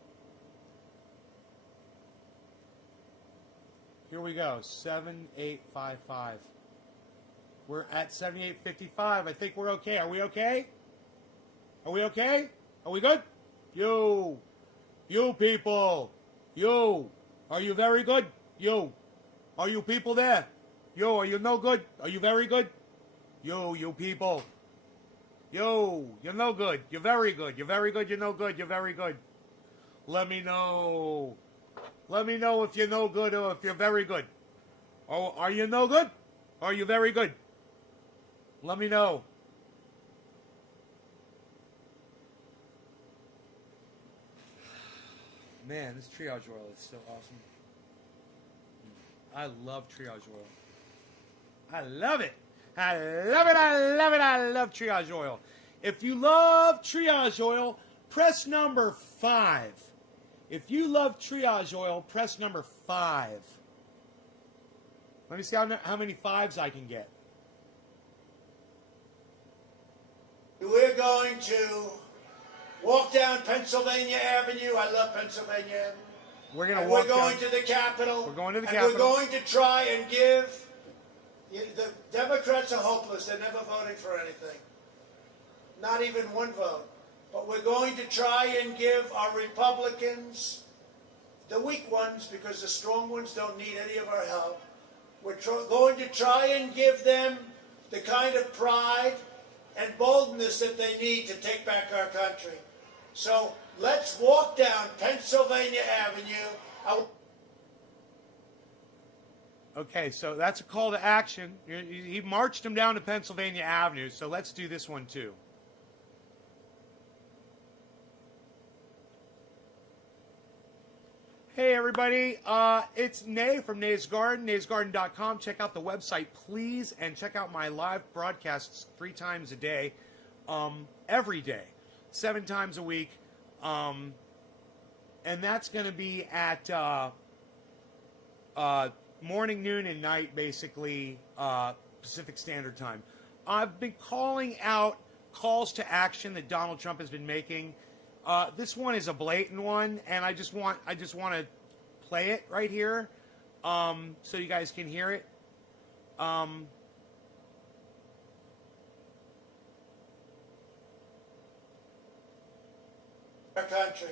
Here we go. 7855. We're at 7855. I think we're okay. Are we okay? Are we okay? Are we good? You. You people. You. Are you very good? You. Are you people there? You. Are you no good? Are you very good? You people. You. You're no good. You're very good. You're very good. You're no good. You're very good. Let me know. Let me know if you're no good or if you're very good. Oh, are you no good? Or are you very good? Let me know. Man, this triage oil is so awesome. I love triage oil. I love it. I love it. I love it. I love triage oil. If you love triage oil, press number 5. If you love triage oil, press number 5. Let me see how many 5s I can get. We're going to walk down Pennsylvania Avenue. I love Pennsylvania Avenue. We're going to walk down. We're going to the Capitol. We're going to the and Capitol. We're going to try and give. The Democrats are hopeless. They're never voting for anything. Not even one vote. But we're going to try and give our Republicans, the weak ones, because the strong ones don't need any of our help. We're going to try and give them the kind of pride and boldness that they need to take back our country. So let's walk down Pennsylvania Avenue. Okay, so that's a call to action. He marched him down to Pennsylvania Avenue, so let's do this one too. Hey everybody, it's Nay from Nay's Garden, naysgarden.com. Check out the website, please, and check out my live broadcasts 3 times a day, every day, 7 times a week, and that's going to be at morning, noon, and night, basically, Pacific Standard Time. I've been calling out calls to action that Donald Trump has been making. This one is a blatant one, and I just want to play it right here, so you guys can hear it. Our country.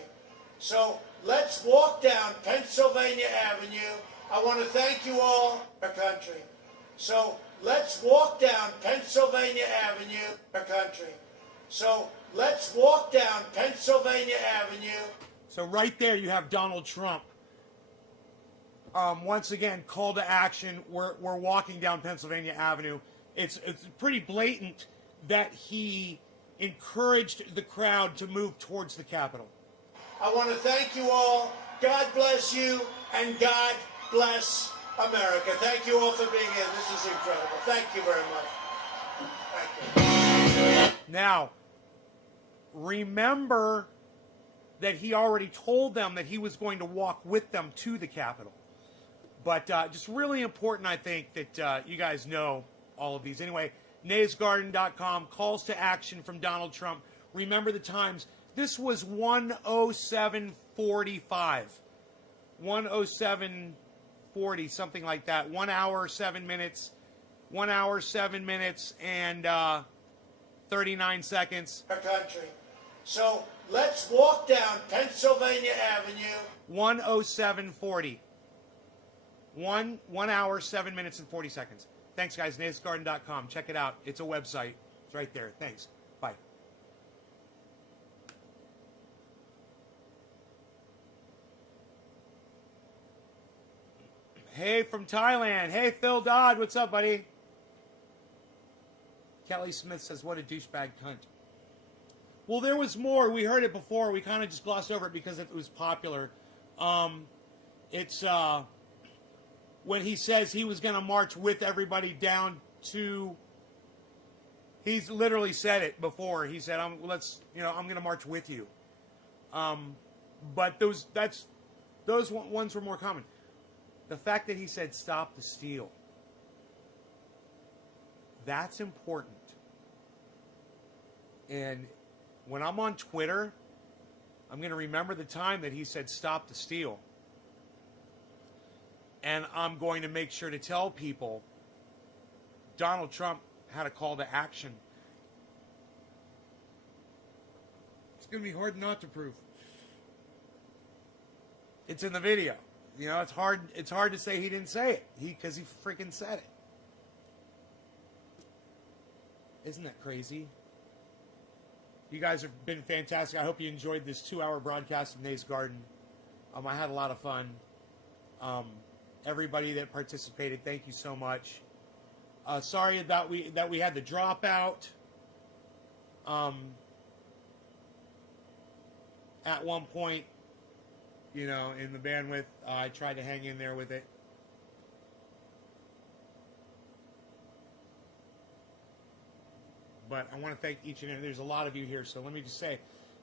So let's walk down Pennsylvania Avenue. I want to thank you all, our country. So let's walk down Pennsylvania Avenue, our country. So let's walk down Pennsylvania Avenue. So right there you have Donald Trump. Once again, call to action. We're walking down Pennsylvania Avenue. It's pretty blatant that he encouraged the crowd to move towards the Capitol. I want to thank you all. God bless you, and God bless America. Thank you all for being here. This is incredible. Thank you very much. Thank you. Now, remember that he already told them that he was going to walk with them to the Capitol. But just really important, I think, that you guys know all of these. Anyway, naysgarden.com, calls to action from Donald Trump. Remember the times. This was 1:07:45. 1:07:40, something like that. 1 hour, 7 minutes. 1 hour, 7 minutes, and 39 seconds. Our country. So let's walk down Pennsylvania Avenue. 1:07:40. 1 hour, 7 minutes, and 40 seconds. Thanks, guys. naysgarden.com. Check it out. It's a website. It's right there. Thanks. Bye. Hey, from Thailand. Hey, Phil Dodd. What's up, buddy? Kelly Smith says, what a douchebag cunt. Well, there was more. We heard it before. We kind of just glossed over it because it was popular. It's when he says he was going to march with everybody down to... He's literally said it before. He said, I'm going to march with you. But those ones were more common. The fact that he said, stop the steal. That's important. And when I'm on Twitter, I'm going to remember the time that he said, stop the steal. And I'm going to make sure to tell people Donald Trump had a call to action. It's going to be hard not to prove. It's in the video. You know, it's hard to say he didn't say it. Because he freaking said it. Isn't that crazy? You guys have been fantastic. I hope you enjoyed this 2-hour broadcast of Nays Garden. I had a lot of fun. Everybody that participated, thank you so much. Sorry that we had the dropout. At one point, in the bandwidth, I tried to hang in there with it. But I want to thank each and every... There's a lot of you here, so let me just say,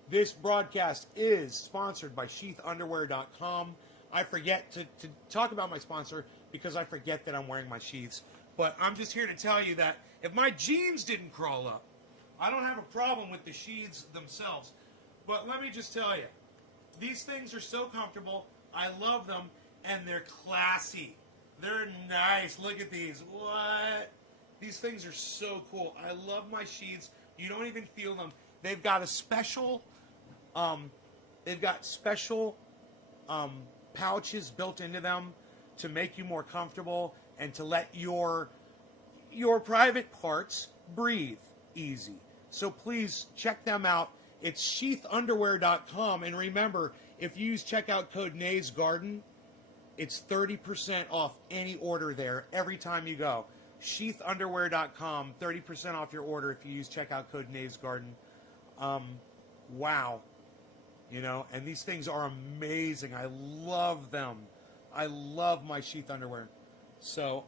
this broadcast is sponsored by sheathunderwear.com. I forget to talk about my sponsor because I forget that I'm wearing my sheaths. But I'm just here to tell you that if my jeans didn't crawl up, I don't have a problem with the sheaths themselves. But let me just tell you, these things are so comfortable. I love them, and they're classy. They're nice. Look at these. What? These things are so cool. I love my sheaths. You don't even feel them. They've got a special, pouches built into them to make you more comfortable and to let your private parts breathe easy. So please check them out. It's sheathunderwear.com. And remember, if you use checkout code NaysGarden, it's 30% off any order there every time you go. Sheathunderwear.com, 30% off your order if you use checkout code NaysGarden. Wow. And these things are amazing. I love them. I love my sheath underwear. So,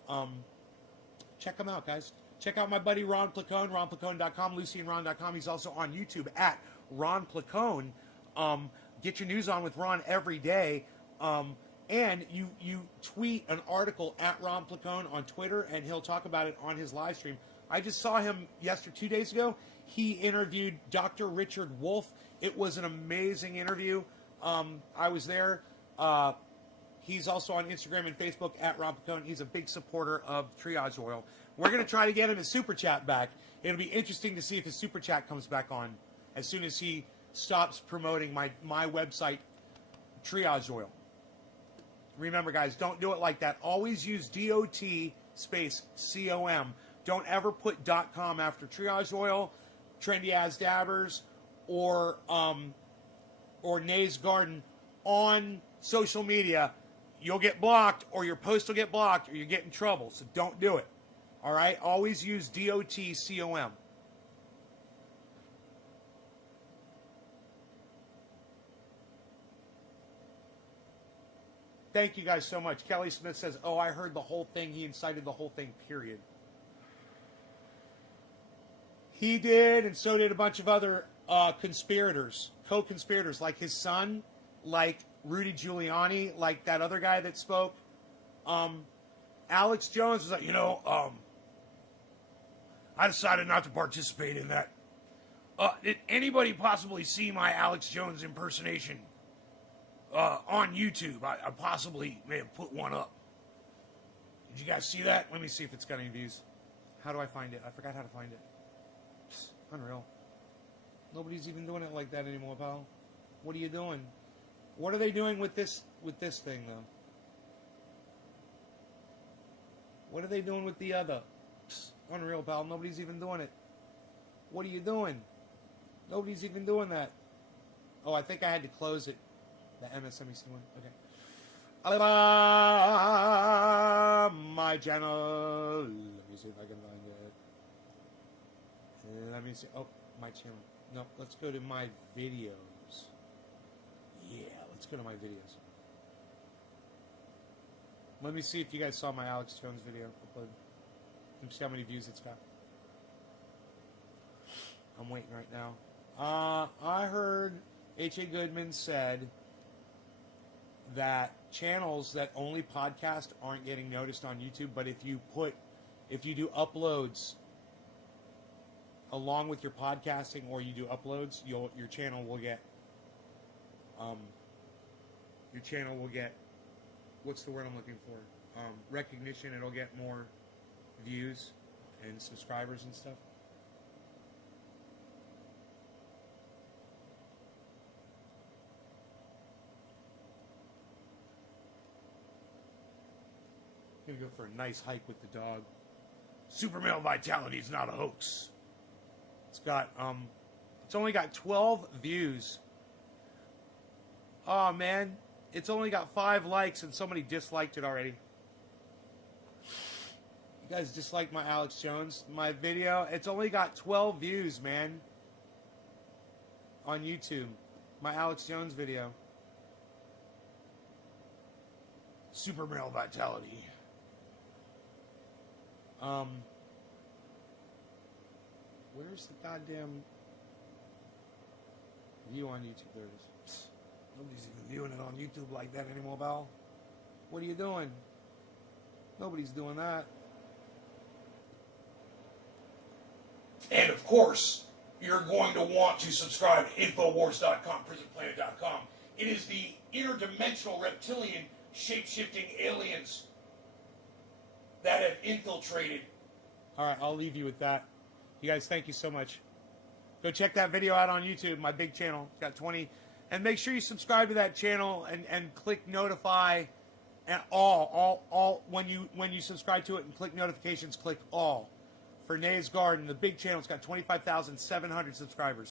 check them out, guys. Check out my buddy Ron Placone, ronplacone.com, lucyandron.com. He's also on YouTube at Ron Placone. Get your news on with Ron every day. And you tweet an article at Ron Placone on Twitter, and he'll talk about it on his live stream. I just saw him 2 days ago. He interviewed Dr. Richard Wolff. It was an amazing interview. I was there. He's also on Instagram and Facebook at Ron Placone. He's a big supporter of Triage Oil. We're going to try to get him his Super Chat back. It'll be interesting to see if his Super Chat comes back on as soon as he stops promoting my website, Triage Oil. Remember, guys, don't do it like that. Always use DOT space COM. Don't ever put .com after Triage Oil, Trendy As Dabbers, or Nay's Garden on social media. You'll get blocked, or your post will get blocked, or you get in trouble. So don't do it. All right? Always use DOT COM. Thank you guys so much. Kelly Smith says, oh, I heard the whole thing. He incited the whole thing, period. He did, and so did a bunch of other conspirators, co-conspirators, like his son, like Rudy Giuliani, like that other guy that spoke. Alex Jones was like, I decided not to participate in that. Did anybody possibly see my Alex Jones impersonation on YouTube? I possibly may have put one up. Did you guys see that? Let me see if it's got any views. How do I find it? I forgot how to find it. Unreal. Nobody's even doing it like that anymore, pal. What are you doing? What are they doing with this thing, though? What are they doing with the other? Unreal, pal. Nobody's even doing it. What are you doing? Nobody's even doing that. Oh, I think I had to close it. The MSNBC one. Okay. My channel. Let me see if I can find it. Let me see. Oh, my channel. No, let's go to my videos. Yeah, let's go to my videos. Let me see if you guys saw my Alex Jones video upload. Let me see how many views it's got. I'm waiting right now. I heard H.A. Goodman said that channels that only podcast aren't getting noticed on YouTube, but if you do uploads along with your podcasting, or you do uploads, your channel will get what's the word I'm looking for? Recognition. It'll get more views and subscribers and stuff. I'm gonna go for a nice hike with the dog. Super male vitality is not a hoax. It's only got 12 views. Oh man, it's only got 5 likes and somebody disliked it already. You guys disliked my Alex Jones, my video. It's only got 12 views, man. On YouTube, my Alex Jones video. Super male vitality. Where's the goddamn view on YouTube? There it is. Nobody's even viewing it on YouTube like that anymore, pal. What are you doing? Nobody's doing that. And of course, you're going to want to subscribe to Infowars.com, PrisonPlanet.com. It is the interdimensional reptilian shape-shifting aliens that have infiltrated. All right, I'll leave you with that. You guys, thank you so much. Go check that video out on YouTube, my big channel. It's got 20. And make sure you subscribe to that channel and click notify and all when you subscribe to it and click notifications, click all. For Nay's Garden, the big channel's got 25,700 subscribers.